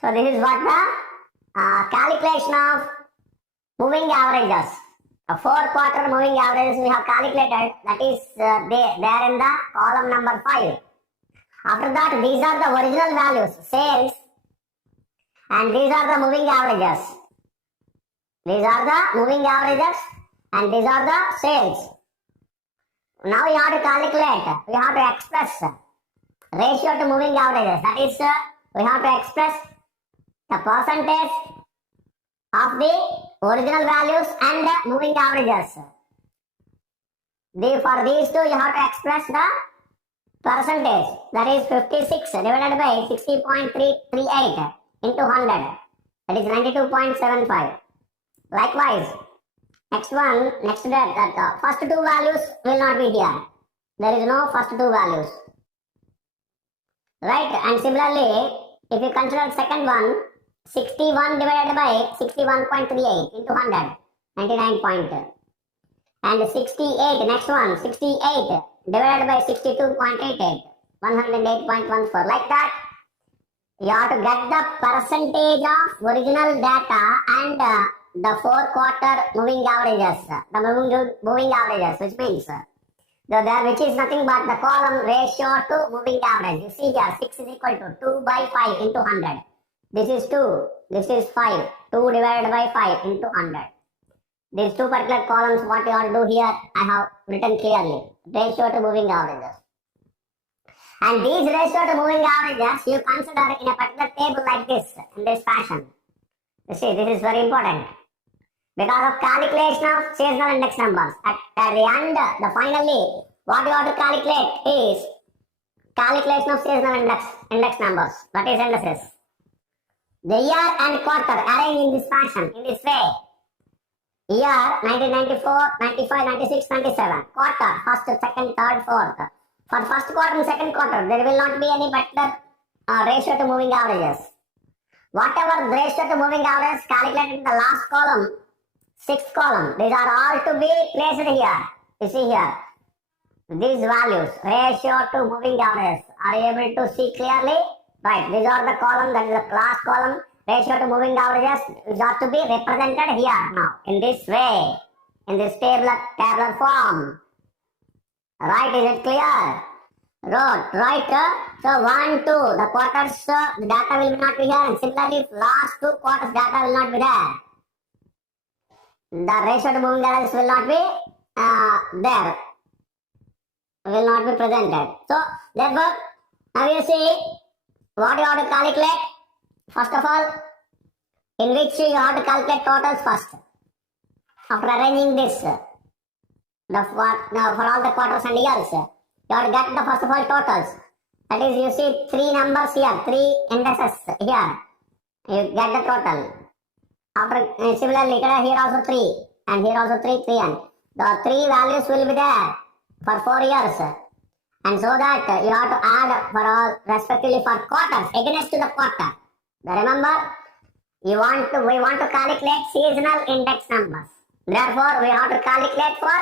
So this is what the calculation of moving averages. A 4 quarter moving averages we have calculated, that is there in the column number 5. After that, these are the original values, sales, and these are the moving averages. These are the moving averages and these are the sales. Now you have to calculate, we have to express ratio to moving averages. That is, we have to express the percentage of the original values and the moving averages. For these two, you have to express the percentage. That is 56 divided by 60.338 into 100. That is 92.75. Likewise, next that first 2 values will not be here. There is no first 2 values. Right? And similarly, if you consider second one, 61 divided by 61.38 into 100, 99. And 68, next one, 68 divided by 62.88, 108.14. Like that, you have to get the percentage of original data and the 4 quarter moving averages, the moving averages, which means which is nothing but the column ratio to moving average. You see here, 6 is equal to 2 by 5 into 100. This is 2, this is 5, 2 divided by 5 into 100. These 2 particular columns, what you have to do here, I have written clearly, ratio to moving averages. And these ratio to moving averages, you consider in a particular table like this, in this fashion. You see, this is very important. Because of calculation of seasonal index numbers. At the end, finally, what you have to calculate is calculation of seasonal index numbers. That is indices. The year and quarter arranged in this fashion, in this way. Year 1994, 95, 96, 97. Quarter, first, second, third, fourth. For first quarter and second quarter, there will not be any particular ratio to moving averages. Whatever ratio to moving averages calculated in the last column, 6th column, these are all to be placed here. You see here, these values, ratio to moving averages, are you able to see clearly? Right, these are the column, that is the last column, ratio to moving averages, which are to be represented here now, in this way, in this tabular form. Right, is it clear? Right, so 1, 2, the quarters, the data will not be here, and similarly, last 2 quarters data will not be there. The ratio to moving averages will not be there, will not be presented. So, therefore, now you see what you have to calculate. First of all, in which you have to calculate totals first. After arranging this, for all the quarters and years, you have to get the first of all totals. That is, you see three numbers here, three indices here. You get the total. After similarly, here also 3 and here also 3, 3 and the three values will be there for 4 years. And so that you have to add for all respectively for quarters against the quarter. Remember, we want to calculate seasonal index numbers. Therefore, we have to calculate for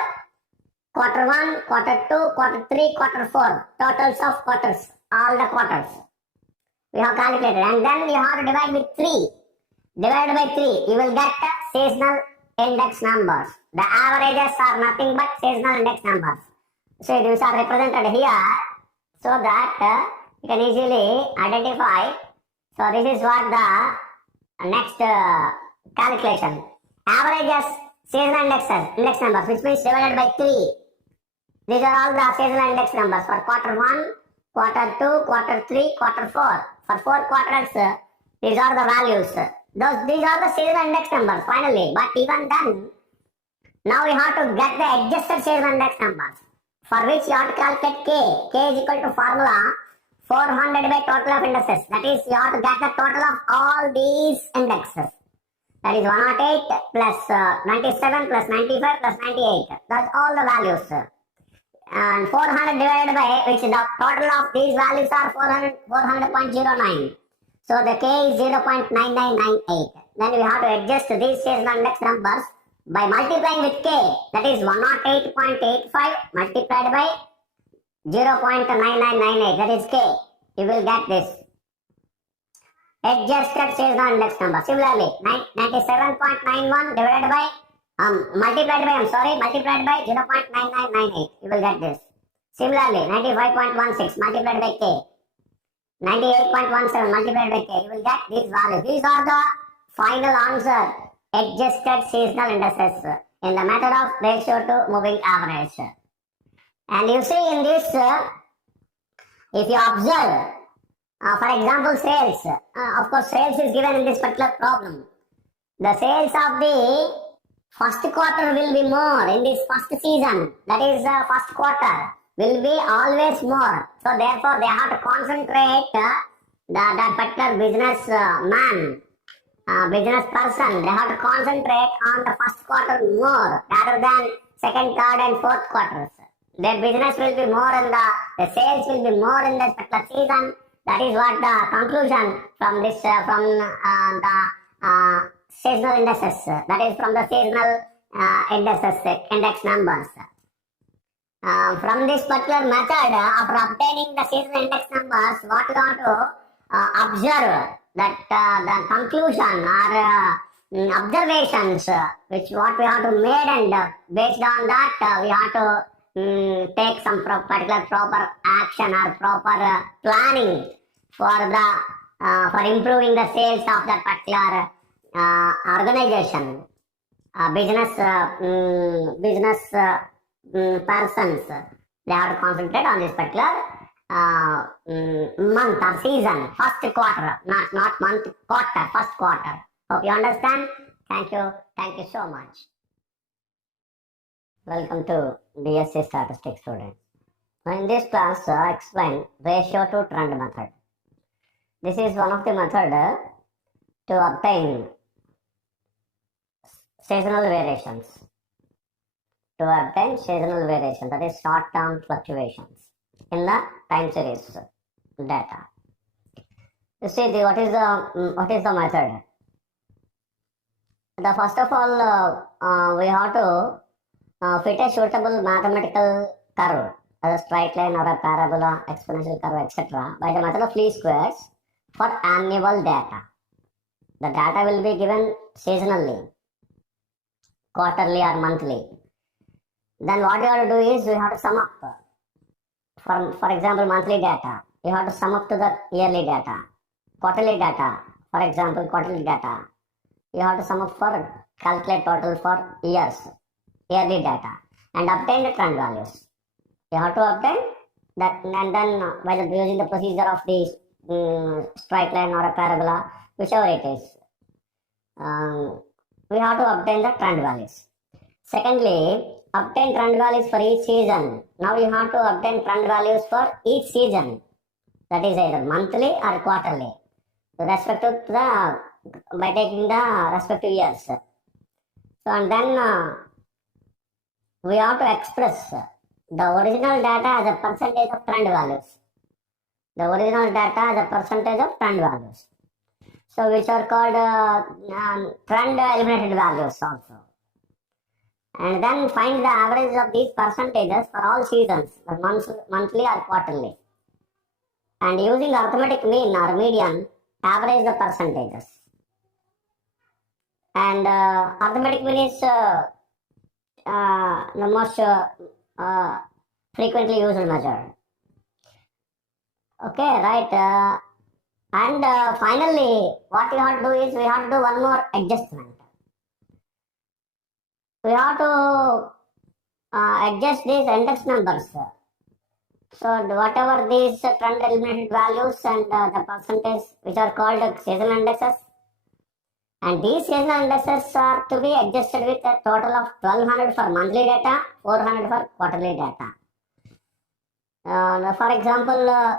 quarter 1, quarter 2, quarter 3, quarter 4. Totals of quarters, all the quarters. We have calculated, and then you have to divide with 3. Divided by 3, you will get seasonal index numbers. The averages are nothing but seasonal index numbers. So these are represented here so that you can easily identify. So this is what the next calculation. Averages, seasonal index numbers, which means divided by 3. These are all the seasonal index numbers for quarter 1, quarter 2, quarter 3, quarter 4. For 4 quarters, these are the values. These are the seasonal index numbers finally. But even then, now we have to get the adjusted seasonal index numbers, for which you have to calculate K. K is equal to formula 400 by total of indices. That is, you have to get the total of all these indexes. That is 108 plus 97 plus 95 plus 98. That's all the values. And 400 divided by which the total of these values are 400.09. So the K is 0.9998. Then we have to adjust these seasonal index numbers by multiplying with K. That is 108.85 multiplied by 0.9998. That is K. You will get this adjusted seasonal index number. Similarly, 97.91 divided by multiplied by 0.9998. You will get this. Similarly, 95.16 multiplied by K. 98.17 multiplied by K. You will get these values. These are the final answer. Adjusted seasonal indices in the method of ratio to moving average. And you see in this, if you observe, for example, sales. Of course, sales is given in this particular problem. The sales of the first quarter will be more in this first season. That is, first quarter will be always more. So therefore, they have to concentrate that particular business man, business person. They have to concentrate on the first quarter more rather than second, third, and fourth quarters. Their business will be more in the sales will be more in this particular season. That is what the conclusion from this the seasonal indices. That is from the seasonal index numbers. From this particular method, after obtaining the seasonal index numbers, what we want to observe that the conclusion or observations, which what we have to make, and based on that we have to take some particular proper action or proper planning for for improving the sales of that particular organization, business persons. They have to concentrate on this particular month or season, first quarter, not month, quarter, first quarter. Hope you understand. Thank you so much. Welcome to BSc Statistics students. In this class, I explain ratio to trend method. This is one of the method to obtain seasonal variations. That is short-term fluctuations in the time series data. You see, what is the method? First of all, we have to fit a suitable mathematical curve, a straight line or a parabola, exponential curve, etc. by the method of least squares for annual data. The data will be given seasonally, quarterly or monthly. Then what you have to do is, you have to sum up. For example, monthly data, you have to sum up to the yearly data. Quarterly data, for example, quarterly data, you have to sum up for calculate total for years, yearly data, and obtain the trend values. You have to obtain that, and then by using the procedure of the straight line or a parabola, whichever it is. We have to obtain the trend values. Secondly, obtain trend values for each season. Now you have to obtain trend values for each season. That is either monthly or quarterly, respective to the by taking the respective years. So and then we have to express the original data as a percentage of trend values. The original data as a percentage of trend values. So which are called trend eliminated values also. And then find the average of these percentages for all seasons, monthly or quarterly. And using arithmetic mean or median, average the percentages. And arithmetic mean is the most frequently used method. Okay, right. And finally, what we have to do is we have to do one more adjustment. We have to adjust these index numbers. So whatever these trend eliminated values and the percentage which are called seasonal indexes, and these seasonal indexes are to be adjusted with a total of 1200 for monthly data, 400 for quarterly data. For example,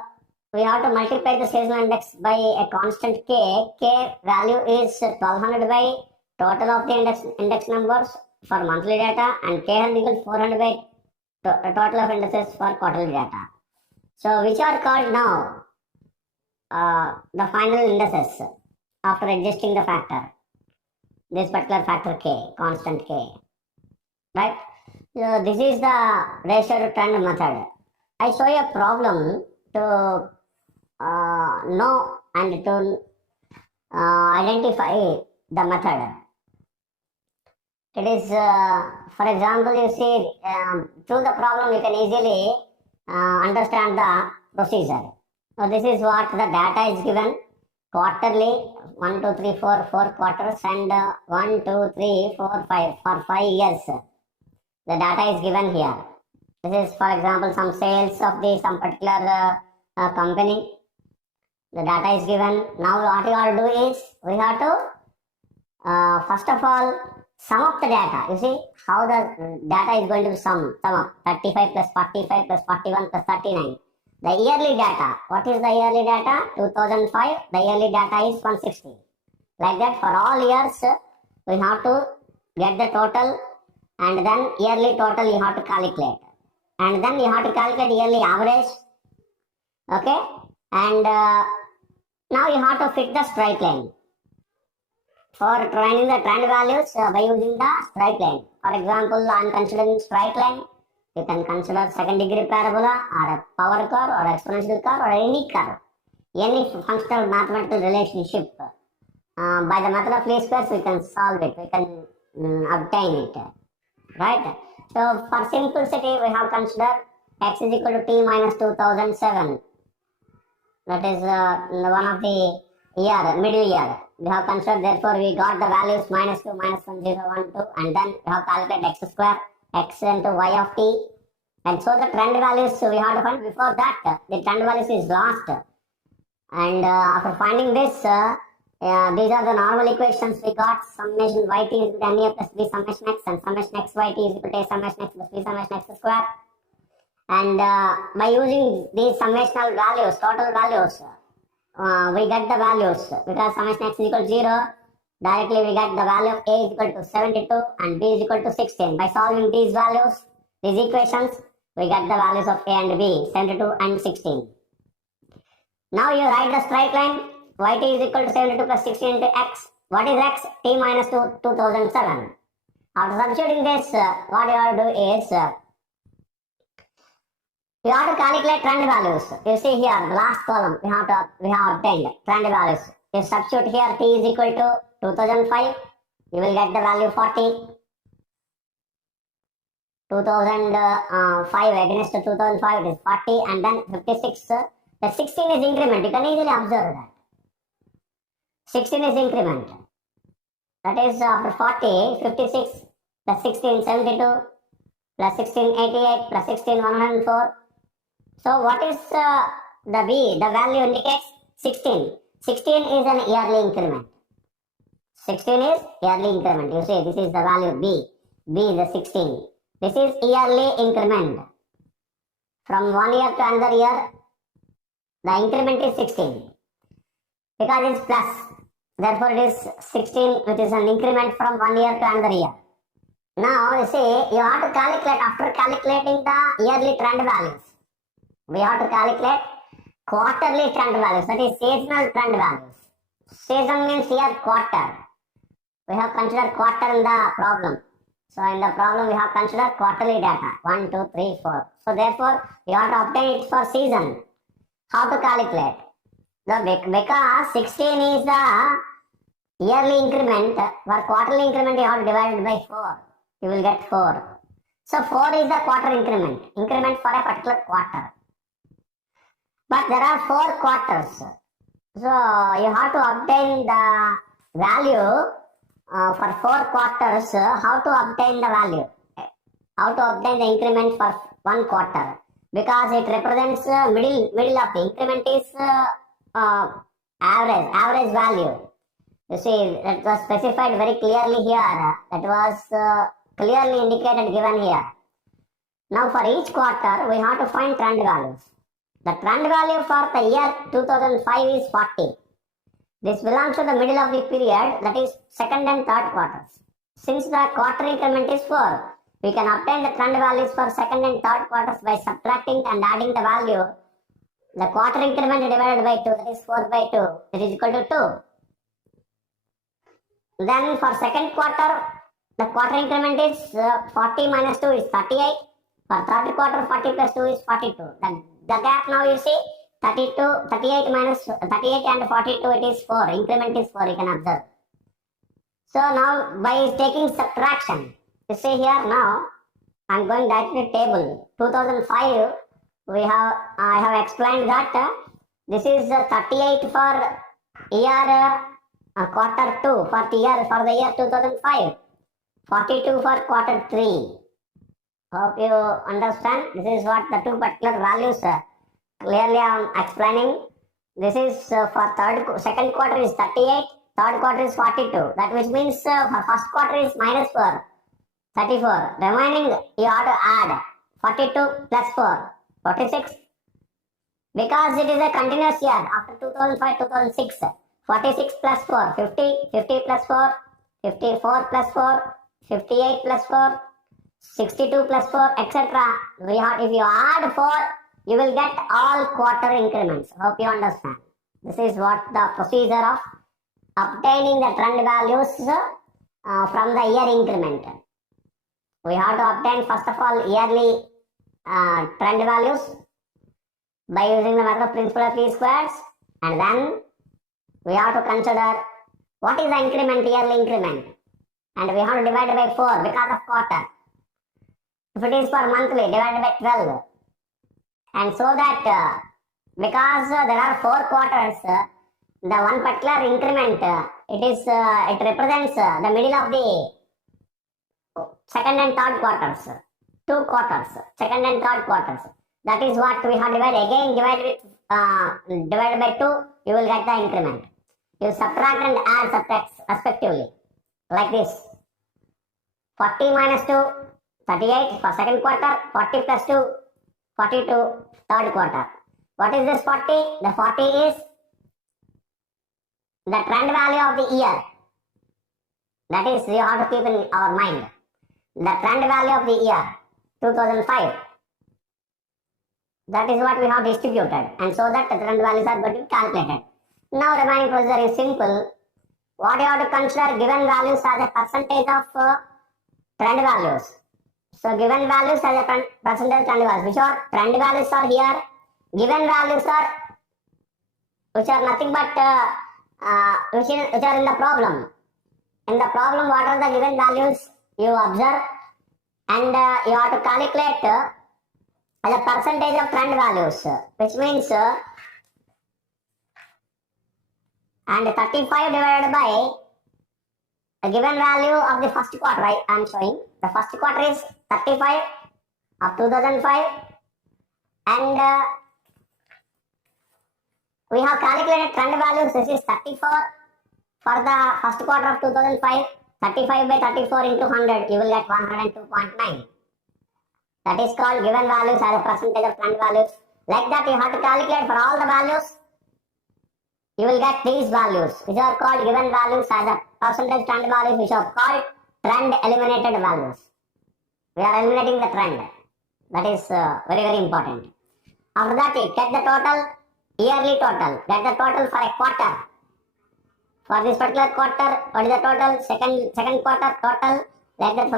we have to multiply the seasonal index by a constant k. K value is 1200 by total of the index numbers for monthly data, and k is equal to 400 by total of indices for quarterly data. So which are called now the final indices after adjusting the factor, this particular factor k, constant k, right? So this is the ratio to trend method. I show you a problem to know and to identify the method. It is, for example, you see, through the problem you can easily understand the procedure. So this is what the data is given quarterly, 1, 2, 3, 4 quarters, and 1, 2, 3, 4, 5 for 5 years. The data is given here. This is, for example, some sales of some particular company. The data is given. Now what we have to do is we have to first of all sum up the data. You see how the data is going to be sum up 35 plus 45 plus 41 plus 39. The yearly data. What is the yearly data? 2005. The yearly data is 160. Like that for all years we have to get the total, and then yearly total you have to calculate, and then you have to calculate yearly average. Okay, and now you have to fit the straight line. For finding the trend values by using the straight line. For example, I am considering straight line. You can consider second degree parabola or a power curve or exponential curve or any curve. Any functional mathematical relationship. By the method of least squares we can solve it. We can obtain it. Right? So for simplicity we have considered x is equal to t minus 2007. That is one of the year, middle year. We have considered, therefore we got the values minus 2, minus 1, 0, 1, 2, and then we have calculated x square, x into y of t. And so the trend values we have to find. Before that, the trend values is lost. And after finding this, these are the normal equations we got. Summation yt is equal to na plus b summation x, and summation x yt is equal to a summation x plus b summation x square. And by using these summational values, total values, we get the values because summation x is equal to 0. Directly we get the value of a is equal to 72 and b is equal to 16. By solving these values, these equations, we get the values of a and b, 72 and 16. Now you write the straight line. Yt is equal to 72 plus 16 into x. What is x? T minus 2007. After substituting this, what you have to do is you have to calculate trend values. You see here, the last column, we have obtained trend values. You substitute here t is equal to 2005. You will get the value 40. 2005 against 2005 it is 40, and then 56. The 16 is increment. You can easily observe that. 16 is increment. That is after 40, 56 plus 16, 72 plus 16, 88 plus 16, 104. So what is the V? The value indicates 16. 16 is an yearly increment. 16 is yearly increment. You see, this is the value B. B is the 16. This is yearly increment. From one year to another year, the increment is 16. Because it is plus. Therefore, it is 16, which is an increment from one year to another year. Now, you see, you have to calculate, after calculating the yearly trend values, we have to calculate quarterly trend values, that is seasonal trend values. Season means here quarter. We have considered quarter in the problem. So in the problem we have considered quarterly data. 1, 2, 3, 4. So therefore you have to obtain it for season. How to calculate? Because 16 is the yearly increment, for quarterly increment you have to divide it by 4. You will get 4. So 4 is the quarter increment. Increment for a particular quarter. But there are 4 quarters. So you have to obtain the value for 4 quarters. How to obtain the value? How to obtain the increment for 1 quarter? Because it represents middle of the increment is average value. You see, that was specified very clearly here. That was clearly indicated given here. Now for each quarter we have to find trend values. The trend value for the year 2005 is 40. This belongs to the middle of the period, that is second and third quarters. Since the quarter increment is 4, we can obtain the trend values for second and third quarters by subtracting and adding the value. The quarter increment divided by 2, that is 4 by 2, it is equal to 2. Then for second quarter, the quarter increment is 40 minus 2 is 38. For third quarter, 40 plus 2 is 42. The gap now you see, 38 minus 38 and 42, it is 4. Increment is 4, you can observe. So now by taking subtraction, you see here now, I am going directly to table. 2005, I have explained that this is 38 for year quarter 2 for the year 2005. 42 for quarter 3. Hope you understand. This is what the two particular values clearly I am explaining. This is for second quarter is 38, third quarter is 42. That which means for first quarter is minus 4, 34. Remaining you have to add 42 plus 4, 46. Because it is a continuous year after 2005, 2006. 46 plus 4, 50, 50 plus 4, 54 plus 4, 58 plus 4, 62 plus 4, etc. If you add 4, you will get all quarter increments. Hope you understand. This is what the procedure of obtaining the trend values from the year increment. We have to obtain first of all yearly trend values by using the method of principal of least squares, and then we have to consider what is the increment, yearly increment, and we have to divide it by 4 because of quarter. If it is for monthly, divided by 12. And so that because there are 4 quarters, the one particular increment, it represents the middle of the second and third quarters. 2 quarters, second and third quarters. That is what we have divided. Again, divided by 2, you will get the increment. You subtract and add respectively. Like this. 40 minus 2, 38 for second quarter, 40 plus 2, 42 third quarter. What is this 40? The 40 is the trend value of the year. That is, you have to keep in our mind. The trend value of the year, 2005. That is what we have distributed, and so that the trend values are going to be calculated. Now remaining procedure is simple. What you have to consider given values as a percentage of trend values. So given values as a percentage trend values, which are trend values are here, given values are which are nothing but which are in the problem. In the problem, what are the given values you observe, and you have to calculate as a percentage of trend values, which means and 35 divided by the given value of the first quarter. I am showing the first quarter is 35 of 2005, and We have calculated trend values. This is 34 for the first quarter of 2005. 35 by 34 into 100, you will get 102.9. That is called given values as a percentage of trend values. Like that, you have to calculate for all the values. You will get these values. These are called given values as a percentage trend values, which are called trend eliminated values. We are eliminating the trend. That is very, very important. After that, you get the total, yearly total. Get the total for a quarter. For this particular quarter, what is the total? Second quarter total. Like that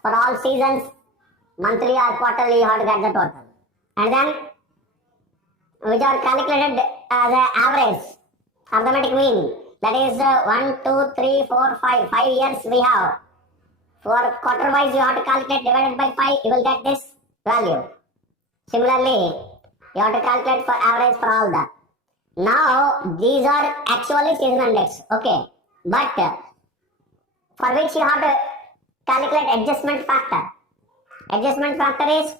for all seasons, monthly or quarterly, you have to get the total. And then, which are calculated as an average, arithmetic mean. That is 1, 2, 3, 4, 5. 5 years we have. For quarter wise, you have to calculate divided by 5, you will get this value. Similarly, you have to calculate for average for all that. Now, these are actually seasonal index. Okay. But for which you have to calculate adjustment factor. Adjustment factor is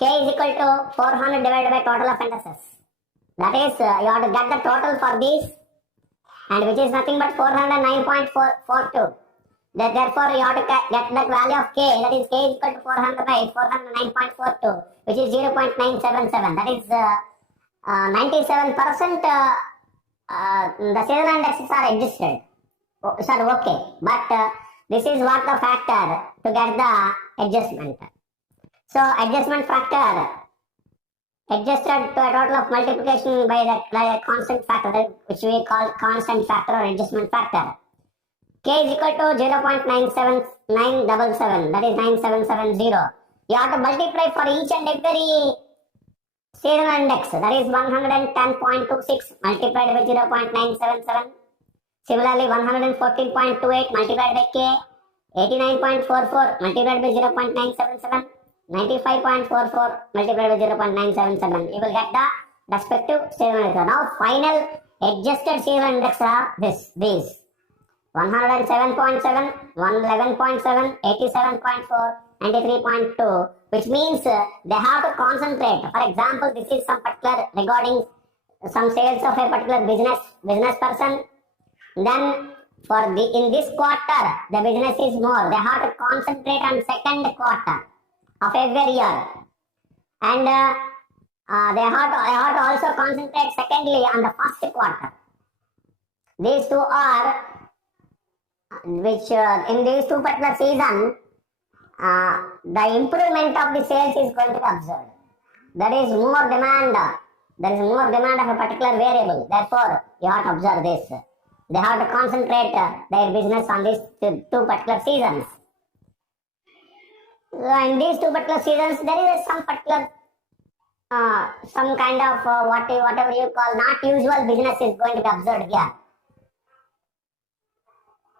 K is equal to 400 divided by total of indices. That is, you have to get the total for these, and which is nothing but 409.42. Therefore, you have to get the value of K, that is K is equal to 400 by 409.42, which is 0.977. That is 97% the seasonal indexes are adjusted. Sir, okay. But this is what the factor to get the adjustment. So, adjustment factor adjusted to a total of multiplication by the constant factor, which we call constant factor or adjustment factor. K is equal to 0.977, that is 9770. You have to multiply for each and every seasonal index, that is 110.26 multiplied by 0.977. Similarly, 114.28 multiplied by K, 89.44 multiplied by 0.977, 95.44 multiplied by 0.977. You will get the respective seasonal index. Now, final adjusted seasonal index are these. 107.7, 111.7, 87.4, 93.2, which means they have to concentrate. For example, this is some particular regarding some sales of a particular business person. Then in this quarter, the business is more. They have to concentrate on second quarter of every year, and they have to also concentrate secondly on the first quarter. These two are which in these two particular season, the improvement of the sales is going to be observed. There is more demand. There is more demand of a particular variable. Therefore, you have to observe this. They have to concentrate their business on these two particular seasons. In these two particular seasons, there is some particular, some kind of whatever you call not usual business is going to be observed here.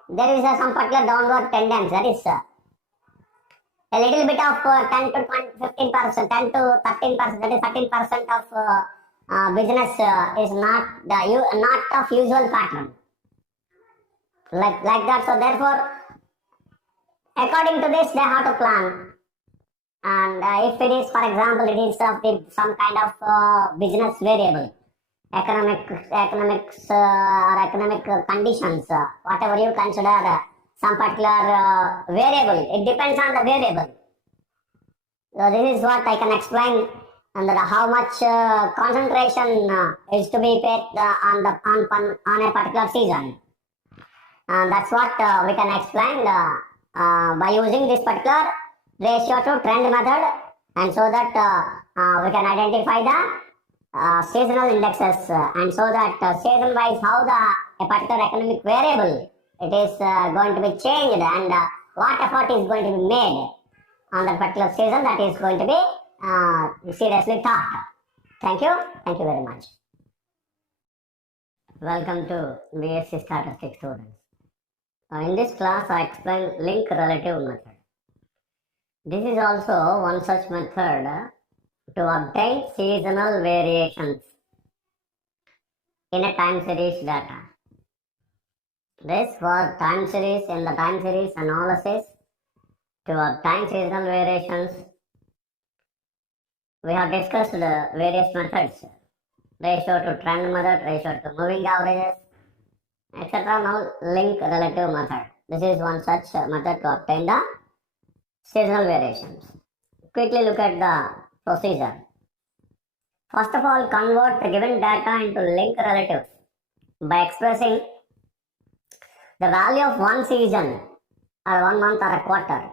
There is some particular downward tendency. That is a little bit of 10 to 15%, 10 to 13%, that is 13% of business is not of usual pattern. Like that. So therefore, according to this, they have to plan. And if it is, for example, it is of some kind of business variable, economics or economic conditions, whatever you consider some particular variable, it depends on the variable. So this is what I can explain, and how much concentration is to be paid on a particular season. And that's what we can explain by using this particular ratio to trend method, and so that we can identify the seasonal indexes, and so that season wise how a particular economic variable it is going to be changed, and what effort is going to be made on that particular season, that is going to be seriously thought. Thank you very much. Welcome to BSc Statistics students. In this class I explain link relative method. This is also one such method to obtain seasonal variations in a time series data. This was time series. In the time series analysis, to obtain seasonal variations, we have discussed various methods. ratio to trend method, ratio to moving averages, etc. Now link relative method. This is one such method to obtain the seasonal variations. Quickly look at the procedure. First of all, convert the given data into link relatives by expressing the value of one season or 1 month or a quarter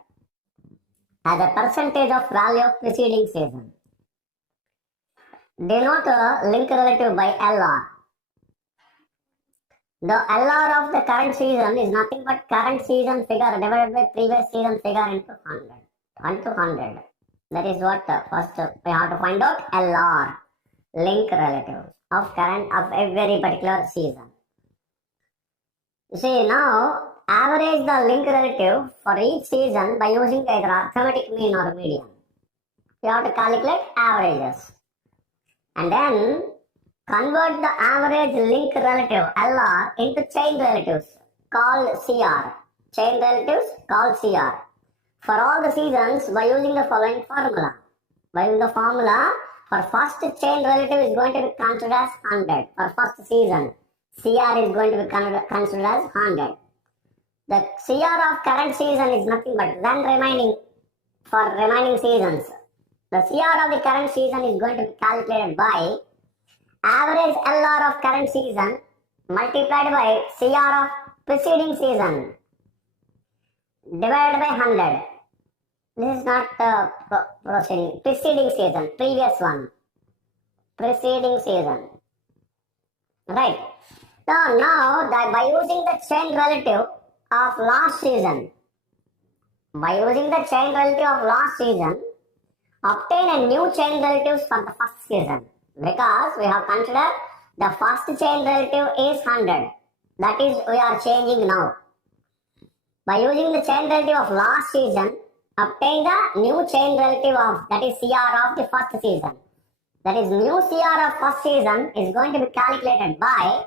as a percentage of value of preceding season. Denote a link relative by LR. The LR of the current season is nothing but current season figure divided by previous season figure into 100. 1 to 100. That is what first we have to find out LR, link relative of current of a very particular season. You see, now average the link relative for each season by using either arithmetic mean or median. You have to calculate averages. And then convert the average link relative LR into chain relatives called CR. Chain relatives called CR. For all the seasons by using the following formula. By using the formula, for first chain relative is going to be considered as 100. For first season, CR is going to be considered as 100. The CR of current season is nothing but then remaining for remaining seasons. The CR of the current season is going to be calculated by average LR of current season multiplied by CR of preceding season divided by 100. This is not proceeding. Preceding season, previous one. Preceding season. Right. So now by using the chain relative of last season, obtain a new chain relatives for the first season. Because we have considered the first chain relative is 100. That is we are changing now. By using the chain relative of last season, obtain the new chain relative of, that is CR of the first season. That is new CR of first season is going to be calculated by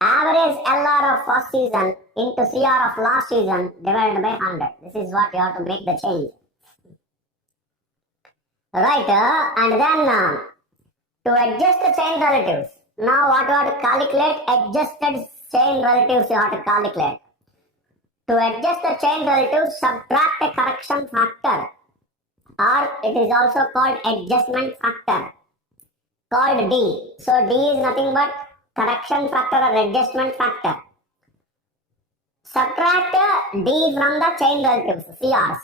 average LR of first season into CR of last season divided by 100. This is what you have to make the change. Right, and then to adjust the chain relatives. Now what you have to calculate? Adjusted chain relatives you have to calculate. To adjust the chain relatives, subtract a correction factor, or it is also called adjustment factor, called D. So D is nothing but correction factor or adjustment factor. Subtract D from the chain relatives, CRs.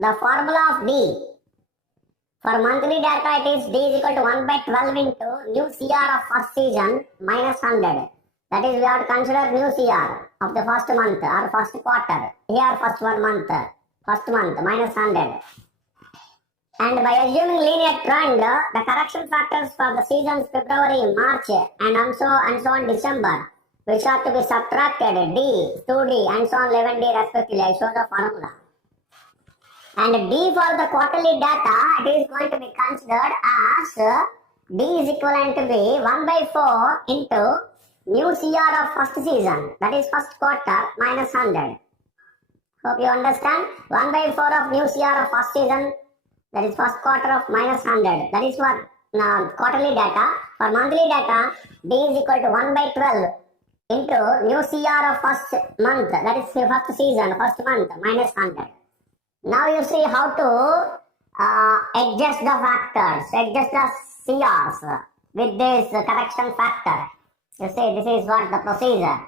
The formula of D. For monthly data, it is D is equal to 1 by 12 into new CR of first season minus 100. That is, we have to consider new CR of the first month or first quarter. Here, first month minus 100. And by assuming linear trend, the correction factors for the seasons February, March, and so on December, which have to be subtracted, D, 2D, and so on 11D respectively. I show the formula. And D for the quarterly data, it is going to be considered as D is equivalent to be 1 by 4 into new CR of first season, that is first quarter, minus 100. Hope you understand. 1 by 4 of new CR of first season, that is first quarter of minus 100. That is for quarterly data. For monthly data, D is equal to 1 by 12 into new CR of first month, that is first season, first month, minus 100. Now you see how to adjust the factors, adjust the CRs with this correction factor. You see, this is what the procedure.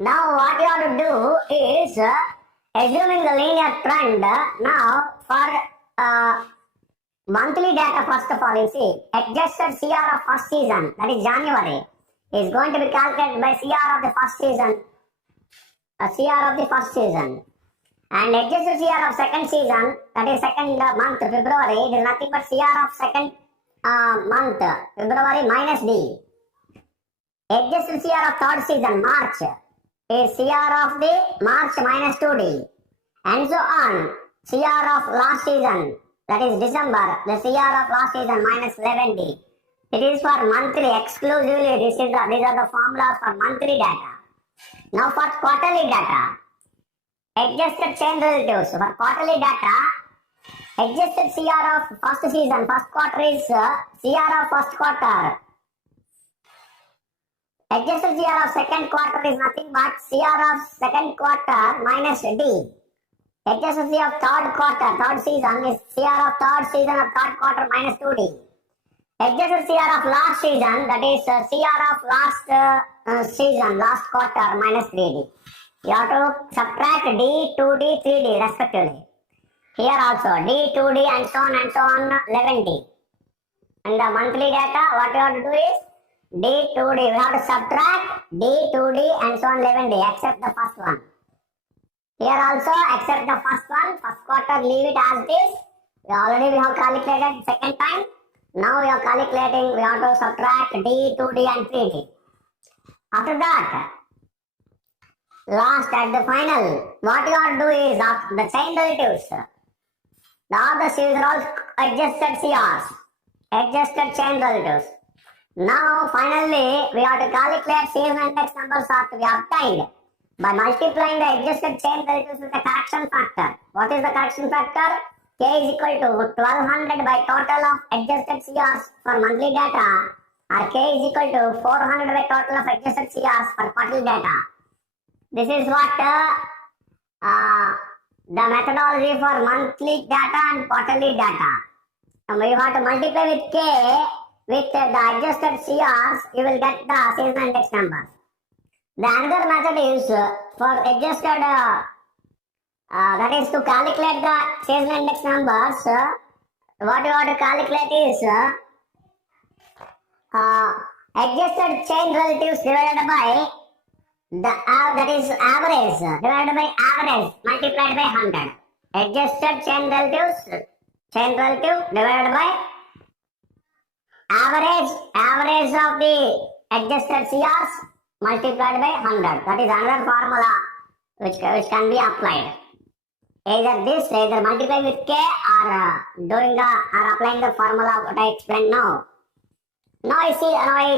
Now what you have to do is, assuming the linear trend, now for monthly data, first of all, you see, adjusted CR of first season, that is January, is going to be calculated by CR of the first season, CR of the first season. And adjusted CR of second season, that is second month, February, it is nothing but CR of second month, February minus D. Adjusted CR of third season, March, is CR of the March minus 2D. And so on. CR of last season, that is December, the CR of last season minus 11D. It is for monthly exclusively. These are the formulas for monthly data. Now for quarterly data, adjusted chain relatives. For quarterly data, Adjusted CR of first season, first quarter is CR of first quarter. Adjusted CR of second quarter is nothing but CR of second quarter minus D. Adjusted CR of third quarter, third season is CR of third season of third quarter minus 2D. Adjusted CR of last season, that is CR of last season, last quarter minus 3D. You have to subtract D, 2D, 3D respectively. Here also D, 2D and so on 11D. And the monthly data, what you have to do is D, 2D. We have to subtract D, 2D and so on 11D except the first one. Here also except the first one, first quarter leave it as this. We have calculated second time. Now we are calculating, we have to subtract D, 2D and 3D. After that, last at the final, what you have to do is the chain relatives. All the series are all adjusted CRs, adjusted chain relatives. Now finally, we have to calculate seasonal index numbers are to be obtained by multiplying the adjusted chain relatives with the correction factor. What is the correction factor? K is equal to 1200 by total of adjusted CRs for monthly data, or K is equal to 400 by total of adjusted CRs for quarterly data. This is what the methodology for monthly data and quarterly data. And you have to multiply with K with the adjusted CRs, you will get the seasonal index numbers. The another method is for adjusted, that is to calculate the seasonal index numbers. What you have to calculate is adjusted chain relatives divided by that is average divided by average multiplied by 100. Adjusted chain relative divided by average of the adjusted CRs multiplied by 100. That is another formula which can be applied. Either multiply with K or applying the formula what I explained now. Now I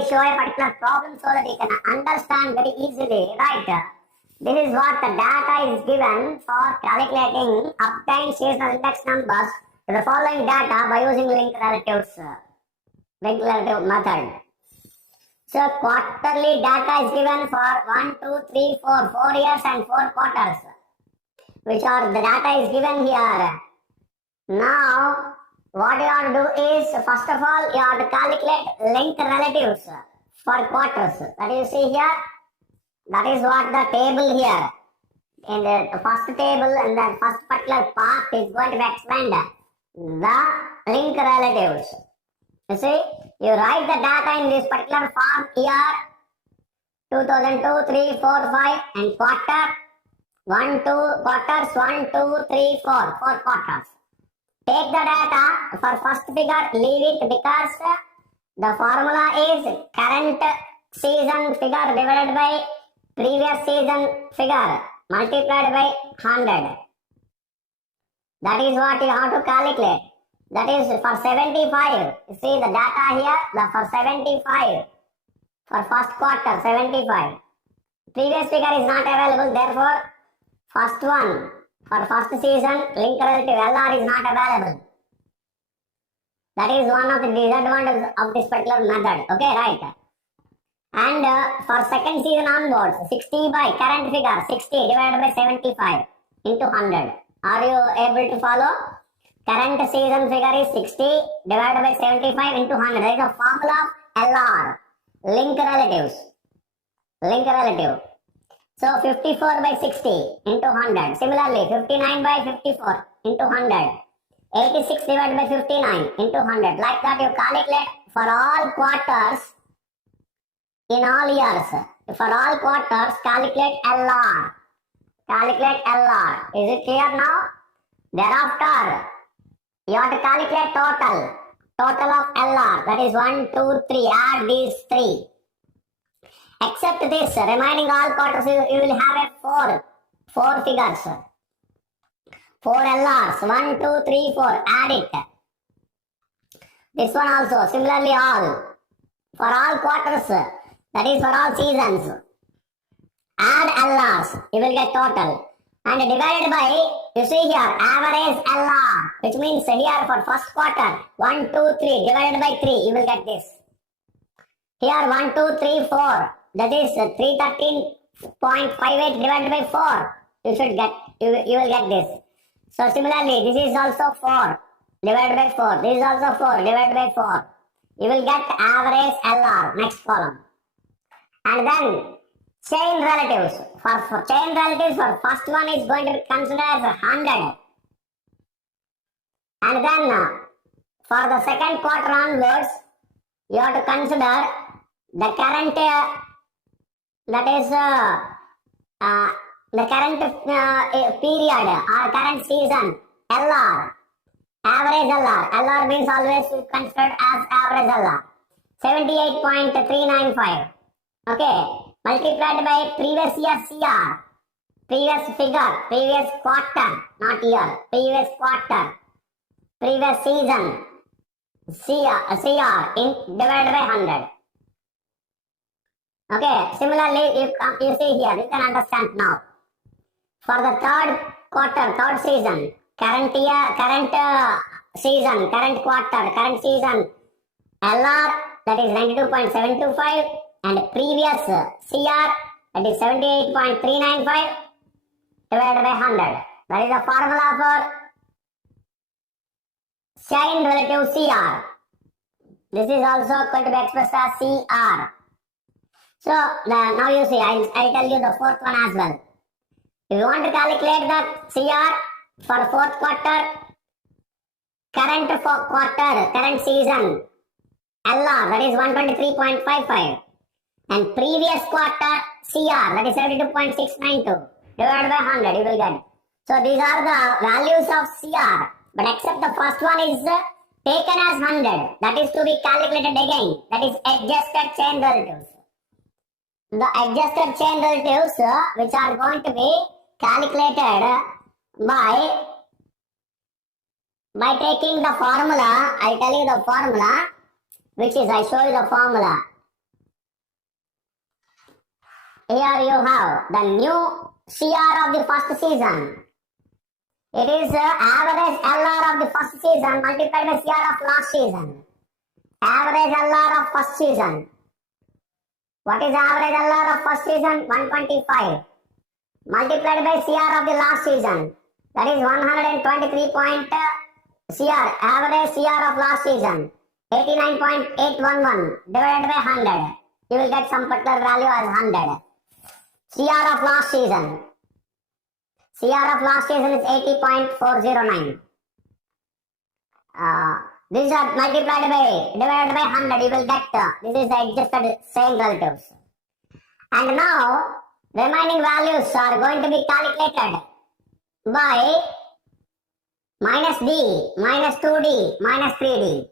show a particular problem so that you can understand very easily, right? This is what the data is given for calculating obtained seasonal index numbers to the following data by using linked relatives, linked relative method. So quarterly data is given for 1, 2, 3, 4 years and 4 quarters, which are the data is given here. Now what you have to do is, first of all, you have to calculate linked relatives for quarters. That you see here, that is what the table here. In the first table and the first particular part is going to be explained the linked relatives. You see, you write the data in this particular form year 2002, 3, 4, 5 and quarter 1, 2 quarters 1, 2, 3, 4 quarters. Take the data for first figure, leave it because the formula is current season figure divided by previous season figure multiplied by 100. That is what you have to calculate. That is for 75. You see the data here, for 75. For first quarter, 75. Previous figure is not available, therefore, first one. For first season, linked relative LR is not available. That is one of the disadvantages of this particular method. Okay, right? And for second season onwards, 60 by current figure, 60 divided by 75 into 100. Are you able to follow? Current season figure is 60 divided by 75 into 100. That is a formula of LR. Linked relatives. Linked relative. So 54 by 60 into 100. Similarly, 59 by 54 into 100. 86 divided by 59 into 100. Like that you calculate for all quarters in all years. For all quarters, calculate LR. Calculate LR. Is it clear now? Thereafter, you have to calculate total. Total of LR. That is 1, 2, 3. Add these 3. Except this, remaining all quarters, you will have a 4 figures. 4 LRs, 1, 2, 3, 4, add it. This one also, similarly all. For all quarters, that is for all seasons. Add LRs, you will get total. And divided by You see here, average LR, which means here for first quarter, 1, 2, 3 divided by 3, you will get this. Here 1, 2, 3, 4, that is 313.58 divided by 4. You will get this. So similarly, this is also 4 divided by 4. This is also 4 divided by 4. You will get average LR, next column. And then chain relatives. For chain relatives, for first one is going to be considered as 100. And then for the second quarter onwards, you have to consider the current, that is the current period or current season, LR, average LR. LR means always considered as average LR, 78.395. Okay, multiplied by previous year CR, previous figure, previous quarter, not year, previous quarter, previous season, CR in divided by 100. Okay, similarly, you see here, you can understand now. For the third quarter, third season, current year, current season, current quarter, current season, LR, that is 92.725, and previous CR, that is 78.395 divided by 100. That is the formula for chain relative CR. This is also going to be expressed as CR. So now you see, I'll tell you the fourth one as well. If you want to calculate the CR for fourth quarter, current season, LR, that is 123.55, and previous quarter CR, that is 72.692 divided by 100, you will get. So these are the values of CR, but except the first one is taken as 100, that is to be calculated again, that is adjusted chain relatives. The adjusted chain relatives which are going to be calculated by taking the formula. I'll tell you the formula, which is, I show you the formula. Here you have the new CR of the first season. It is average LR of the first season multiplied by CR of last season. Average LR of first season. What is average LR of first season? 125. Multiplied by CR of the last season. That is 123 point CR. Average CR of last season. 89.811 divided by 100. You will get some particular value as 100. CR of last season. CR of last season is 80.409. These are multiplied by, divided by 100, you will get, this is the adjusted chain relatives. And now, remaining values are going to be calculated by minus D, minus 2D, minus 3D.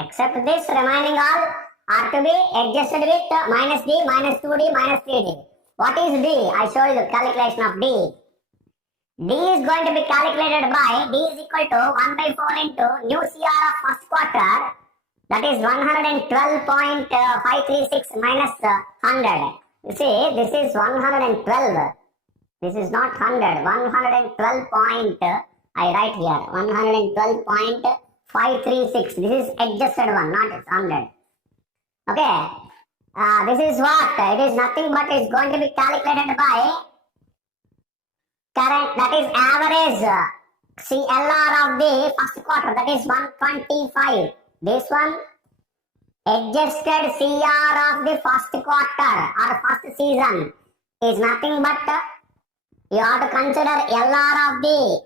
Except this, remaining all are to be adjusted with minus D, minus 2D, minus 3D. What is D? I show you the calculation of D. D is going to be calculated by, D is equal to 1 by 4 into new CR of first quarter, that is 112.536 minus 100. You see, this is 112. This is not 100. 112 point, I write here, 112.536. This is adjusted one, not 100. Okay. This is what? It is nothing but it's going to be calculated by current, that is average CLR of the first quarter, that is 125. This one, adjusted CR of the first quarter or first season is nothing but you have to consider LR of the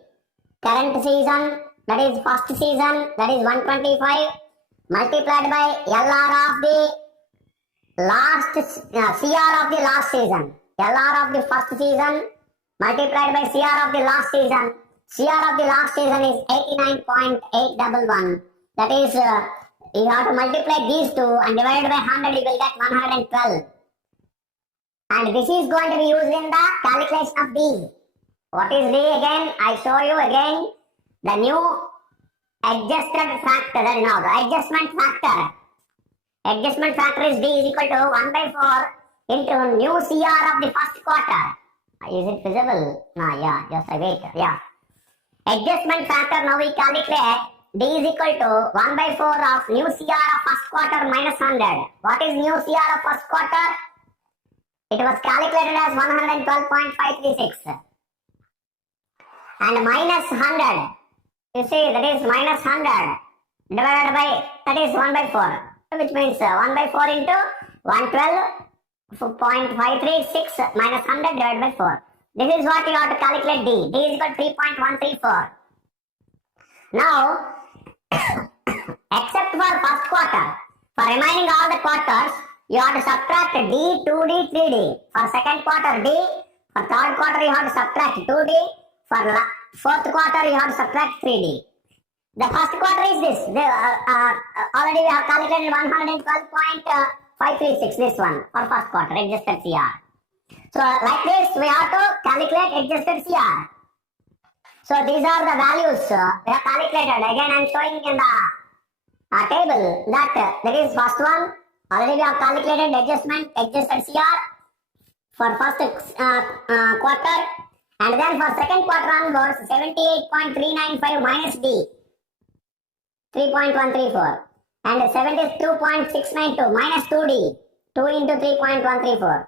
current season, that is first season, that is 125 multiplied by LR of the last CR of the last season, LR of the first season multiplied by CR of the last season. CR of the last season is 89.811. That is, you have to multiply these two and divided by 100, you will get 112. And this is going to be used in the calculation of D. What is D again? I show you again the new adjusted factor. That is now the adjustment factor. Adjustment factor is D is equal to 1 by 4 into new CR of the first quarter. Is it visible? Yeah, just I wait. Yeah. Adjustment factor, now we calculate D is equal to 1 by 4 of new CR of first quarter minus 100. What is new CR of first quarter? It was calculated as 112.536. And minus 100. You see, that is minus 100 divided by, that is 1 by 4. Which means 1 by 4 into 112.536 minus 100 divided by 4. This is what you have to calculate D. D is equal to 3.134. Now, except for first quarter, for remaining all the quarters, you have to subtract D, 2D, 3D. For second quarter, D. For third quarter, you have to subtract 2D. For fourth quarter, you have to subtract 3D. The first quarter is this. Already we have calculated 112.536, this one, for first quarter, adjusted CR. So, like this, we have to calculate adjusted CR. So, these are the values we have calculated. Again, I am showing in the table that there is first one. Already we have calculated adjusted CR for first quarter. And then for second quarter onwards, 78.395 minus D, 3.134. And 72.692 minus 2D, 2 into 3.134.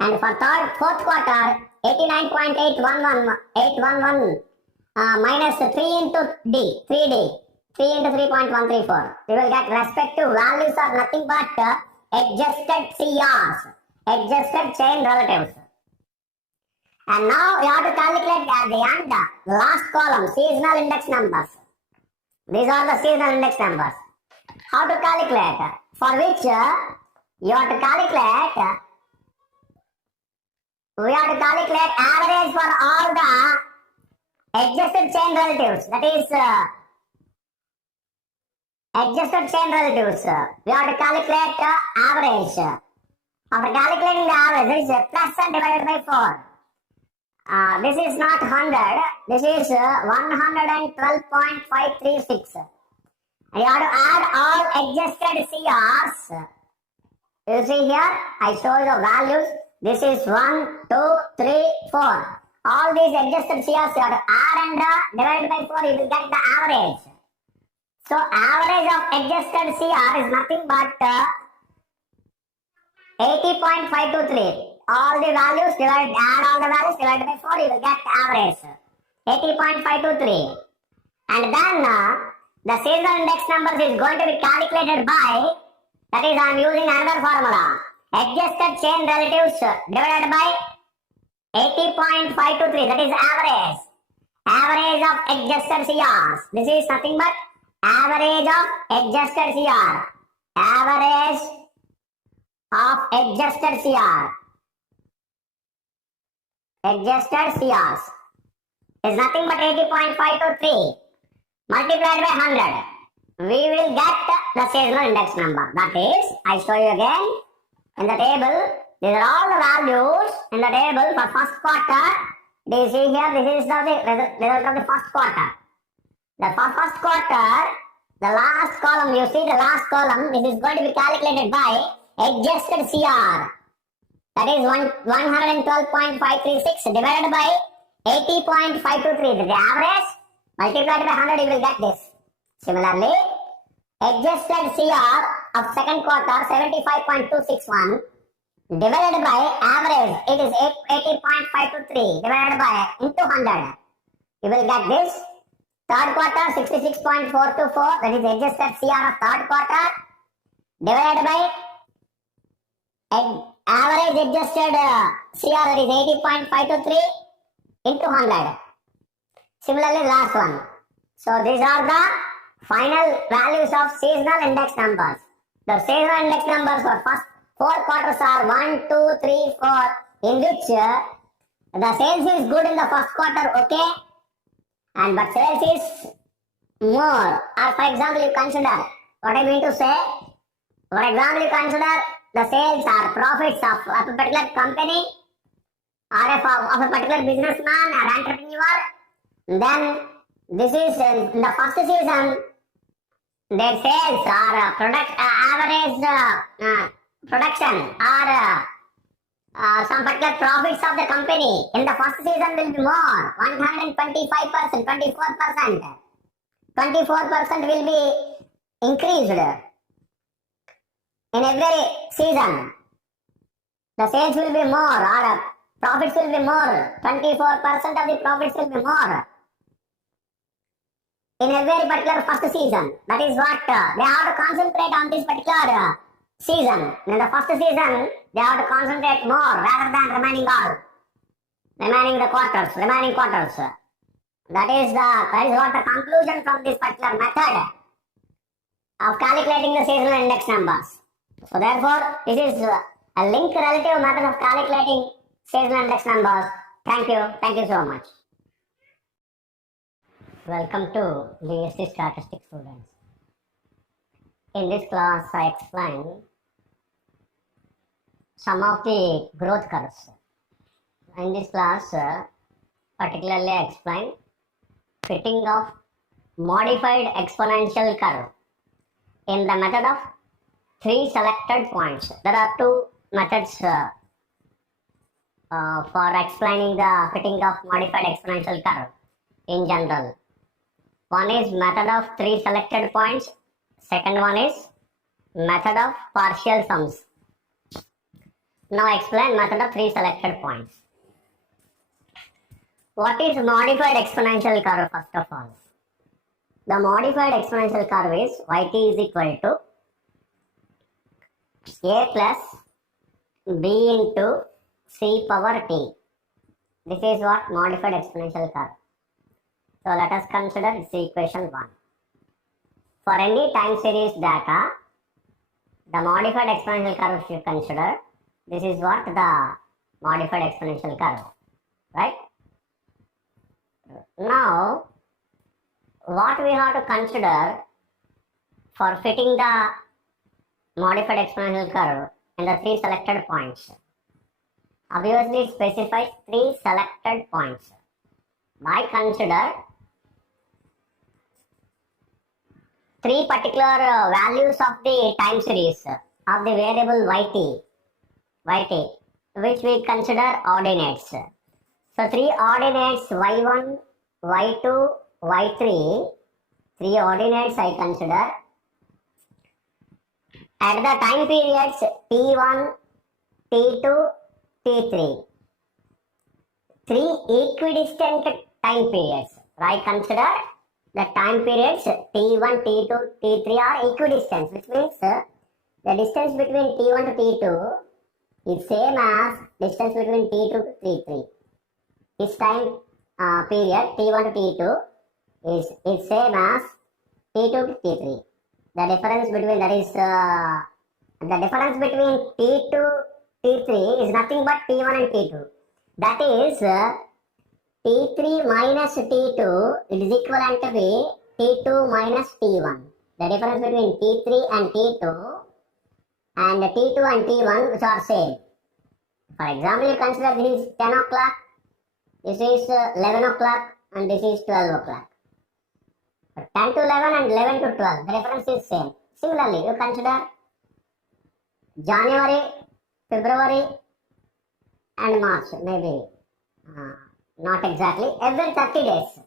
And for fourth quarter, 89.811 minus 3 into D, 3D, 3 into 3.134. We will get respective values are nothing but adjusted CRs, adjusted chain relatives. And now we have to calculate at the end, the last column, seasonal index numbers. These are the seasonal index numbers. How to calculate? For which you have to calculate, we have to calculate average for all the adjusted chain relatives. That is, adjusted chain relatives. We have to calculate average. After calculating the average, there is a plus and divided by 4. This is not 100, this is 112.536. You have to add all adjusted CRs. You see here, I show you the values. This is 1, 2, 3, 4. All these adjusted CRs you have to add and divide by 4, you will get the average. So, average of adjusted CR is nothing but 80.523. All the values add all the values divided by 4, you will get the average. 80.523. And then the seasonal index numbers is going to be calculated by, that is, I am using another formula. Adjusted chain relatives divided by 80.523, that is average. Average of adjusted CRs. This is nothing but average of adjusted CR. Average of adjusted CR. Adjusted CRs is nothing but 80.523 multiplied by 100. We will get the seasonal index number. That is, I show you again in the table. These are all the values in the table for first quarter. Do you see here? This is the result of the first quarter. The first quarter, the last column, you see the last column, this is going to be calculated by adjusted CR. That is 112.536 divided by 80.523. That is the average. Multiplied by 100, you will get this. Similarly, adjusted CR of second quarter, 75.261 divided by average, it is 80.523 divided by into 100. You will get this. Third quarter, 66.424, that is adjusted CR of third quarter divided by average adjusted CR, that is 80.523 into 100. Similarly, last one. So these are the final values of seasonal index numbers. The seasonal index numbers for first 4 quarters are 1, 2, 3, 4, in which the sales is good in the first quarter, okay? And but sales is more. Or for example, you consider, what I mean to say, for example, you consider the sales or profits of a particular company or of a particular businessman or entrepreneur. Then this is in the first season, their sales or average production or some particular profits of the company in the first season will be more, 125%, 24%. 24% will be increased in every season. The sales will be more or profits will be more. 24% of the profits will be more in a very particular first season. That is what they have to concentrate on this particular season. In the first season, they have to concentrate more rather than remaining quarters. That is what the conclusion from this particular method of calculating the seasonal index numbers. So therefore, this is a linked relative method of calculating seasonal index numbers. Thank you so much. Welcome to BSc Statistics students. In this class, I explain some of the growth curves. In this class, particularly I explain fitting of modified exponential curve in the method of 3 selected points. There are 2 methods for explaining the fitting of modified exponential curve in general. One is method of 3 selected points. Second one is method of partial sums. Now I explain method of 3 selected points. What is modified exponential curve first of all? The modified exponential curve is yt is equal to a plus b into c power t. This is what modified exponential curve. So let us consider this equation 1. For any time series data, the modified exponential curve if you consider, this is what the modified exponential curve, right? Now, what we have to consider for fitting the modified exponential curve in the 3 selected points? Obviously, it specifies 3 selected points. I consider 3 particular values of the time series of the variable yt, which we consider ordinates. So 3 ordinates y1, y2, y3, 3 ordinates I consider at the time periods t1, t2, t3. 3 equidistant time periods. I consider the time periods t1, t2, t3 are equidistant, which means the distance between t1 to t2 is same as distance between t2 to t3. This time period t1 to t2 is same as t2 to t3. The difference between t2 t3 is nothing but t1 and t2. That is t3 minus t2 it is equivalent to be t2 minus t1. The difference between t3 and t2 and t2 and t1 which are same. For example, you consider this is 10 o'clock, this is 11 o'clock and this is 12 o'clock. 10 to 11 and 11 to 12, the difference is same. Similarly, you consider January, February and March, maybe not exactly, every 30 days.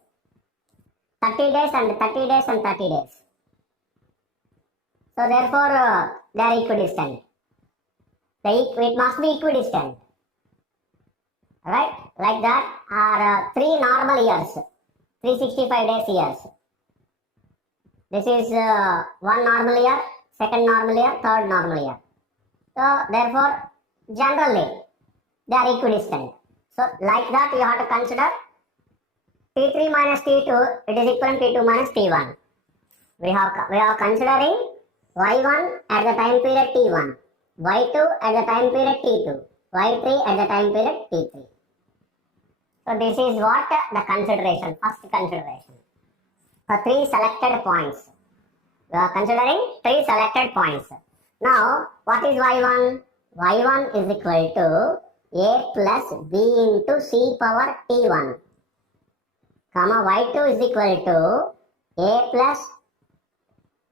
30 days and 30 days and 30 days. So therefore, they are equidistant. It must be equidistant. Right? Like that are 3 normal years, 365 days years. This is 1 normal year, 2nd normal year, 3rd normal year. So therefore, generally, they are equidistant. So like that, you have to consider t3 minus t2, it is equivalent to t2 minus t1. We are considering y1 at the time period t1, y2 at the time period t2, y3 at the time period t3. So this is what the consideration, first consideration. For 3 selected points. We are considering 3 selected points. Now, what is y1? y1 is equal to a plus b into c power t1, comma y2 is equal to a plus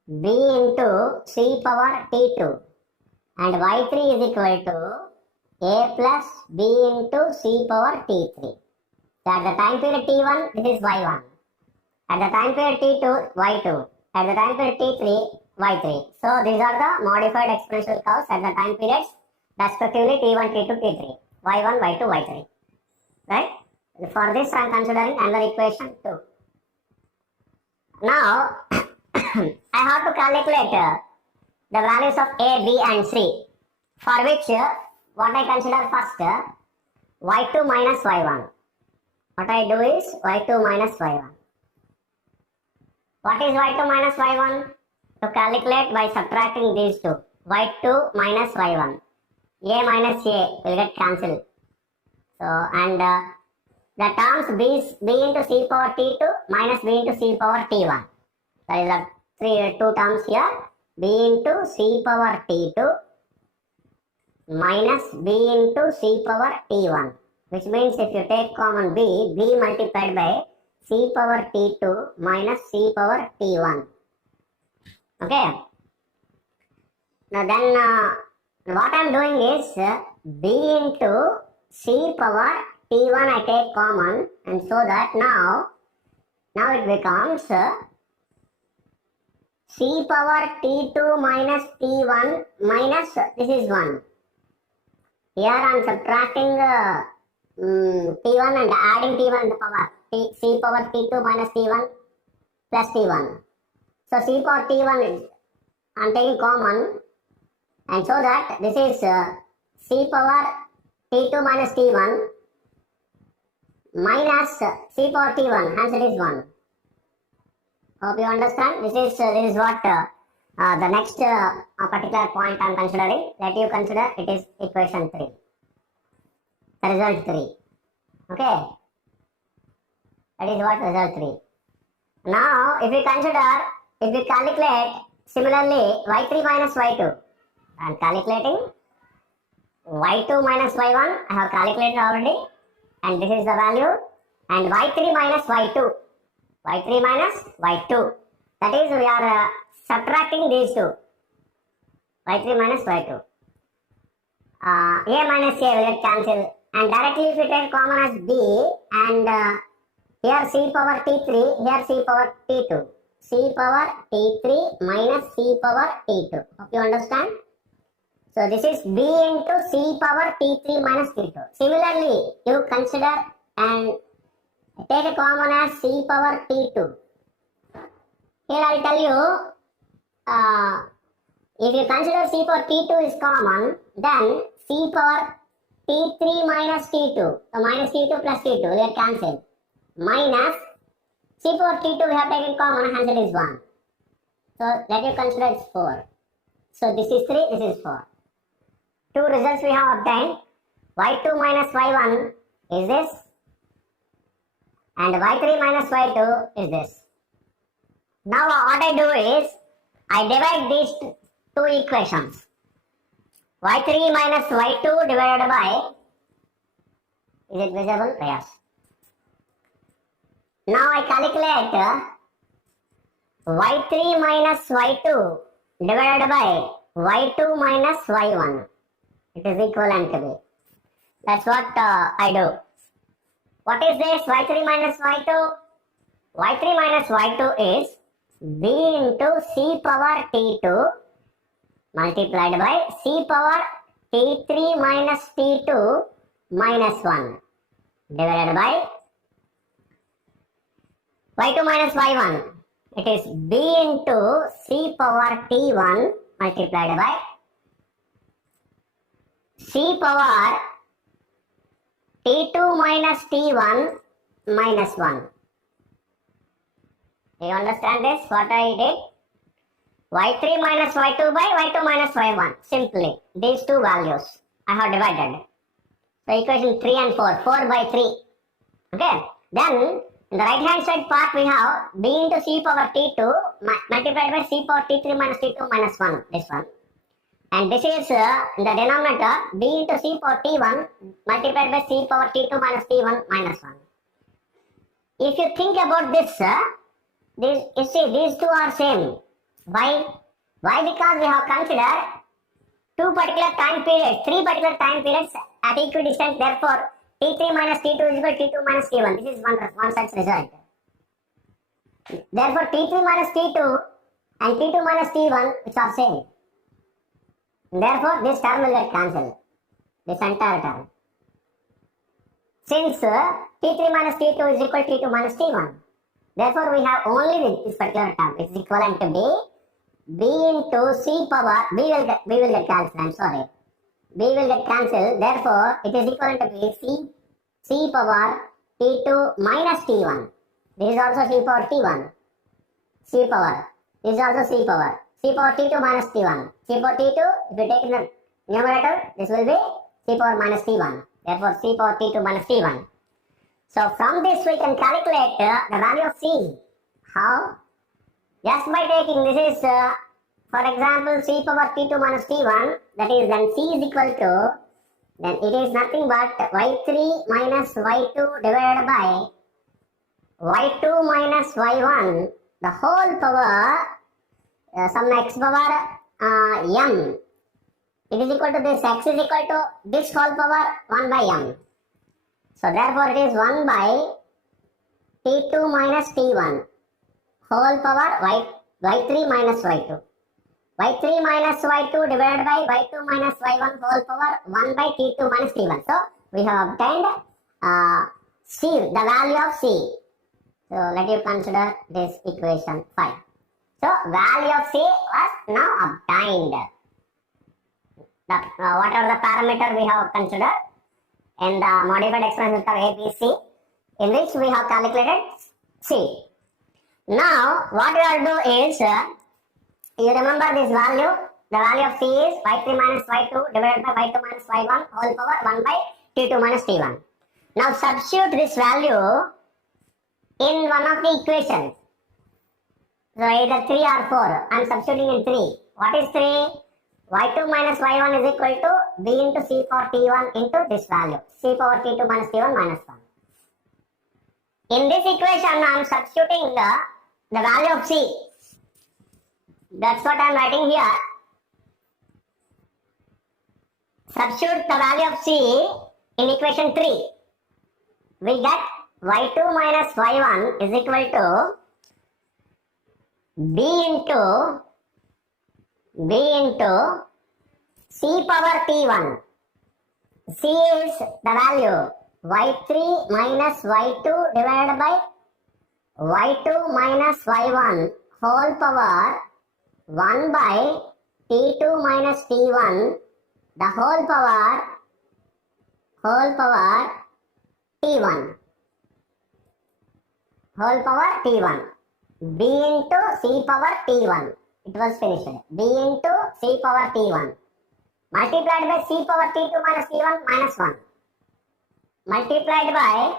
b into c power t2, and y3 is equal to a plus b into c power t3. So at the time period t1, this is y1. At the time period t2, y2. At the time period t3, y3. So these are the modified exponential curves at the time periods respectively t1, t2, t3. y1, y2, y3. Right? For this I am considering another equation 2. Now I have to calculate the values of a, b and c, for which what I consider first y2 minus y1. What I do is y2 minus y1. What is y2 minus y1? To calculate by subtracting these two. y2 minus y1. A minus a will get cancelled. So, and the terms b into c power t2 minus b into c power t1. That is the two terms here. B into c power t2 minus b into c power t1. Which means if you take common b multiplied by c power t2 minus c power t1. Okay. Now then what I am doing is b into c power t1 I take common, and so that now it becomes c power t2 minus t1 minus this is 1. Here I am subtracting t1 and adding t1 in the power. C power t2 minus t1 plus t1. So c power t1 is I am taking common, and so that this is c power t2 minus t1 minus c power t1, hence it is 1. Hope you understand. This is what the next particular point I am considering. Let you consider it is equation 3. The result 3. Okay. That is what result 3. Now, if we calculate similarly y3 minus y2, I am calculating y2 minus y1, I have calculated already, and this is the value, and y3 minus y2, y3 minus y2, that is we are subtracting these two, y3 minus y2. A minus a will get cancelled, and directly if you take common as b, and here c power t3, here c power t2, c power t3 minus c power t2. Hope you understand. So this is b into c power t3 minus t2. Similarly, you consider and take a common as c power t2. Here I will tell you, if you consider c power t2 is common, then c power t3 minus t2, so minus t2 plus t2 will get cancelled, minus c power t2 we have taken common, hence it is 1. So let you consider it's 4. So this is 3, this is 4. Two results we have obtained. y2 minus y1 is this, and y3 minus y2 is this. Now what I do is, I divide these two equations. y3 minus y2 divided by, is it visible? Yes. Now I calculate y3 minus y2 divided by y2 minus y1. It is equivalent to b. That's what I do. What is this y3 minus y2? y3 minus y2 is b into c power t2 multiplied by c power t3 minus t2 minus 1 divided by y2 minus y1. It is b into c power t1 multiplied by c power t2 minus t1 minus 1. Do you understand this? What I did? y3 minus y2 by y2 minus y1. Simply, these two values I have divided. So equation 3 and 4. 4 by 3. Okay. Then, in the right hand side part we have b into c power t2 multiplied by c power t3 minus t2 minus 1. This one. And this is in the denominator b into c power t1 multiplied by c power t2 minus t1 minus 1. If you think about this, you see these two are same. Why? Why? Because we have considered three particular time periods at equidistant. Therefore, T3 minus T2 is equal to T2 minus T1. This is one such result. Therefore, T3 minus T2 and T2 minus T1 which are same. Therefore, this term will get cancelled. This entire term. Since T3 minus T2 is equal to T2 minus T1. Therefore, we have only this particular term. It is equivalent to B into C power. B will get cancelled. I'm sorry. B will get cancelled. Therefore, it is equivalent to B C power T2 minus T1. This is also C power T1. C power. This is also C power. C power T2 minus T1. C power T2, if you take in the numerator, this will be C power minus T1. Therefore, C power T2 minus T1. So, from this we can calculate the value of C. How? Just by taking this is, for example, C power T2 minus T1, that is then C is equal to, then it is nothing but Y3 minus Y2 divided by Y2 minus Y1, the whole power, some x power m. It is equal to this, x is equal to this whole power 1 by m. So therefore it is 1 by T2 minus T1 whole power y3 minus y2. Y3 minus y2 divided by y2 minus y1 whole power 1 by T2 minus T1. So we have obtained C, the value of C. So let you consider this equation 5. So value of C was now obtained. What are the parameters we have considered in the modified exponential curve ABC, in which we have calculated C. Now what we will do is, you remember this value, the value of C is y3 minus y2 divided by y2 minus y1 whole power 1 by T2 minus T1. Now substitute this value in one of the equations. So either 3 or 4. I am substituting in 3. What is 3? Y2 minus y1 is equal to B into C power T1 into this value. C power T2 minus T1 minus 1. In this equation, I am substituting the value of C. That's what I am writing here. Substitute the value of C in equation 3. We get y2 minus y1 is equal to B into C power T1. C is the value y3 minus y2 divided by y2 minus y1 whole power 1 by T2 minus T1, the whole power T1. Whole power T1. B into C power T1. It was finished. B into C power T1 multiplied by C power T2 minus T1 minus 1 multiplied by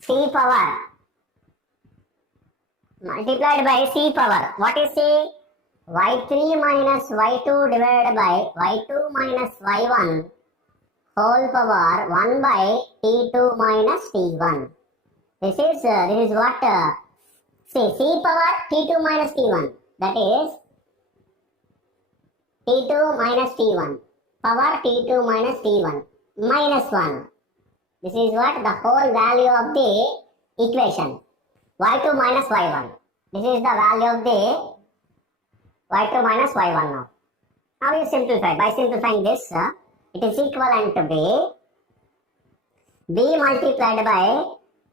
C power What is C? y3 minus y2 divided by y2 minus y1 whole power 1 by T2 minus T1. This is what C power T2 minus T1, that is T2 minus T1 power T2 minus T1 minus 1. This is what the whole value of the equation y2 minus y1. This is the value of the y2 minus y1 now. Now you simplify. By simplifying this, it is equivalent to B multiplied by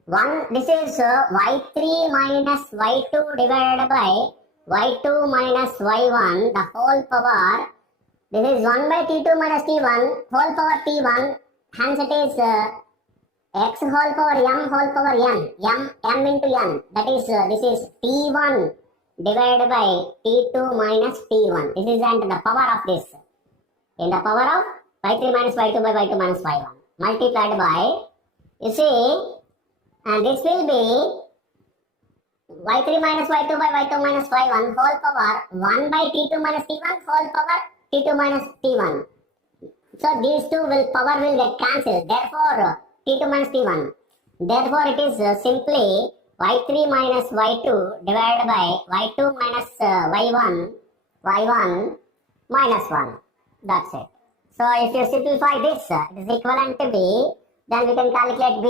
1. This is y3 minus y2 divided by y2 minus y1 the whole power. This is 1 by T2 minus T1 whole power T1. Hence it is x whole power n. M into n. That is this is T1 divided by T2 minus T1. This is and the power of this. In the power of y3 minus y2 by y2 minus y1 multiplied by, you see, and this will be y3 minus y2 by y2 minus y1 whole power 1 by T2 minus T1 whole power T2 minus T1. So these two power will get cancelled. Therefore T2 minus T1. Therefore it is simply y3 minus y2 divided by y2 minus y1 minus 1. That's it. So if you simplify this, it is equivalent to B, then we can calculate B.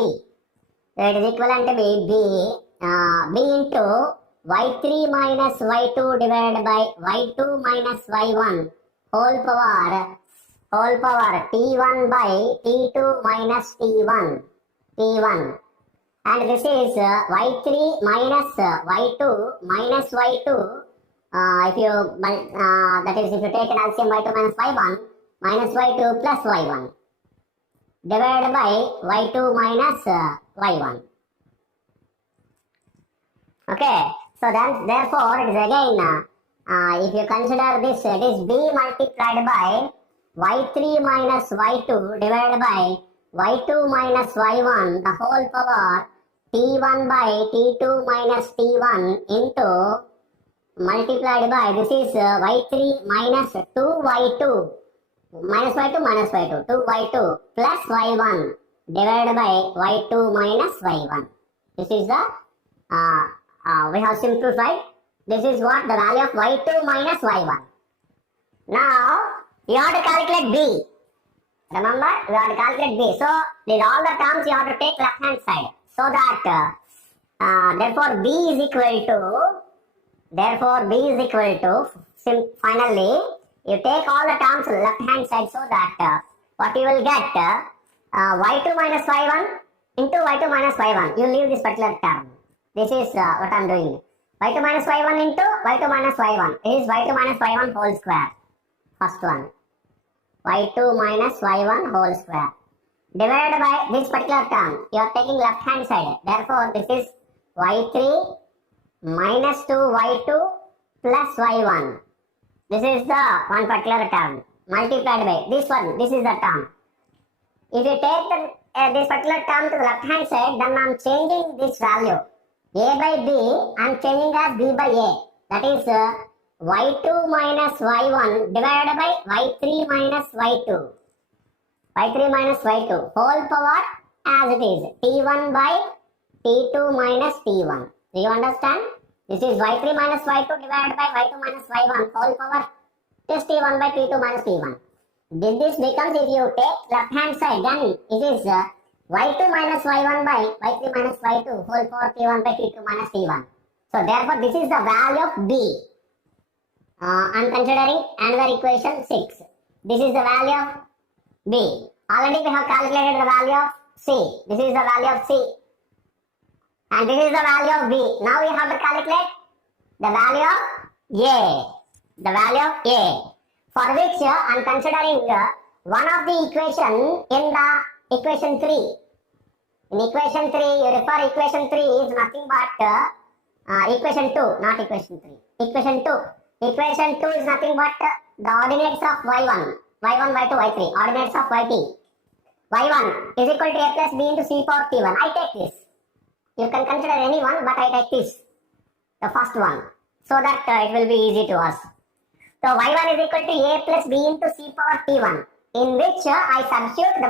So it is equivalent to B into y3 minus y2 divided by y2 minus y1 whole power t1 by t2 minus t1. And this is y3 minus y2 minus y2. If you that is if you take an LCM y2 minus y1 minus y2 plus y1 divided by y2 minus y1. Okay, so then therefore it is again if you consider this, it is b multiplied by y3 minus y2 divided by y2 minus y1 the whole power t1 by t2 minus t1 into multiplied by this is y3 minus 2y2 minus y2 2y2 plus y1 divided by y2 minus y1. This is the we have simplified. This is what the value of y2 minus y1. Now you have to calculate b. Remember, we have to calculate b. So with all the terms you have to take left hand side. So that therefore b is equal to finally you take all the terms left hand side, so that what you will get y2 minus y1 into y2 minus y1. You leave this particular term. This is what I am doing. y2 minus y1 into y2 minus y1. It is y2 minus y1 whole square. First one. y2 minus y1 whole square. Divided by this particular term. You are taking left hand side. Therefore, this is y3 minus 2y2 plus y1. This is the one particular term. Multiplied by this one. This is the term. If you take this particular term to the left hand side, then I am changing this value. A by B, I am changing as B by A. That is y2 minus y1 divided by y3 minus y2. y3 minus y2 whole power as it is t1 by t2 minus t1. Do you understand? This is y3 minus y2 divided by y2 minus y1 whole power just t1 by t2 minus t1. This becomes, if you take left hand side, then it is y2 minus y1 by y3 minus y2 whole power t1 by t2 minus t1. So therefore this is the value of b. I am considering another equation 6. This is the value of b. Already we have calculated the value of c. This is the value of c. And this is the value of b. Now we have to calculate the value of a. The value of a. For which I am considering one of the equation in the equation 3. In equation 3, you refer equation 3 is nothing but equation 2, not equation 3. Equation 2. Equation 2 is nothing but the ordinates of y1, y1, y2, y3, ordinates of yt. y1 is equal to a plus b into c power t1. I take this. You can consider any one, but I take this, the first one, so that it will be easy to us. So y1 is equal to a plus b into c power t1, in which I substitute the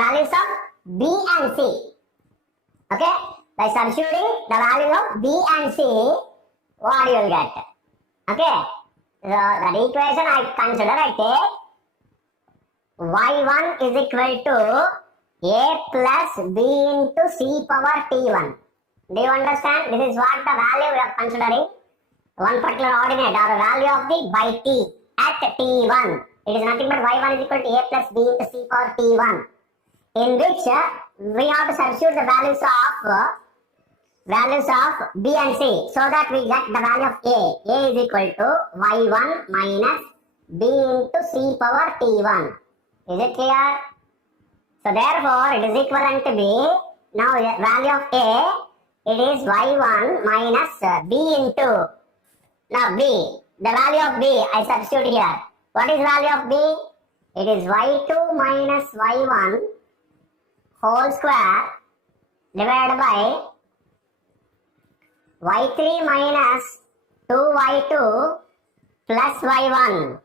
values of b and c. Okay, by substituting the value of b and c, what you will get? Okay, so that equation I consider, I take y1 is equal to a plus b into c power t1. Do you understand? This is what the value we are considering. One particular ordinate or a value of the by t at t1. It is nothing but y1 is equal to a plus b into c power t1, in which we have to substitute the values of b and c, so that we get the value of a. A is equal to y1 minus b into c power t1. Is it clear? So therefore it is equivalent to b. Now the value of a, it is y1 minus b into, now b, the value of b I substitute here. What is value of b? It is y2 minus y1 whole square divided by y3 minus 2y2 plus y1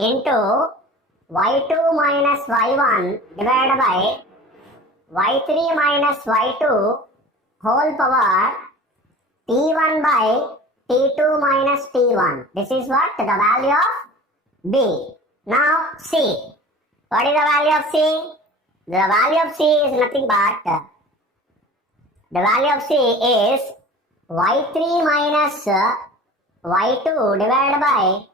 into y2 minus y1 divided by y3 minus y2 whole power t1 by t2 minus t1. This is what the value of B. Now C. What is the value of C? The value of C is nothing but the value of C is y3 minus y2 divided by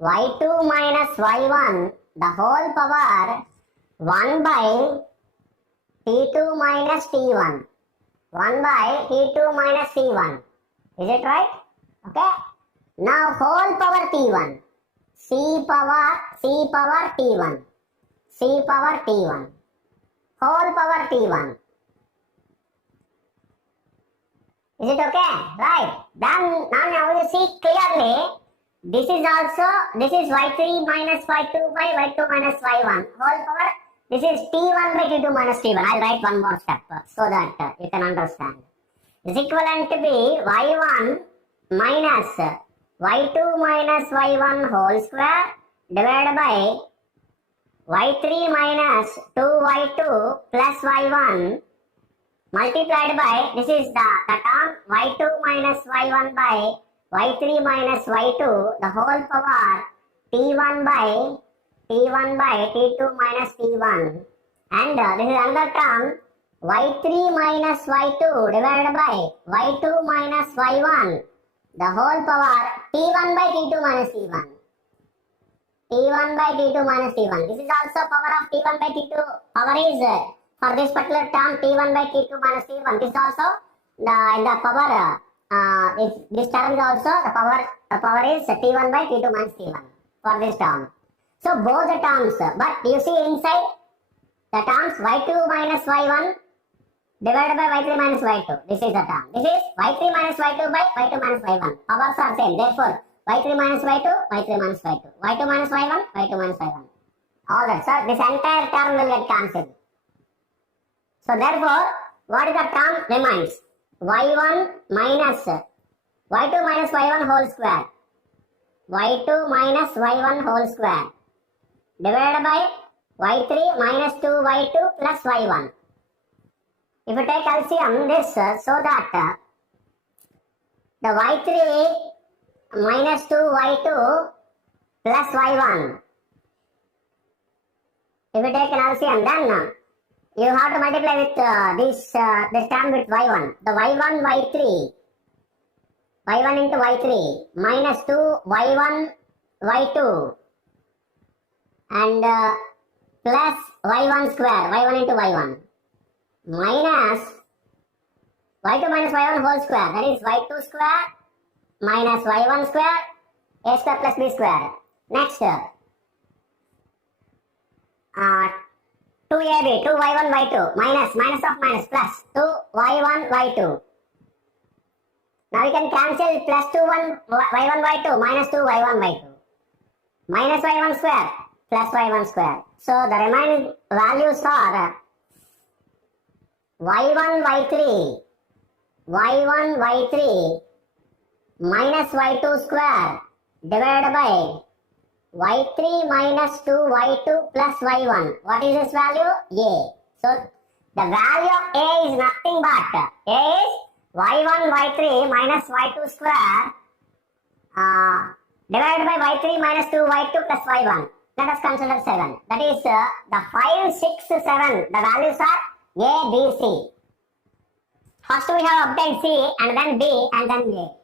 y2 minus y1 the whole power 1 by t2 minus t1. 1 by t2 minus t1. Is it right? Okay. Now whole power t1. C power t1. C power t1. Whole power t1. Is it okay? Right. Then now you see clearly this is y3 minus y2 by y2 minus y1 whole power. This is t1 by t2 minus t1. I'll write one more step so that you can understand. Is equivalent to be y1 minus y2 minus y1 whole square divided by y3 minus 2y2 plus y1 multiplied by, this is the term y2 minus y1 by y3 minus y2 the whole power t1 by t2 minus t1, and this is another term y3 minus y2 divided by y2 minus y1 the whole power t1 by t2 minus t1. T1 by t2 minus t1. This is also power of t1 by t2. Power is for this particular term t1 by t2 minus t1. This is also the power. This term is also the power is t1 by t2 minus t1 for this term. So both the terms, but you see inside the terms y2 minus y1 divided by y3 minus y2. This is the term. This is y3 minus y2 by y2 minus y1. Powers are same. Therefore, y3 minus y2, y3 minus y2. y2 minus y1, y2 minus y1. All that. So this entire term will get cancelled. So therefore, what is the term remains? y1 minus y2 minus y1 whole square. y2 minus y1 whole square divided by y3 minus 2y2 plus y1. If you take LCM this so that the y3 minus 2y2 plus y1, if you take an LCM then you have to multiply with this term with y1. The y1 y3 into y3 minus 2 y1 y2 and plus y1 square, y1 into y1 minus y2 minus y1 whole square, that is y2 square minus y1 square, a square plus b square. Next 2ab, 2y1 y2 minus of minus plus 2y1 y2. Now you can cancel plus 2 y1 y2 minus 2 y1 y2 minus y1 square plus y1 square. So the remaining values are y1 y3 minus y2 square divided by y3 minus 2y2 plus y1. What is this value? A. So the value of A is nothing but A is y1 y3 minus y2 square divided by y3 minus 2y2 plus y1. Let us consider 7. That is the 5, 6, 7. The values are A, B, C. First we have obtained C and then B and then A.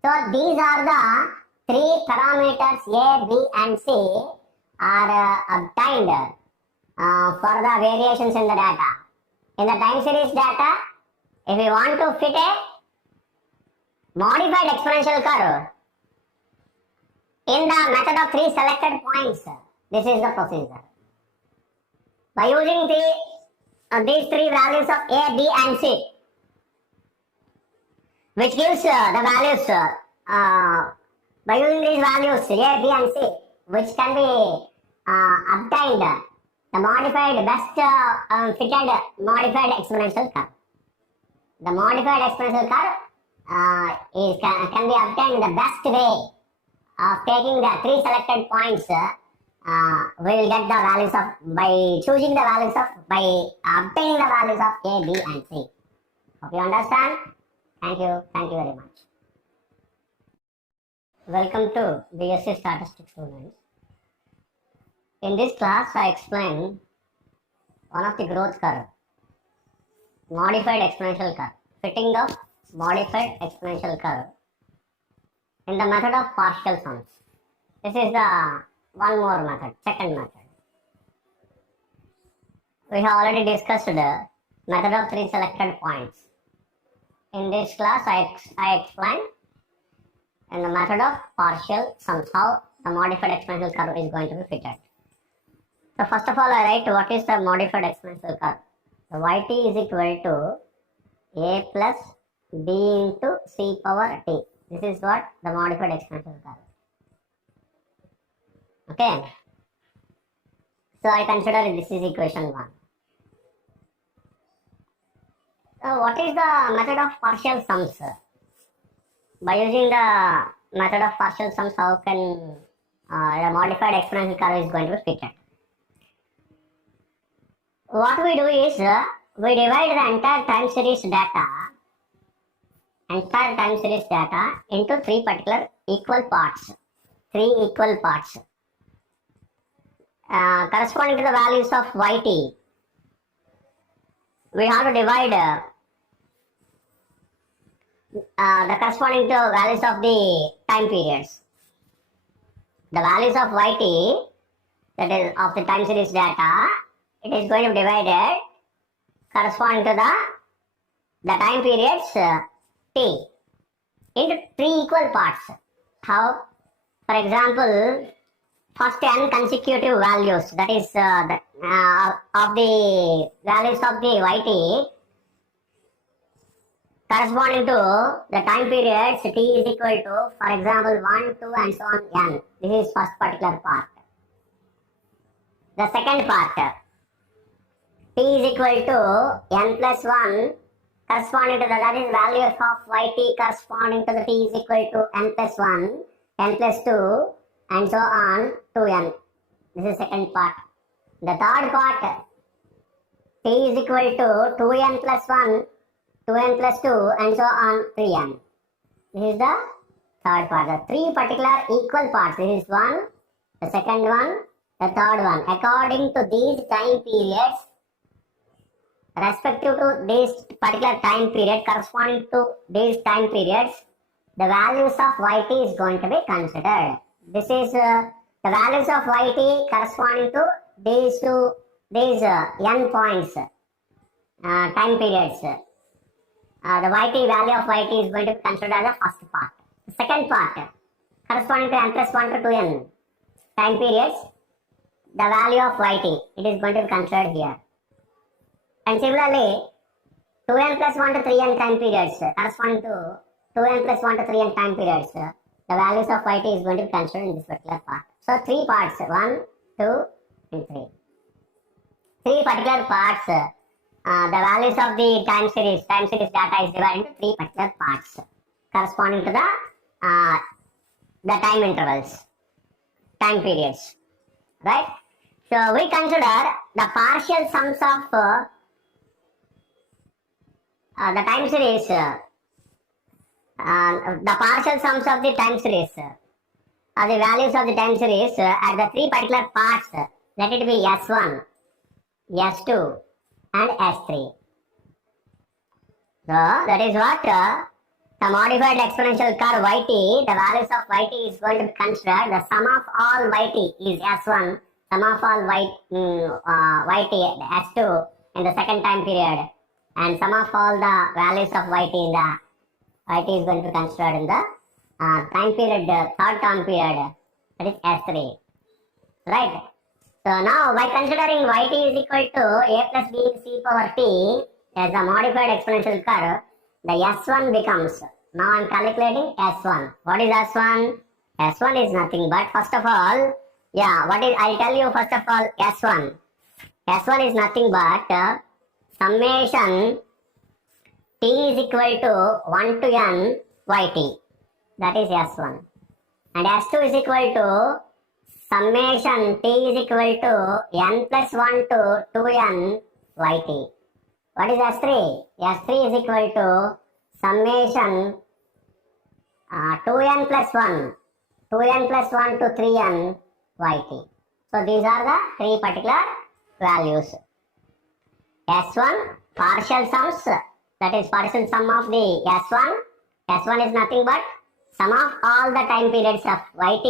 So these are the three parameters A, B and C are obtained for the variations in the data. In the time series data, if we want to fit a modified exponential curve in the method of three selected points, this is the procedure. By using these three values of A, B and C, which gives the values, by using these values A, B and C, which can be obtained the modified best fitted modified exponential curve. The modified exponential curve can be obtained the best way of taking the three selected points. We will get the values of by choosing the values of by obtaining the values of A, B and C. Hope you understand. Thank you very much. Welcome to BSc Statistics students. In this class, I explain one of the growth curve, modified exponential curve, fitting of modified exponential curve in the method of partial sums. This is the one more method, second method. We have already discussed the method of three selected points. In this class, I explain in the method of partial sums how the modified exponential curve is going to be fitted. So first of all, I write what is the modified exponential curve. So yt is equal to a plus b into c power t. This is what the modified exponential curve. Okay. So I consider this is equation 1. So what is the method of partial sums? By using the method of partial sums, how can the modified exponential curve is going to be fitted? What we do is we divide the entire time series data into three particular equal parts. Three equal parts corresponding to the values of yt. We have to divide the corresponding to values of the time periods. The values of yt, that is of the time series data, it is going to be divided corresponding to the time periods t into three equal parts. How? For example, first n consecutive values, that is of the values of the yt corresponding to the time periods t is equal to, for example, 1, 2 and so on n. This is first particular part. The second part, t is equal to n plus 1 corresponding to that is values of yt corresponding to the t is equal to n plus 1, n plus 2 and so on to n. This is second part. The third part, t is equal to 2n plus 1, 2n plus 2 and so on 3n. This is the third part. The three particular equal parts. This is one, the second one, the third one. According to these time periods, respective to this particular time period, corresponding to these time periods, the values of yt is going to be considered. This is the values of yt corresponding to these n points, time periods. The yt value of yt is going to be considered as the first part. The second part, corresponding to n plus 1 to 2n time periods, the value of yt, it is going to be considered here. And similarly, 2n plus 1 to 3n time periods, corresponding to 2n plus 1 to 3n time periods, the values of yt is going to be considered in this particular part. So three parts, 1, 2 and 3. Three particular parts, the values of the time series data is divided into three particular parts corresponding to the time intervals, time periods, right? So we consider the partial sums of the time series, the partial sums of the time series, the values of the time series at the three particular parts, let it be S1, S2 and S3. So that is what the modified exponential curve yt, the values of yt is going to be considered. The sum of all yt is S1, sum of all yt S2 in the second time period, and sum of all the values of yt in the yt is going to be considered in the time period, third term period, that is S3, right? So now by considering yt is equal to a plus b into c power t as a modified exponential curve, the S1 becomes, now I am calculating S1. What is S1? S1 is nothing but, first of all, I'll tell you first of all S1. S1 is nothing but summation t is equal to 1 to n yt, that is S1. And S2 is equal to summation t is equal to n plus 1 to 2n yt. What is S3? S3 is equal to summation 2n plus 1 to 3n yt. So these are the three particular values. S1 partial sums, that is partial sum of the S1. S1 is nothing but sum of all the time periods of Yt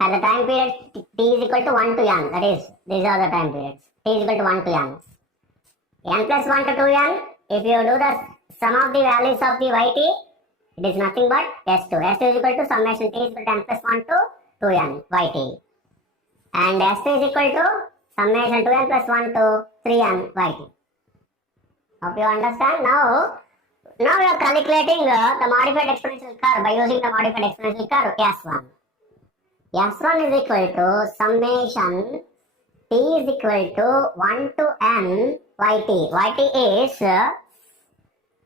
at the time period t is equal to 1 to n. That is, these are the time periods. T is equal to 1 to n. N plus 1 to 2n, if you do the sum of the values of the Yt, it is nothing but S2. S2 is equal to summation T is equal to n plus 1 to 2n Yt. And S3 is equal to summation 2n plus 1 to 3n Yt. Hope you understand. Now we are calculating the modified exponential curve by using the modified exponential curve S1. S1 is equal to summation T is equal to 1 to n Yt.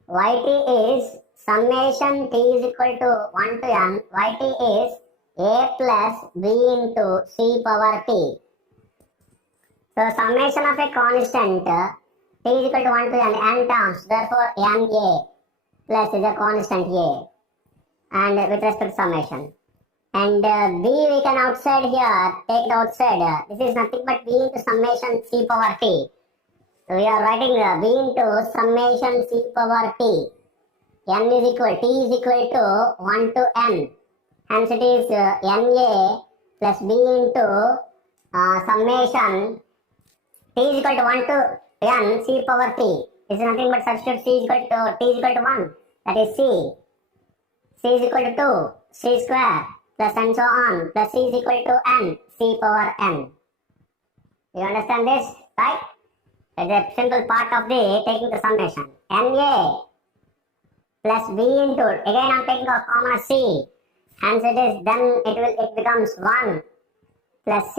Yt is summation T is equal to 1 to n. Yt is a plus b into c power t. So summation of a constant t is equal to 1 to n terms. Therefore na plus is a constant a, and with respect to summation. And b we can outside here, take it outside. This is nothing but b into summation c power t. So we are writing b into summation c power t. N is equal, t is equal to 1 to n. Hence it is na plus b into summation t is equal to 1 to n c power t. This is nothing but substitute c is equal to t is equal to 1. That is c. C is equal to 2. C square plus and so on. Plus c is equal to n c power n. You understand this? Right? It's a simple part of the taking the summation. Na plus b into, again I am taking a comma c. Hence it becomes 1 plus c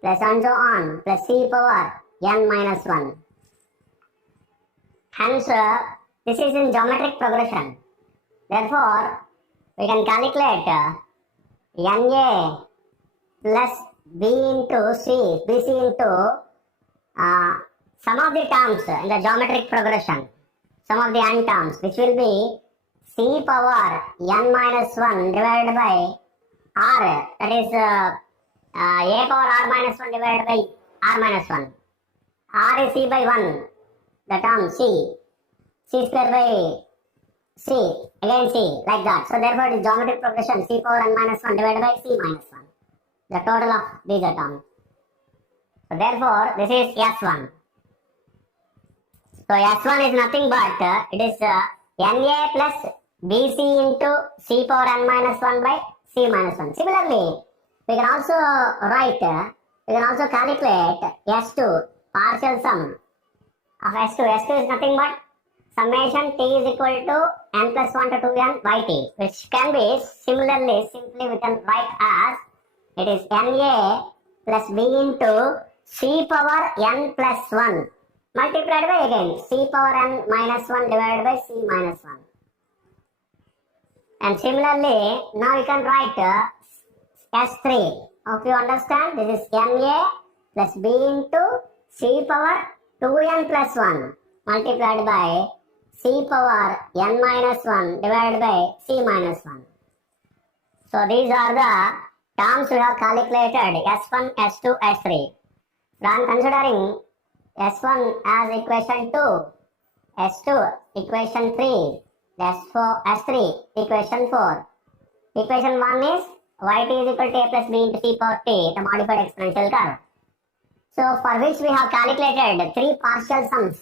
plus and so on plus c power n minus 1. Hence this is in geometric progression. Therefore we can calculate na plus b into c, bc into some of the terms in the geometric progression, some of the n terms, which will be c power n minus 1 divided by r, that is a power r minus 1 divided by r minus 1. R is c by 1, the term c square by c, again c, like that. So therefore it is geometric progression c power n minus 1 divided by c minus 1, the total of these terms. So therefore this is S1. So S1 is nothing but it is Na plus Bc into c power n minus 1 by c minus 1. Similarly, we can also write, we can also calculate S2, partial sum of S2. S2 is nothing but summation t is equal to n plus 1 to 2n Yt, which can be similarly, simply we can write as it is Na plus b into c power n plus 1 multiplied by again c power n minus 1 divided by c minus 1. And similarly, now you can write S3. Hope you understand. This is Na plus b into c power 2n plus 1 multiplied by c power n minus 1 divided by c minus 1. So these are the terms we have calculated S1, S2, S3. So I am considering S1 as equation 2, S2 equation 3, S3 equation 4. Equation 1 is Yt is equal to a plus b into c power t, the modified exponential curve. So for which we have calculated three partial sums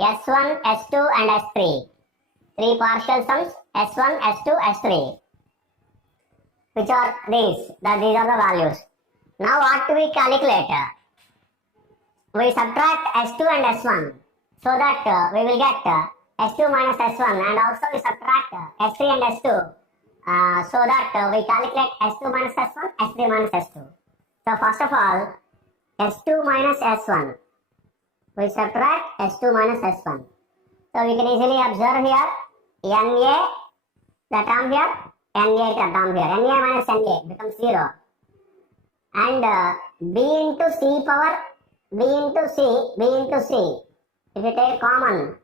S1, S2 and S3. Three partial sums S1, S2, S3. Which are these? These are the values. Now what do we calculate? We subtract S2 and S1 so that we will get S2 minus S1, and also we subtract S3 and S2 so that we calculate S2 minus S1, S3 minus S2. So first of all, S2 minus S1. We subtract S2 minus S1. So we can easily observe here Na, the term here, Na the term here. Na minus Na becomes 0. And b into c power, b into c. If you take common,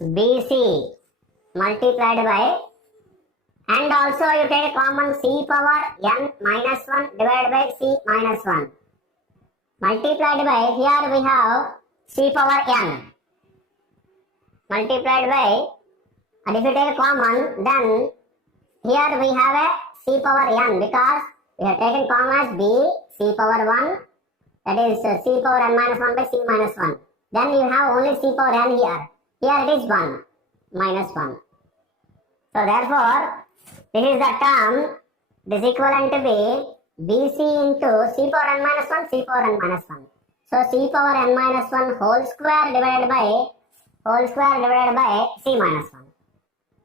bc multiplied by, and also you take a common c power n minus 1 divided by c minus 1. multiplied by, here we have c power n, multiplied by, and if you take common, then here we have a c power n, because we have taken common as b, c power 1, that is c power n minus 1 by c minus 1. Then you have only c power n here. Here it is 1, minus 1. So therefore, this is the term, this equivalent to be bc into c power n minus 1, c power n minus 1. So c power n minus 1 whole square divided by c minus 1.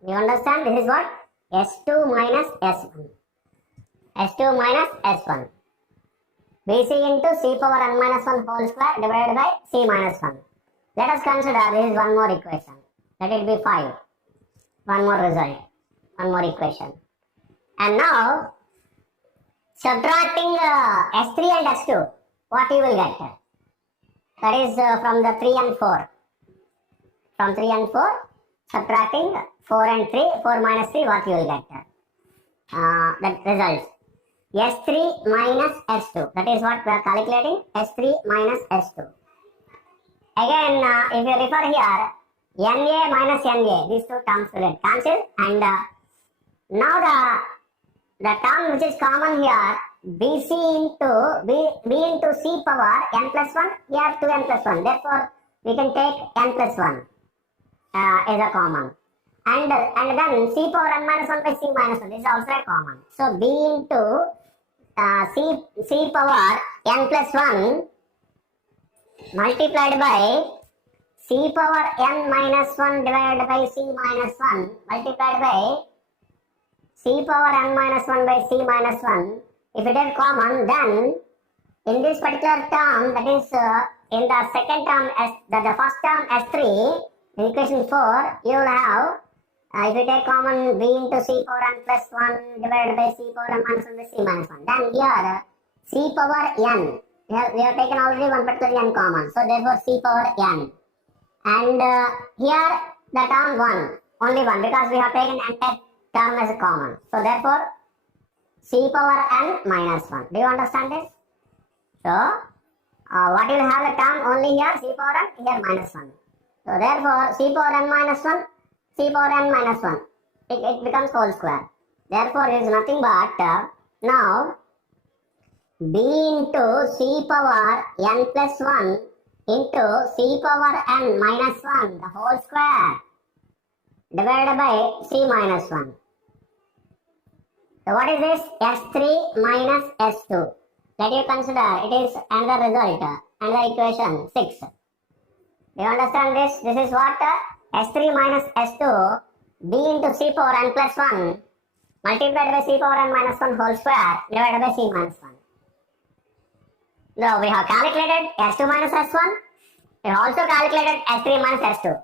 You understand? This is what? S2 minus S1. S2 minus S1. bc into c power n minus 1 whole square divided by c minus 1. Let us consider this is one more equation. Let it be 5. One more result. One more equation. And now, subtracting S3 and S2, what you will get? That is from the 3 and 4. From 3 and 4, subtracting 4 and 3, 4 minus 3, what you will get? That results. S3 minus S2. That is what we are calculating. S3 minus S2. Again, if you refer here, NA minus NA, these two terms will get cancelled. And now the term which is common here, BC into B into C power n plus 1, here 2n plus 1. Therefore, we can take n plus 1 as a common. And then C power n minus 1 by C minus 1, this is also a common. So, B into C power n plus 1 multiplied by c power n minus 1 divided by c minus 1 multiplied by c power n minus 1 by c minus 1. If it is common, then in this particular term, that is in the second term, the first term S3, in equation 4, you will have, if you take common b into c power n plus 1 divided by c power n minus 1 by c minus 1. Then here, c power n. We have taken already one particular n common. So therefore c power n. And here the term 1. Only 1 because we have taken entire term as a common. So therefore c power n minus 1. Do you understand this? So what you will have the term only here c power n, here minus 1. So therefore c power n minus 1, c power n minus 1. It becomes whole square. Therefore it is nothing but now b into c power n plus 1 into c power n minus 1 the whole square divided by c minus 1. So what is this? S3 minus S2. Let you consider it is another result, another equation 6. Do you understand this? This is what? S3 minus S2 b into c power n plus 1 multiplied by c power n minus 1 whole square divided by c minus 1. Now we have calculated S2 minus S1. We have also calculated S3 minus S2.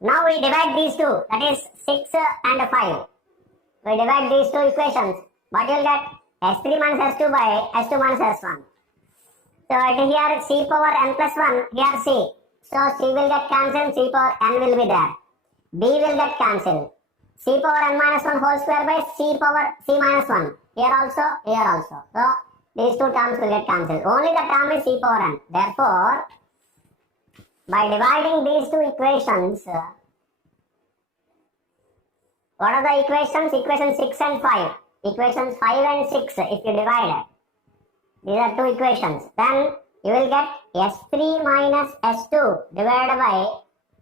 Now we divide these two, that is 6 and 5. We divide these two equations. What you will get? S3 minus S2 by S2 minus S1. So here c power n plus 1, here c. So c will get cancelled, c power n will be there. B will get cancelled. C power n minus 1 whole square by c power c minus 1. Here also, here also. So these two terms will get cancelled. Only the term is c power n. Therefore, by dividing these two equations, what are the equations? Equations 6 and 5. Equations 5 and 6, if you divide, these are two equations. Then you will get S3 minus S2 divided by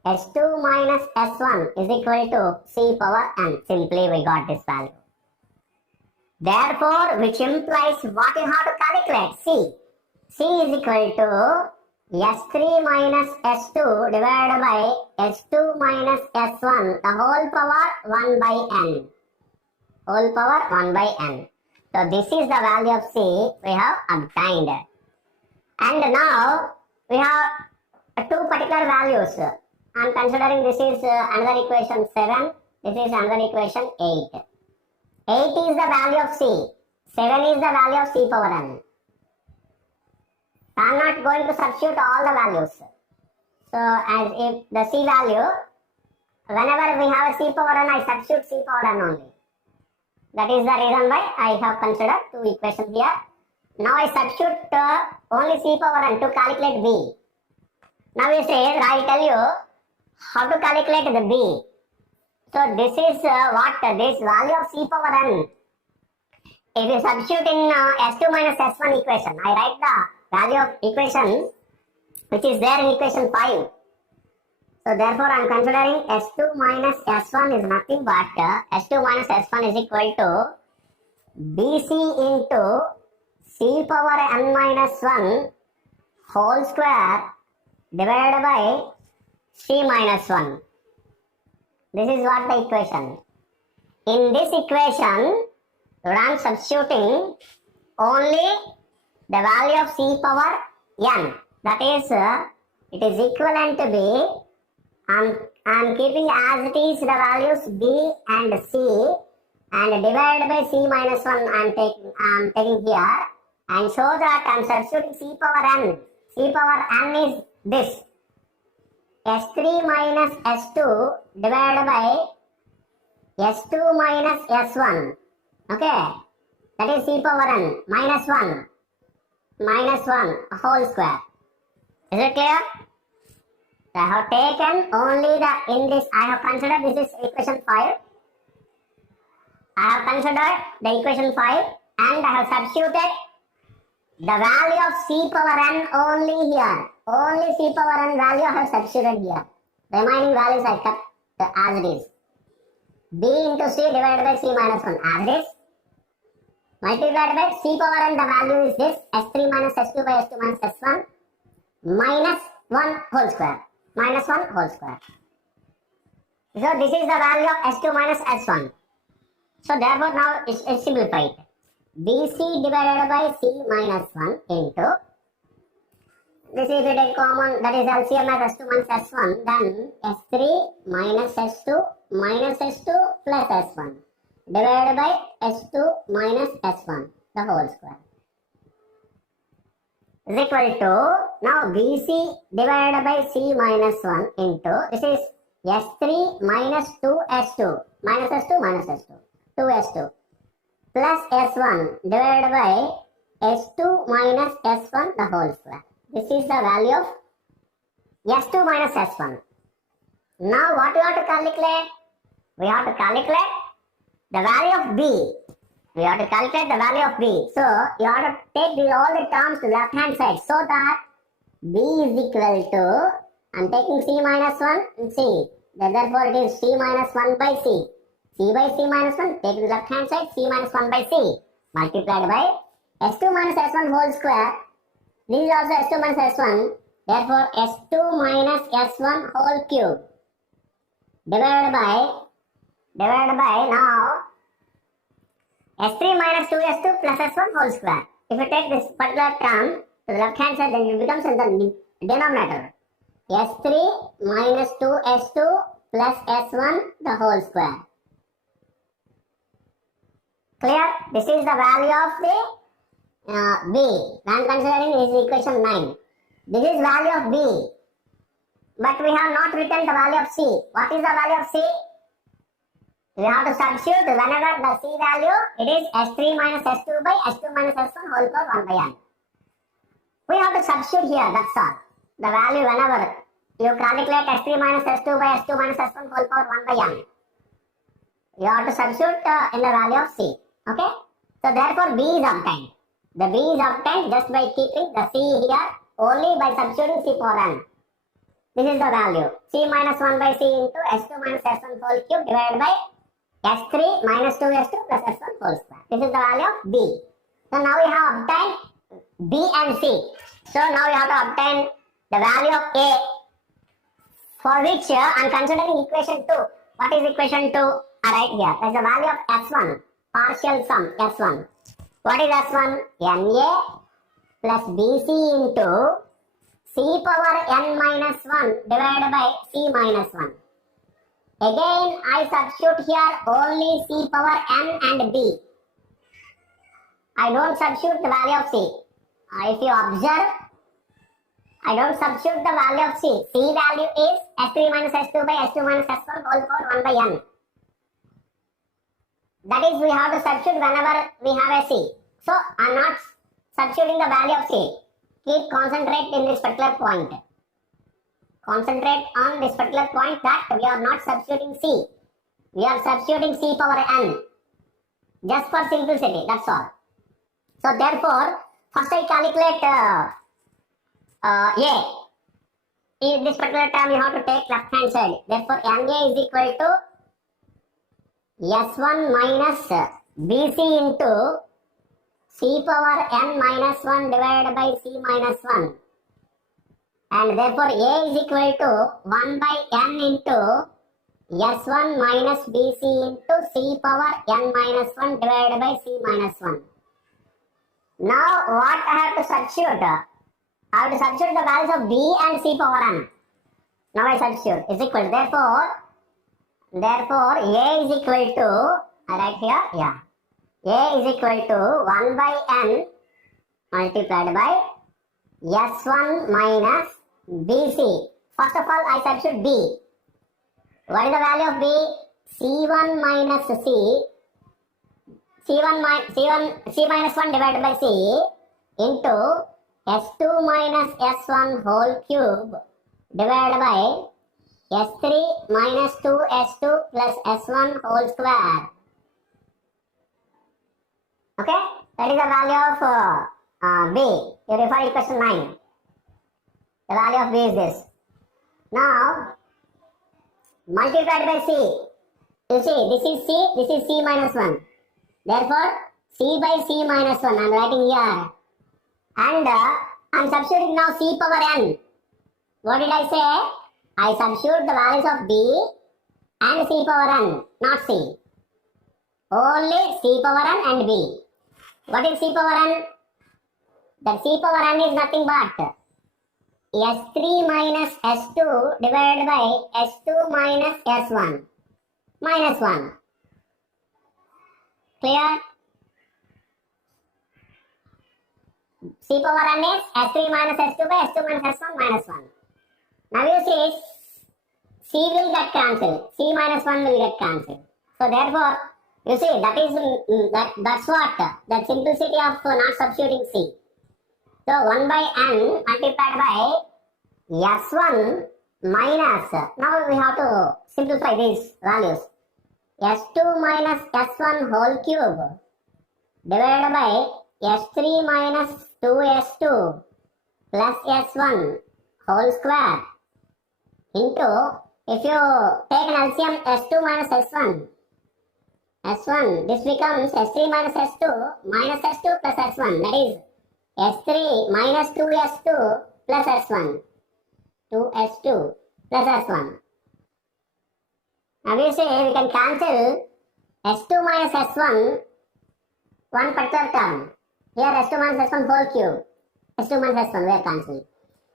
S2 minus S1 is equal to c power n. Simply we got this value. Therefore, which implies what you have to calculate? C. C is equal to S3 minus S2 divided by S2 minus S1, the whole power 1 by n. Whole power 1 by n. So this is the value of C we have obtained. And now we have two particular values. I am considering this is another equation 7, this is another equation 8. 8 is the value of C, 7 is the value of c power n. I am not going to substitute all the values. So as if the c value, whenever we have a c power n, I substitute c power n only. That is the reason why I have considered two equations here. Now I substitute only c power n to calculate b. Now you say, I tell you how to calculate the b. So this is this value of c power n. If you substitute in s2 minus s1 equation, I write the value of equation which is there in equation 5. So therefore I am considering s2 minus s1 is nothing but s2 minus s1 is equal to bc into c power n minus 1 whole square divided by c minus 1. This is what the equation. In this equation, I am substituting only the value of c power n. That is, it is equivalent to b. I am keeping as it is the values b and c, and divided by c minus 1 I am taking here, and so that I am substituting c power n. C power n is this s3 minus s2 divided by s2 minus s1. Okay, that is c power n minus 1 whole square. Is it clear? So I have taken only I have considered this is equation 5. I have considered the equation 5 and I have substituted the value of c power n only here. Only c power n value I have substituted here. Remaining values I kept as it is. b into c divided by c minus 1 as it is. Multiplied by c power n, the value is this s3 minus s2 by s2 minus s1 minus 1 whole square. Minus 1 whole square. So this is the value of s2 minus s1. So therefore now it's simplified. bc divided by c minus 1 into this, if you take common, that is LCM as s2 minus s1, then s3 minus s2 plus s1 divided by s2 minus s1 the whole square is equal to, now bc divided by c minus 1 into, this is s3 minus 2s2 minus s2 2s2 plus s1 divided by s2 minus s1 the whole square. This is the value of s2 minus s1. Now what we have to calculate? We have to calculate the value of b. We have to calculate the value of b. So you have to take all the terms to the left hand side so that b is equal to, I am taking c minus 1 and c. Therefore it is c minus 1 by c. c by c minus 1, take to the left hand side, c minus 1 by c multiplied by s2 minus s1 whole square. This is also s2 minus s1. Therefore s2 minus s1 whole cube divided by now s3 minus 2s2 plus s1 whole square. If you take this particular term to the left hand side, then it becomes in the denominator. s3 minus 2s2 plus s1 the whole square. Clear? This is the value of the b. I am considering is equation 9. This is value of b. But we have not written the value of c. What is the value of c? We have to substitute whenever the c value, it is s3 minus s2 by s2 minus s1 whole power 1 by n. We have to substitute here, that's all. The value whenever you calculate s3 minus s2 by s2 minus s1 whole power 1 by n. You have to substitute in the value of c. Okay? So therefore b is obtained. The b is obtained just by keeping the c here only by substituting c power n. This is the value. C minus 1 by c into s2 minus s1 whole cube divided by s3 minus 2s2 plus s1 whole square. This is the value of b. So now we have obtained b and c. So now we have to obtain the value of a, for which I am considering equation 2. What is equation 2? Right here. That is the value of s1. Partial sum s1. What is s1? na plus bc into c power n minus 1 divided by c minus 1. Again, I substitute here only c power n and b. I don't substitute the value of c. If you observe, I don't substitute the value of c. C value is s3 minus s2 by s2 minus s1 whole power 1 by n. That is, we have to substitute whenever we have a c. So I am not substituting the value of C. Keep concentrate in this particular point. Concentrate on this particular point that we are not substituting C. We are substituting C power n. Just for simplicity, that's all. So therefore, first I calculate A. In this particular term, you have to take left hand side. Therefore, NA is equal to S1 minus BC into C power n minus 1 divided by C minus 1. And therefore, A is equal to 1 by n into S1 minus BC into C power n minus 1 divided by C minus 1. Now, what I have to substitute? I have to substitute the values of B and C power n. Now I substitute is equal to, therefore A is equal to, I write here, yeah. A is equal to 1 by n multiplied by S1 minus BC. First of all, I substitute B. What is the value of B? C1 minus C. C minus 1 divided by C into S2 minus S1 whole cube divided by S3 minus 2S2 plus S1 whole square. Okay, that is the value of B. You refer to question 9. The value of B is this. Now, multiplied by C. You see, this is C minus 1. Therefore, C by C minus 1, I am writing here. And I am substituting now C power n. What did I say? I substitute the values of B and C power n, not C. Only C power n and B. What is C power n? That C power n is nothing but S3 minus S2 divided by S2 minus S1 minus 1. Clear? C power n is S3 minus S2 by S2 minus S1 minus 1. Now you see, C will get cancelled. C minus 1 will get cancelled. So therefore, you see, that's what the simplicity of not substituting C. So 1 by n multiplied by S1 minus, now we have to simplify these values. S2 minus S1 whole cube divided by S3 minus 2S2 plus S1 whole square into, if you take an LCM S2 minus S1, this becomes S3 minus S2 minus S2 plus S1, that is S3 minus 2S2 plus S1, 2S2 plus S1. Now we say we can cancel S2 minus S1, one particular term. Here S2 minus S1 whole cube, S2 minus S1 we are cancelling.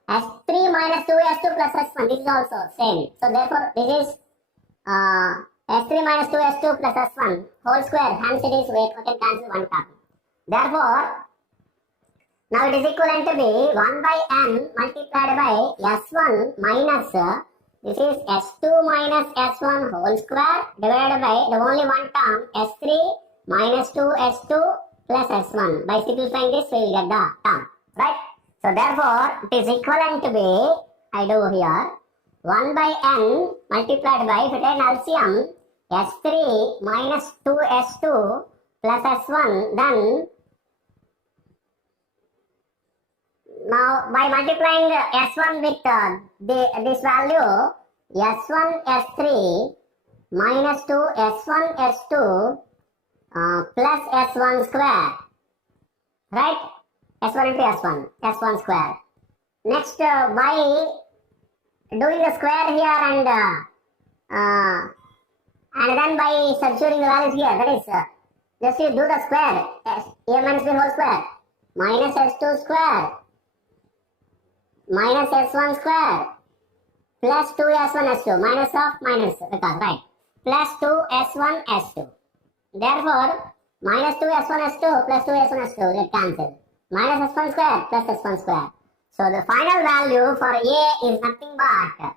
S3 minus 2S2 plus S1, this is also same. So therefore this is S3 minus 2S2 plus S1 whole square, hence it is we can cancel one term. Therefore, now it is equivalent to be 1 by n multiplied by S1 minus, this is S2 minus S1 whole square divided by the only one term S3 minus 2S2 plus S1. By simplifying this, we will get the term, right? So therefore, it is equivalent to be, I do here, 1 by n multiplied by, if you take an LCM, S3 minus 2S2 plus S1, then now by multiplying S1 with this value, S1 S3 minus 2 S1 S2 plus S1 square, right? S1 into S1 square. Next, by doing the square here and then by substituting the values here, that is, just you do the square, A minus B whole square, minus S2 square, minus S1 square, plus 2 S1 S2, minus of minus, because, right, plus 2 S1 S2. Therefore, minus 2 S1 S2 plus 2 S1 S2 get cancelled. Minus S1 square plus S1 square. So the final value for A is nothing but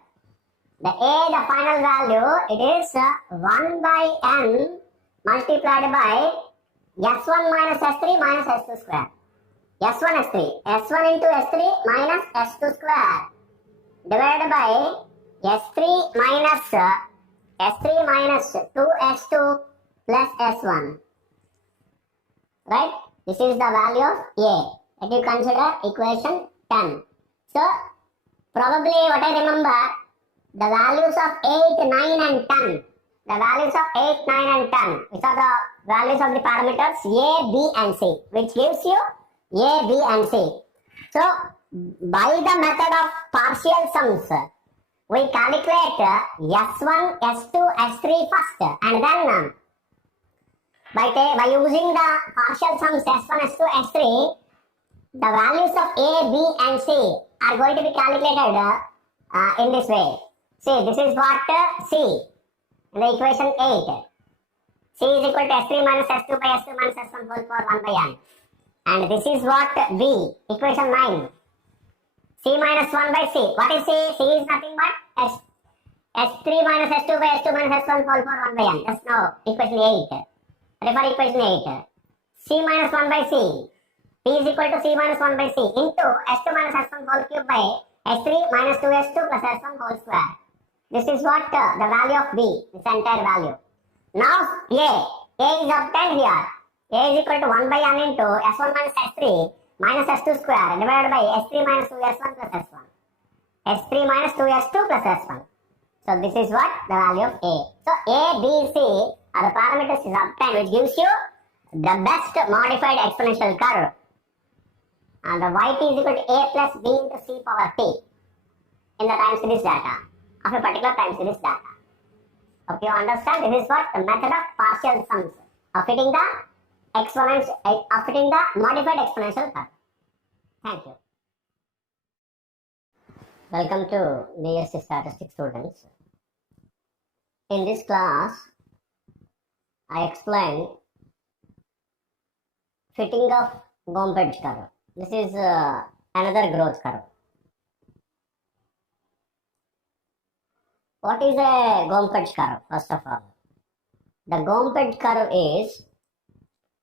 the final value, it is 1 by n multiplied by S1 minus S3 minus S2 square. S1 S3. S1 into S3 minus S2 square divided by S3 minus 2S2 plus S1. Right? This is the value of A. Let you consider equation 10. So, probably what I remember, the values of 8, 9 and 10. The values of 8, 9 and 10. Which are the values of the parameters A, B and C. Which gives you A, B and C. So, by the method of partial sums, we calculate S1, S2, S3 first and then by using the partial sums S1, S2, S3, the values of A, B and C are going to be calculated in this way. See, this is what C in the equation 8. C is equal to S3 minus S2 by S2 minus S1 whole power 1 by n. And this is what B, equation 9. C minus 1 by C. What is C? C is nothing but S3 minus S2 by S2 minus S1 whole power 1 by n. Just now, equation 8. Refer equation 8. C minus 1 by C. P is equal to C minus 1 by C into S2 minus S1 whole cube by S3 minus 2S2 plus S1 whole square. This is what the value of B, this entire value. Now A is obtained here. A is equal to 1 by n into S1 minus S3 minus S2 square divided by S3 minus 2S1 plus S1. S3 minus 2S2 plus S1. So this is what the value of A. So A, B, C are the parameters is obtained which gives you the best modified exponential curve. And the yt is equal to A plus B into C power t in the time series data of a particular time series data. Okay, you understand? This is what the method of partial sums of fitting the modified exponential curve. Thank you. Welcome to BSc Statistics students. In this class, I explained fitting of Gompertz curve. This is another growth curve. What is a Gompertz curve? First of all, the Gompertz curve is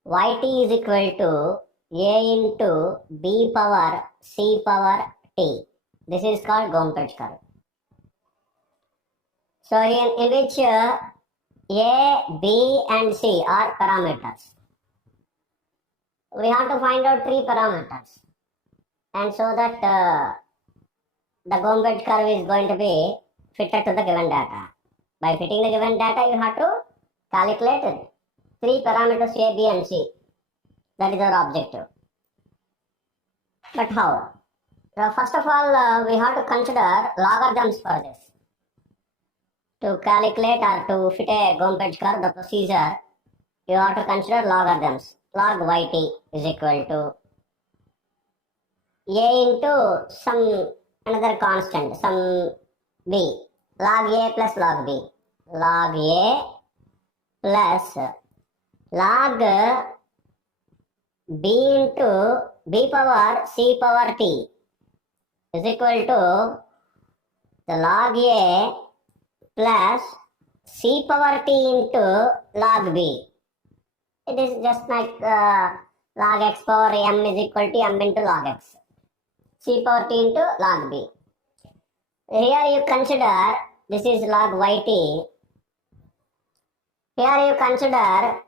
yt is equal to A into B power C power t. This is called Gompertz curve. So in which A, B and C are parameters. We have to find out 3 parameters, and so that the Gompertz curve is going to be fitted to the given data. By fitting the given data, you have to calculate 3 parameters A, B and C. That is our objective. But how? First of all, we have to consider logarithms for this. To calculate or to fit a Gompertz curve, the procedure, you have to consider logarithms. Log yt is equal to A into some another constant, some B. Log A plus log B. Log A plus log B into B power C power t is equal to the log A plus C power t into log B. It is just like log x power m is equal to m into log x. C power t into log b. Here you consider, this is log yt. Here you consider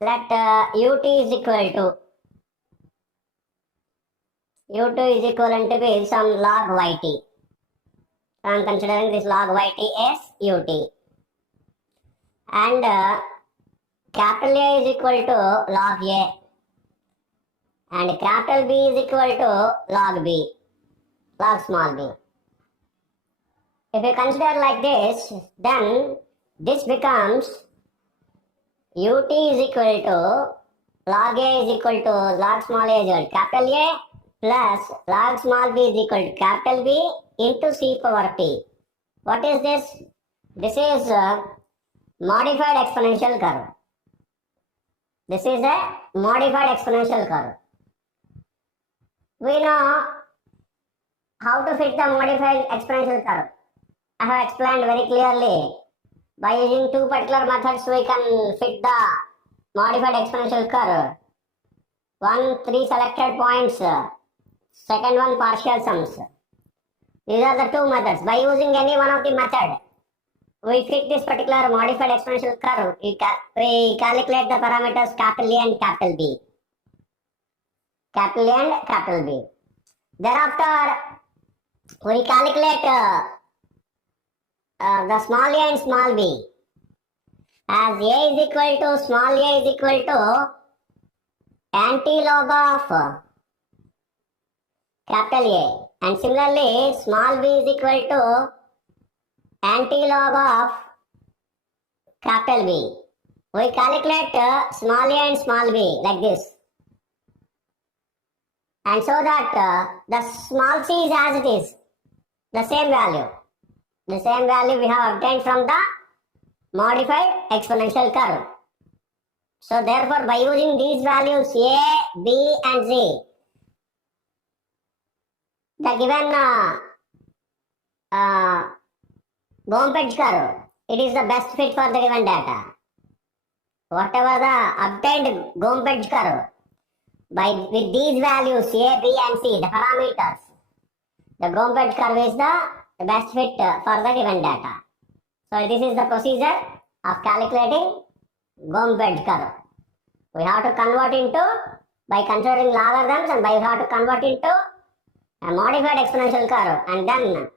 that ut is equal to, ut is equivalent to be some log yt. I am considering this log yt as ut. And capital A is equal to log A and capital B is equal to log B, log small b. If you consider like this, then this becomes ut is equal to log A is equal to log small a is equal to capital A plus log small b is equal to capital B into C power t. What is this? This is a modified exponential curve. This is a modified exponential curve. We know how to fit the modified exponential curve. I have explained very clearly. By using 2 particular methods, we can fit the modified exponential curve. one 3 selected points, second one partial sums. These are the two methods. By using any one of the method, we fit this particular modified exponential curve. We calculate the parameters capital A and capital B. Capital A and capital B. Thereafter, we calculate the small a and small b. As a is equal to, small a is equal to antilog of capital A, and similarly small b is equal to antilog of capital B. We calculate small a and small b like this, and so that the small c is as it is, the same value. The same value we have obtained from the modified exponential curve. So therefore, by using these values A, B and Z, the given Gompertz curve, it is the best fit for the given data. Whatever the obtained Gompertz curve, with these values A, B and C, the parameters, the Gompertz curve is the best fit for the given data. So this is the procedure of calculating Gompertz curve. We have to convert into, by considering logarithms, and we have to convert into a modified exponential curve, and then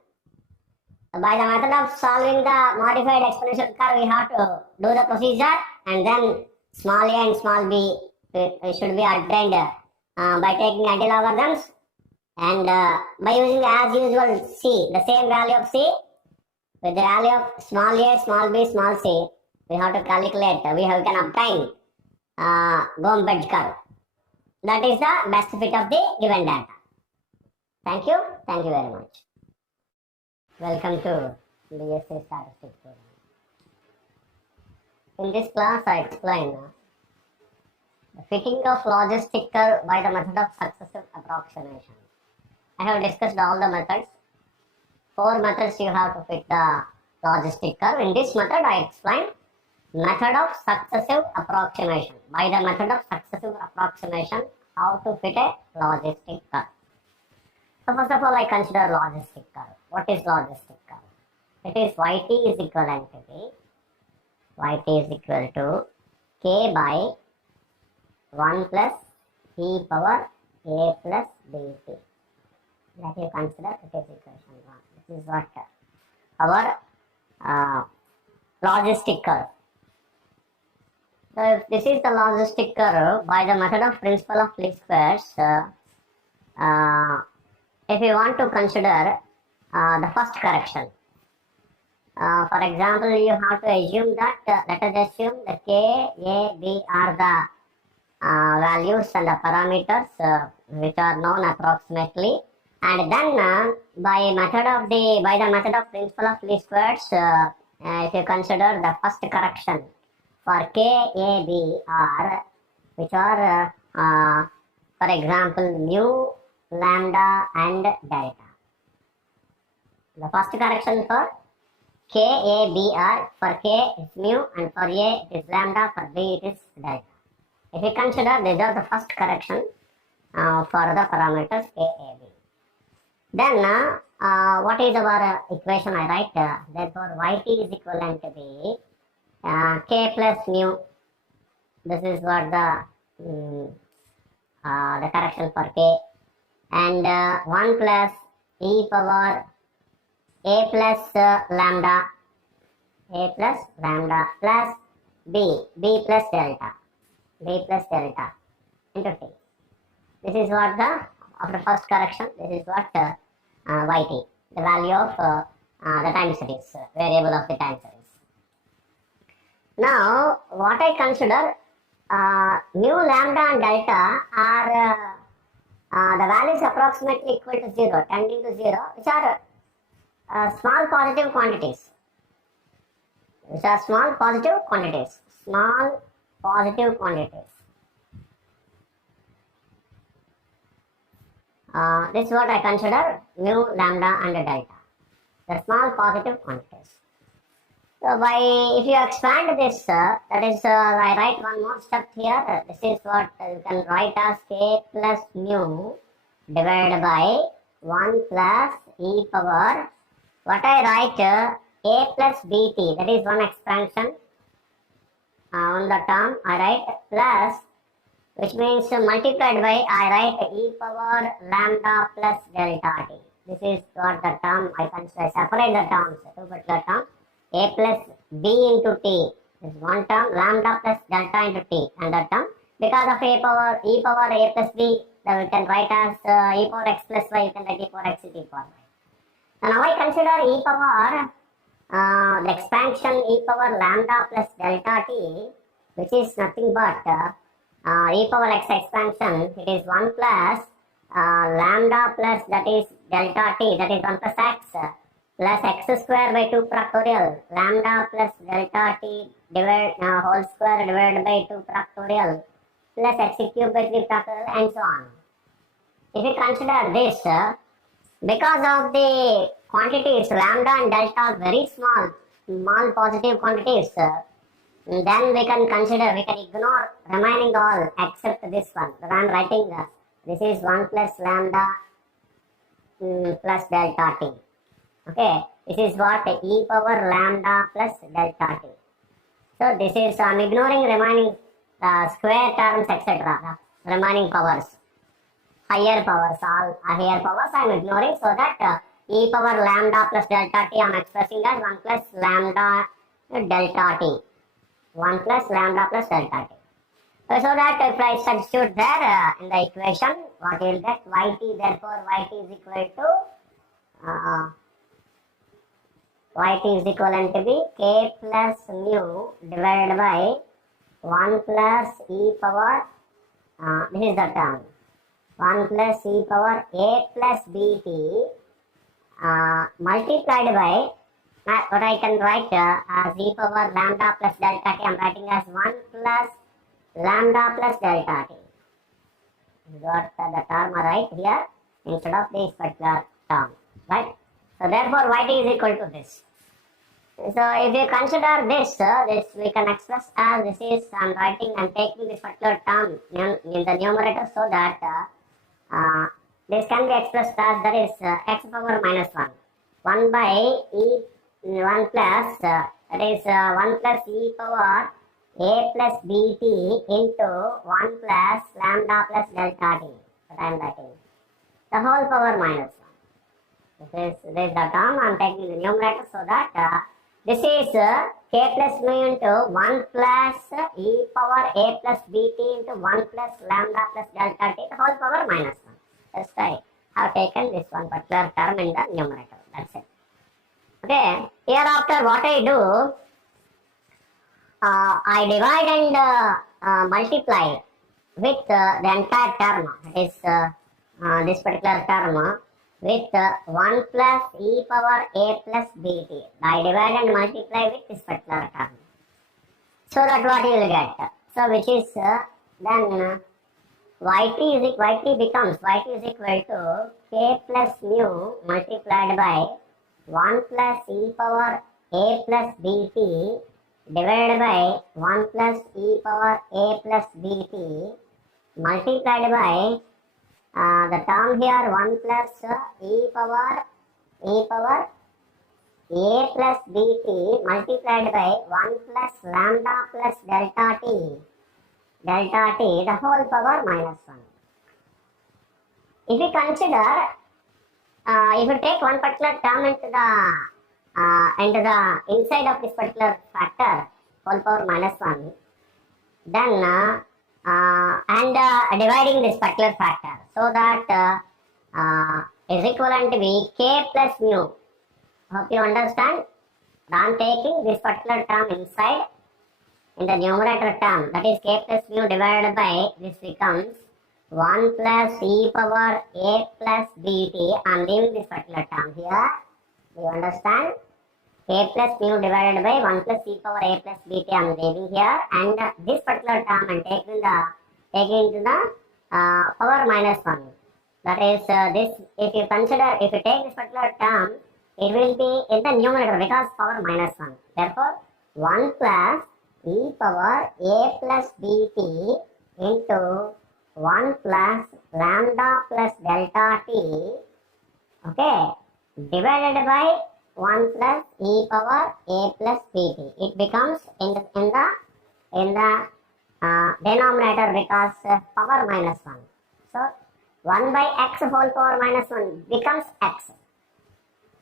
by the method of solving the modified exponential curve, we have to do the procedure, and then small a and small b should be obtained by taking anti-logarithms, and by using as usual c, the same value of c, with the value of small a, small b, small c, we have to calculate, we can obtain Gompertz curve. That is the best fit of the given data. Thank you very much. Welcome to BSc Statistics program. In this class, I explain the fitting of logistic curve by the method of successive approximation. I have discussed all the methods. 4 methods you have to fit the logistic curve. In this method, I explain method of successive approximation. By the method of successive approximation, how to fit a logistic curve. So first of all, I consider logistic curve. What is logistic curve? It is yt is equivalent to b. Yt is equal to k by 1 plus e power a plus bt. That you consider, it is equation 1. This is what our logistic curve. So if this is the logistic curve, by the method of principle of least squares, if you want to consider the first correction, for example, you have to assume that, let us assume that k, a, b are the values and the parameters which are known approximately, and then by the method of principle of least squares, if you consider the first correction for k, a, b are, which are for example mu, lambda and delta. The first correction for k, a, b are, for k is mu and for a it is lambda, for b it is delta. If you consider, these are the first correction for the parameters k, a, b. Then what is our equation I write? Therefore yt is equivalent to be k plus mu. This is what the correction for k, and 1 plus e power a plus lambda plus b plus delta into t. This is what after first correction, this is what yt, the value of the time series, variable of the time series. Now, what I consider, mu, lambda and delta are the values approximately equal to 0, tending to 0, which are small positive quantities. Small positive quantities. This is what I consider mu, lambda and delta. The small positive quantities. So by if you expand this, that is, I write one more step here. This is what you can write as k plus mu divided by 1 plus e power. What I write a plus bt. That is one expansion on the term. I write plus, which means multiplied by, I write e power lambda plus delta t. This is what the term I consider. Separate the terms, two particular terms. A plus b into t. This is one term, lambda plus delta into t. And the term, because of e power a plus b, that we can write as e power x plus y, you can write e power x is e power y. So now I consider e power, the expansion e power lambda plus delta t, which is nothing but e power x expansion. It is 1 plus lambda plus, that is delta t, that is 1 plus x, plus x square by 2 factorial, lambda plus delta t whole square divided by 2 factorial, plus x cube by 3 factorial, and so on. If you consider this, because of the quantities lambda and delta are very small positive quantities, then we can consider, we can ignore remaining all except this one. But I am writing this is 1 plus lambda plus delta t. Okay, this is what e power lambda plus delta t. So this is, I am ignoring remaining square terms, etc. The remaining powers, higher powers, all higher powers I am ignoring, so that e power lambda plus delta t I am expressing as 1 plus lambda delta t. 1 plus lambda plus delta t. So that if I substitute there in the equation, what you will get? Yt, therefore yt is equal to yt is equivalent to be k plus mu divided by 1 plus e power, this is the term, 1 plus e power a plus bt multiplied by, what I can write as e power lambda plus delta t, I am writing as 1 plus lambda plus delta t. This is what the term I write here instead of this particular term, right? So therefore yt is equal to this. So if you consider this, this we can express as, this is, I am writing and taking this particular term in the numerator, so that this can be expressed as, that is x power minus 1. 1 by e 1 plus, that is 1 plus e power a plus bt into 1 plus lambda plus delta t. That I am writing. The whole power minus 1. This is the term I am taking the numerator, so that this is k plus mu into 1 plus e power a plus bt into 1 plus lambda plus delta t, the whole power minus 1. That's why I have taken this one particular term in the numerator. That's it. Okay, hereafter what I do, I divide and multiply with the entire term, that is this particular term, with 1 plus e power a plus bt. I divide and multiply with this particular term. So that what you will get. So which is then yt becomes equal to k plus mu multiplied by 1 plus e power a plus bt divided by 1 plus e power a plus bt multiplied by the term here 1 plus e power a plus bt multiplied by 1 plus lambda plus delta t, the whole power minus 1. If you consider, if you take one particular term into the inside of this particular factor, whole power minus 1, then dividing this particular factor, so that is equivalent to be k plus mu. Hope you understand. I am taking this particular term inside in the numerator term, that is k plus mu divided by, this becomes 1 plus e power a plus bt. I am leaving this particular term here. Do you understand? K plus mu divided by 1 plus e power a plus bt I am leaving here, and this particular term I am taking into the power minus 1. That is this, if you take this particular term it will be in the numerator because power minus 1. Therefore, 1 plus e power a plus bt into 1 plus lambda plus delta t, okay, divided by 1 plus e power a plus bt. It becomes in the denominator because power minus 1. So 1 by x whole power minus 1 becomes x.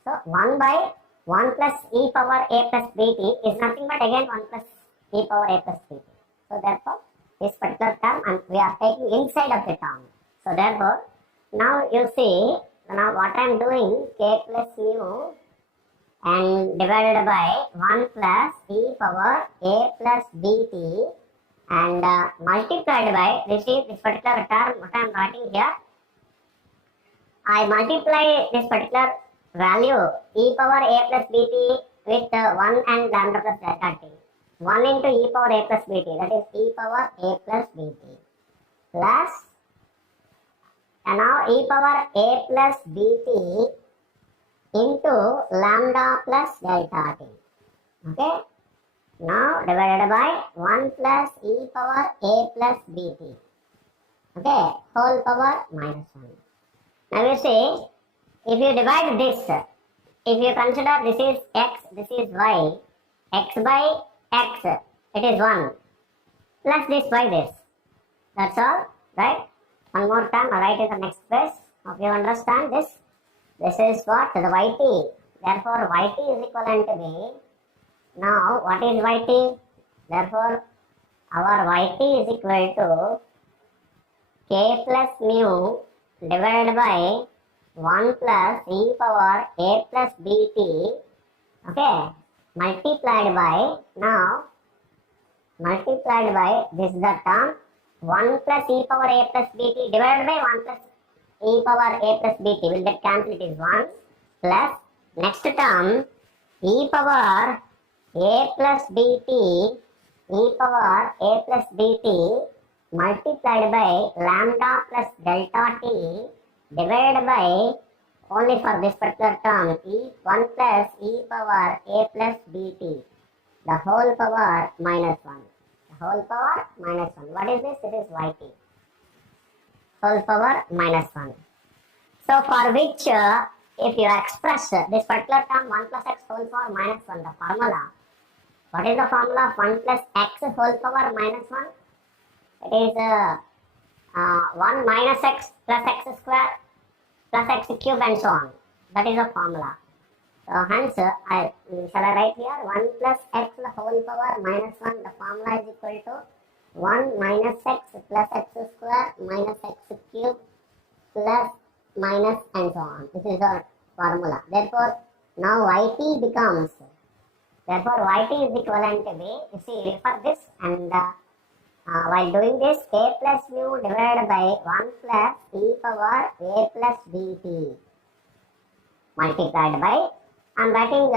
So 1 by 1 plus e power a plus bt is nothing but again 1 plus e power a plus bt. So therefore this particular term and we are taking inside of the term. So therefore now you see, now what I am doing, k plus mu and divided by 1 plus e power a plus bt and multiplied by this particular term what I am writing here. I multiply this particular value e power a plus bt with 1 and lambda plus delta t. 1 into e power a plus bt, that is e power a plus bt, plus and now e power a plus bt into lambda plus delta t. Okay. Now divided by 1 plus e power a plus bt. Okay. Whole power minus 1. Now you see, if you divide this, if you consider this is x, this is y, x by x, it is 1, plus this by this. That's all, right? One more time, I write in the next place. Hope you understand this. This is what? The yt. Therefore, yt is equivalent to be, now what is yt? Therefore, our yt is equal to k plus mu divided by 1 plus e power a plus bt, okay, multiplied by, now, multiplied by, this is the term, 1 plus e power a plus bt divided by 1 plus e power a plus bt, will get cancelled, it is 1, plus, next term, e power a plus bt, e power a plus bt, multiplied by lambda plus delta t divided by, only for this particular term, 1 plus e power a plus bt, the whole power minus 1. The whole power minus 1. What is this? It is yt. Whole power minus 1. So for which, if you express this particular term 1 plus x whole power minus 1, the formula, what is the formula of 1 plus x whole power minus 1? It is 1 minus x plus x square plus x cube and so on. That is the formula. So hence, shall I write here 1 plus x whole power minus 1, the formula is equal to 1 minus x plus x square minus x cube plus minus and so on. This is the formula. Therefore, now yt becomes, therefore yt is equivalent to be, you see, refer this and while doing this, k plus mu divided by 1 plus e power a plus bt multiplied by, I am writing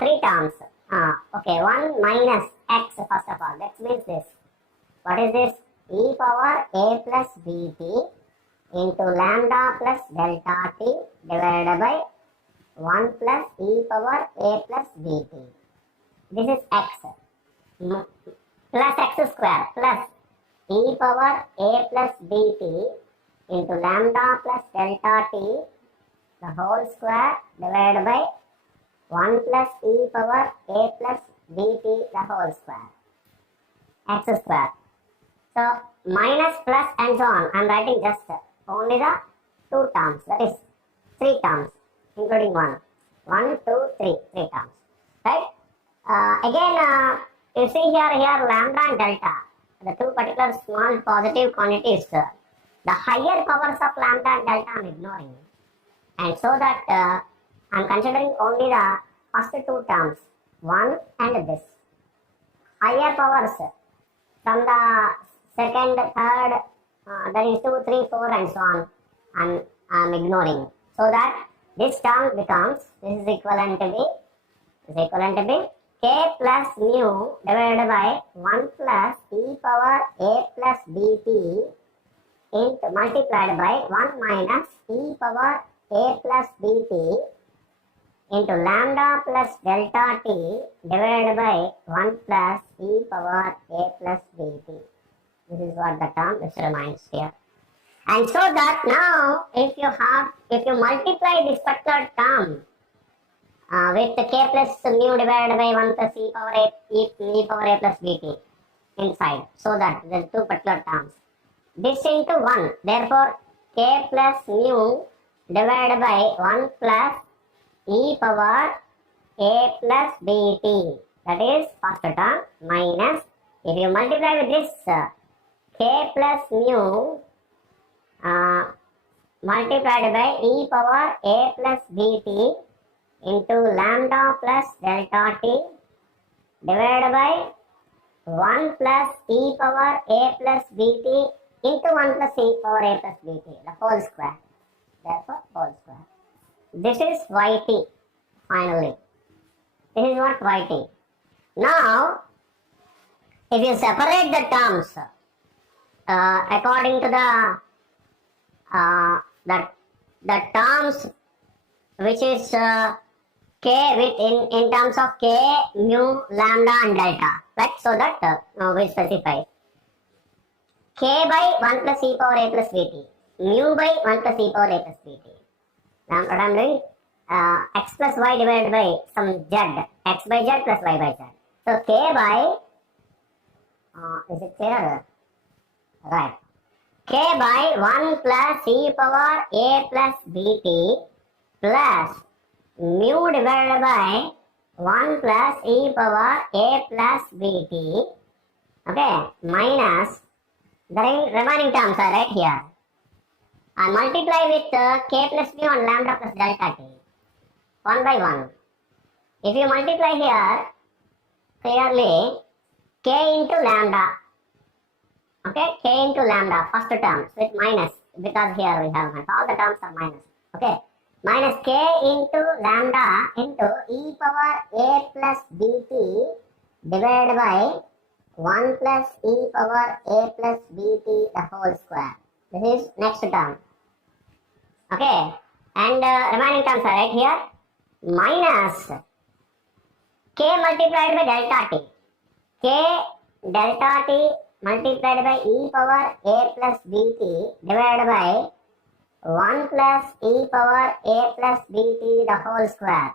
three terms. Okay, 1 minus x first of all, that means this. What is this? E power a plus bt into lambda plus delta t divided by 1 plus e power a plus bt. This is x. Plus x square plus e power a plus bt into lambda plus delta t, the whole square divided by 1 plus e power a plus bt, the whole square, x square. So minus plus and so on, I am writing just only the two terms, that is three terms including 1, 1, 2, 3 terms, right? Again, you see here lambda and delta, the two particular small positive quantities, the higher powers of lambda and delta I am ignoring, and so that I am considering only the first two terms, 1 and this. Higher powers from the second, third, that is 2, 3, 4 and so on, I am ignoring, so that this term becomes, this is equivalent to be k plus mu divided by 1 plus e power a plus bt into multiplied by 1 minus e power a plus bt into lambda plus delta t divided by 1 plus e power a plus bt. This is what the term which remains here. And so that now if you multiply this particular term with k plus mu divided by 1 plus e power a plus bt inside, so that the two particular terms, this into 1, therefore k plus mu divided by 1 plus e power a plus bt, that is first term, minus, if you multiply with this k plus mu multiplied by e power a plus bt into lambda plus delta t divided by 1 plus e power a plus bt into 1 plus e power a plus bt, the whole square. Therefore, whole square. This is yt finally. This is what yt. Now, if you separate the terms according to the terms which is k with in terms of k, mu, lambda and delta, right? So that we specify k by 1 plus e power a plus bt, mu by 1 plus e power a plus bt. Now what I am doing, x plus y divided by some z, x by z plus y by z. So k by, is it clear? Right. K by 1 plus e power a plus bt plus mu divided by 1 plus e power a plus bt, okay, minus the remaining terms are right here. I multiply with k plus mu and lambda plus delta t, 1 by 1. If you multiply here, clearly k into lambda, okay, k into lambda, first terms with minus, because here we have all the terms are minus, okay, minus k into lambda into e power a plus bt divided by 1 plus e power a plus bt the whole square. This is next term, okay, and remaining terms are right here, minus k multiplied by delta t, k delta t multiplied by e power a plus bt divided by 1 plus e power a plus bt the whole square.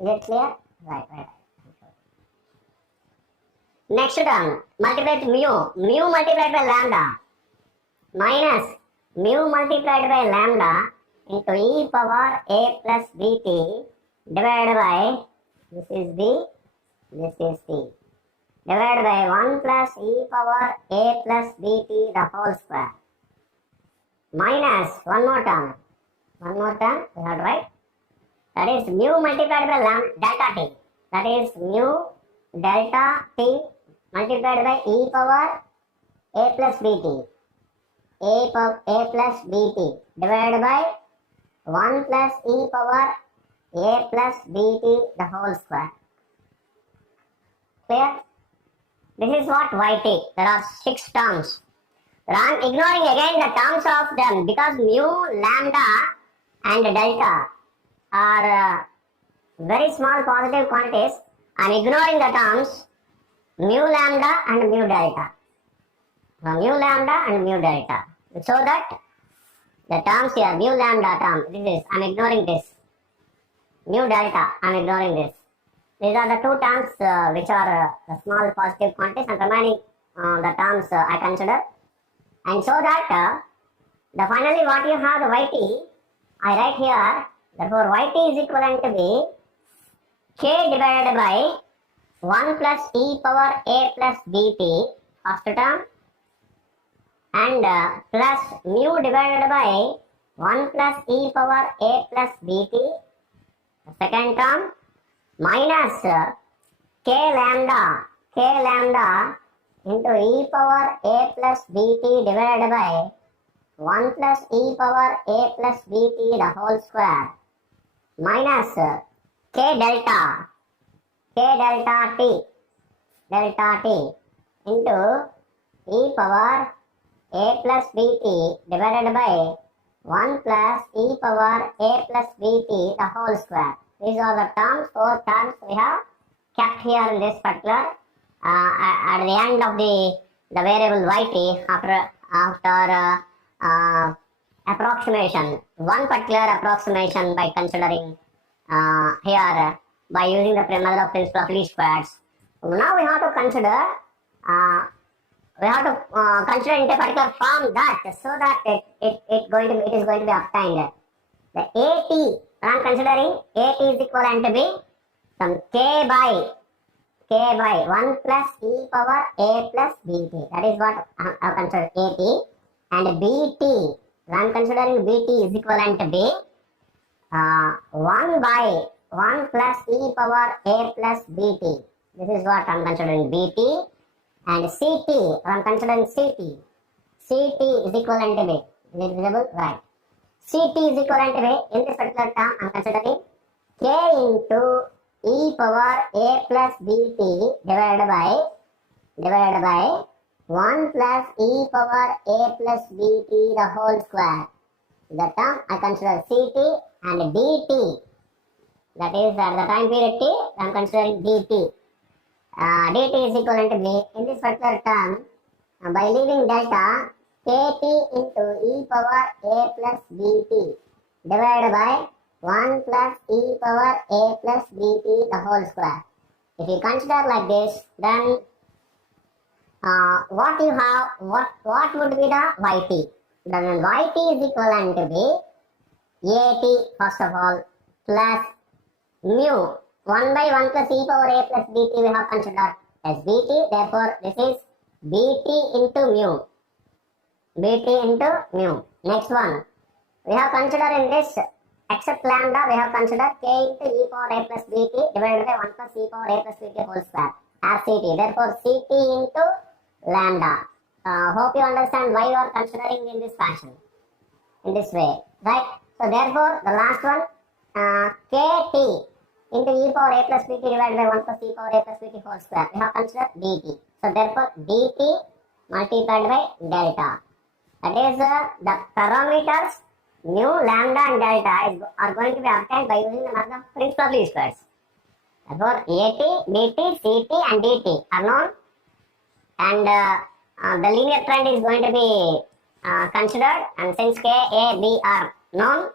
Is it clear? Right. Next term, multiply with mu, mu multiplied by lambda minus mu multiplied by lambda into e power a plus bt divided by, this is b, this is t, divided by 1 plus e power a plus bt the whole square, minus one more term, we have to write, that is mu multiplied by delta t, that is mu delta t multiplied by e power a plus bt, a plus bt divided by 1 plus e power a plus bt the whole square. Clear? This is what yt. There are 6 terms. I am ignoring again the terms of them because mu, lambda and delta are very small positive quantities. I am ignoring the terms mu lambda and mu delta. So mu lambda and mu delta. So that the terms here, mu lambda term, this is, I am ignoring this. Mu delta, I am ignoring this. These are the 2 terms which are the small positive quantities, and remaining the terms I consider. And so that the finally what you have the yt, I write here, therefore yt is equivalent to be k divided by 1 plus e power a plus bt, first term, and plus mu divided by 1 plus e power a plus bt, the second term, minus k lambda into e power a plus bt divided by 1 plus e power a plus bt the whole square, minus k delta t into e power a plus bt divided by 1 plus e power a plus bt the whole square. These are the terms, 4 terms we have kept here in this particular at the end of the variable yt after approximation, one particular approximation by considering here by using the method of principle of least squares. Now we have to consider in a particular form that so that it is going to be obtained. The AT, I am considering AT is equivalent to be some k by 1 plus e power a plus bt. That is what I have considered AT. And BT, I am considering BT is equivalent to be 1 by 1 plus e power a plus bt. This is what I am considering BT. And CT, I am considering CT. CT is equivalent to be, is it visible? Right. CT is equivalent to be, in this particular term, I am considering k into e power a plus bt divided by 1 plus e power a plus bt the whole square. The term I consider CT and dt. That is at the time period t, I am considering dt. Dt is equivalent to be, in this particular term, by leaving delta, kt into e power a plus bt divided by 1 plus e power a plus bt the whole square. If you consider like this, then what you have, what would be the yt? Then yt is equivalent to be at first of all plus mu 1 by 1 plus e power a plus bt we have considered as bt. Therefore, this is bt into mu. Bt into mu. Next one, we have considered in this except lambda, we have considered k into e power a plus bt divided by 1 plus e power a plus bt whole square as ct. Therefore, ct into lambda. Hope you understand why you are considering in this fashion, in this way, right? So, therefore, the last one, kt into e power a plus bt divided by 1 plus e power a plus bt whole square. We have considered dt. So, therefore, dt multiplied by delta. That is the parameters mu, lambda and delta are going to be obtained by using the method of principle of least squares. Therefore, AT, BT, CT and DT are known, and the linear trend is going to be considered, and since K, A, B are known,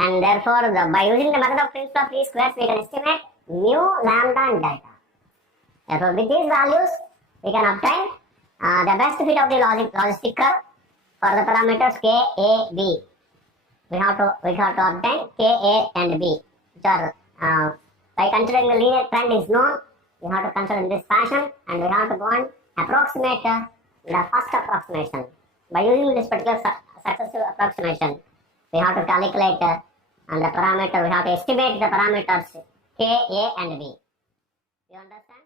and therefore by using the method of principle of least squares we can estimate mu, lambda and delta. Therefore, with these values we can obtain the best fit of the logistic curve for the parameters K, A, B. We have to obtain K, A and B, which are by considering the linear trend is known, we have to consider in this fashion, and we have to go and approximate the first approximation. By using this particular successive approximation, we have to calculate and the parameter, we have to estimate the parameters K, A and B. You understand?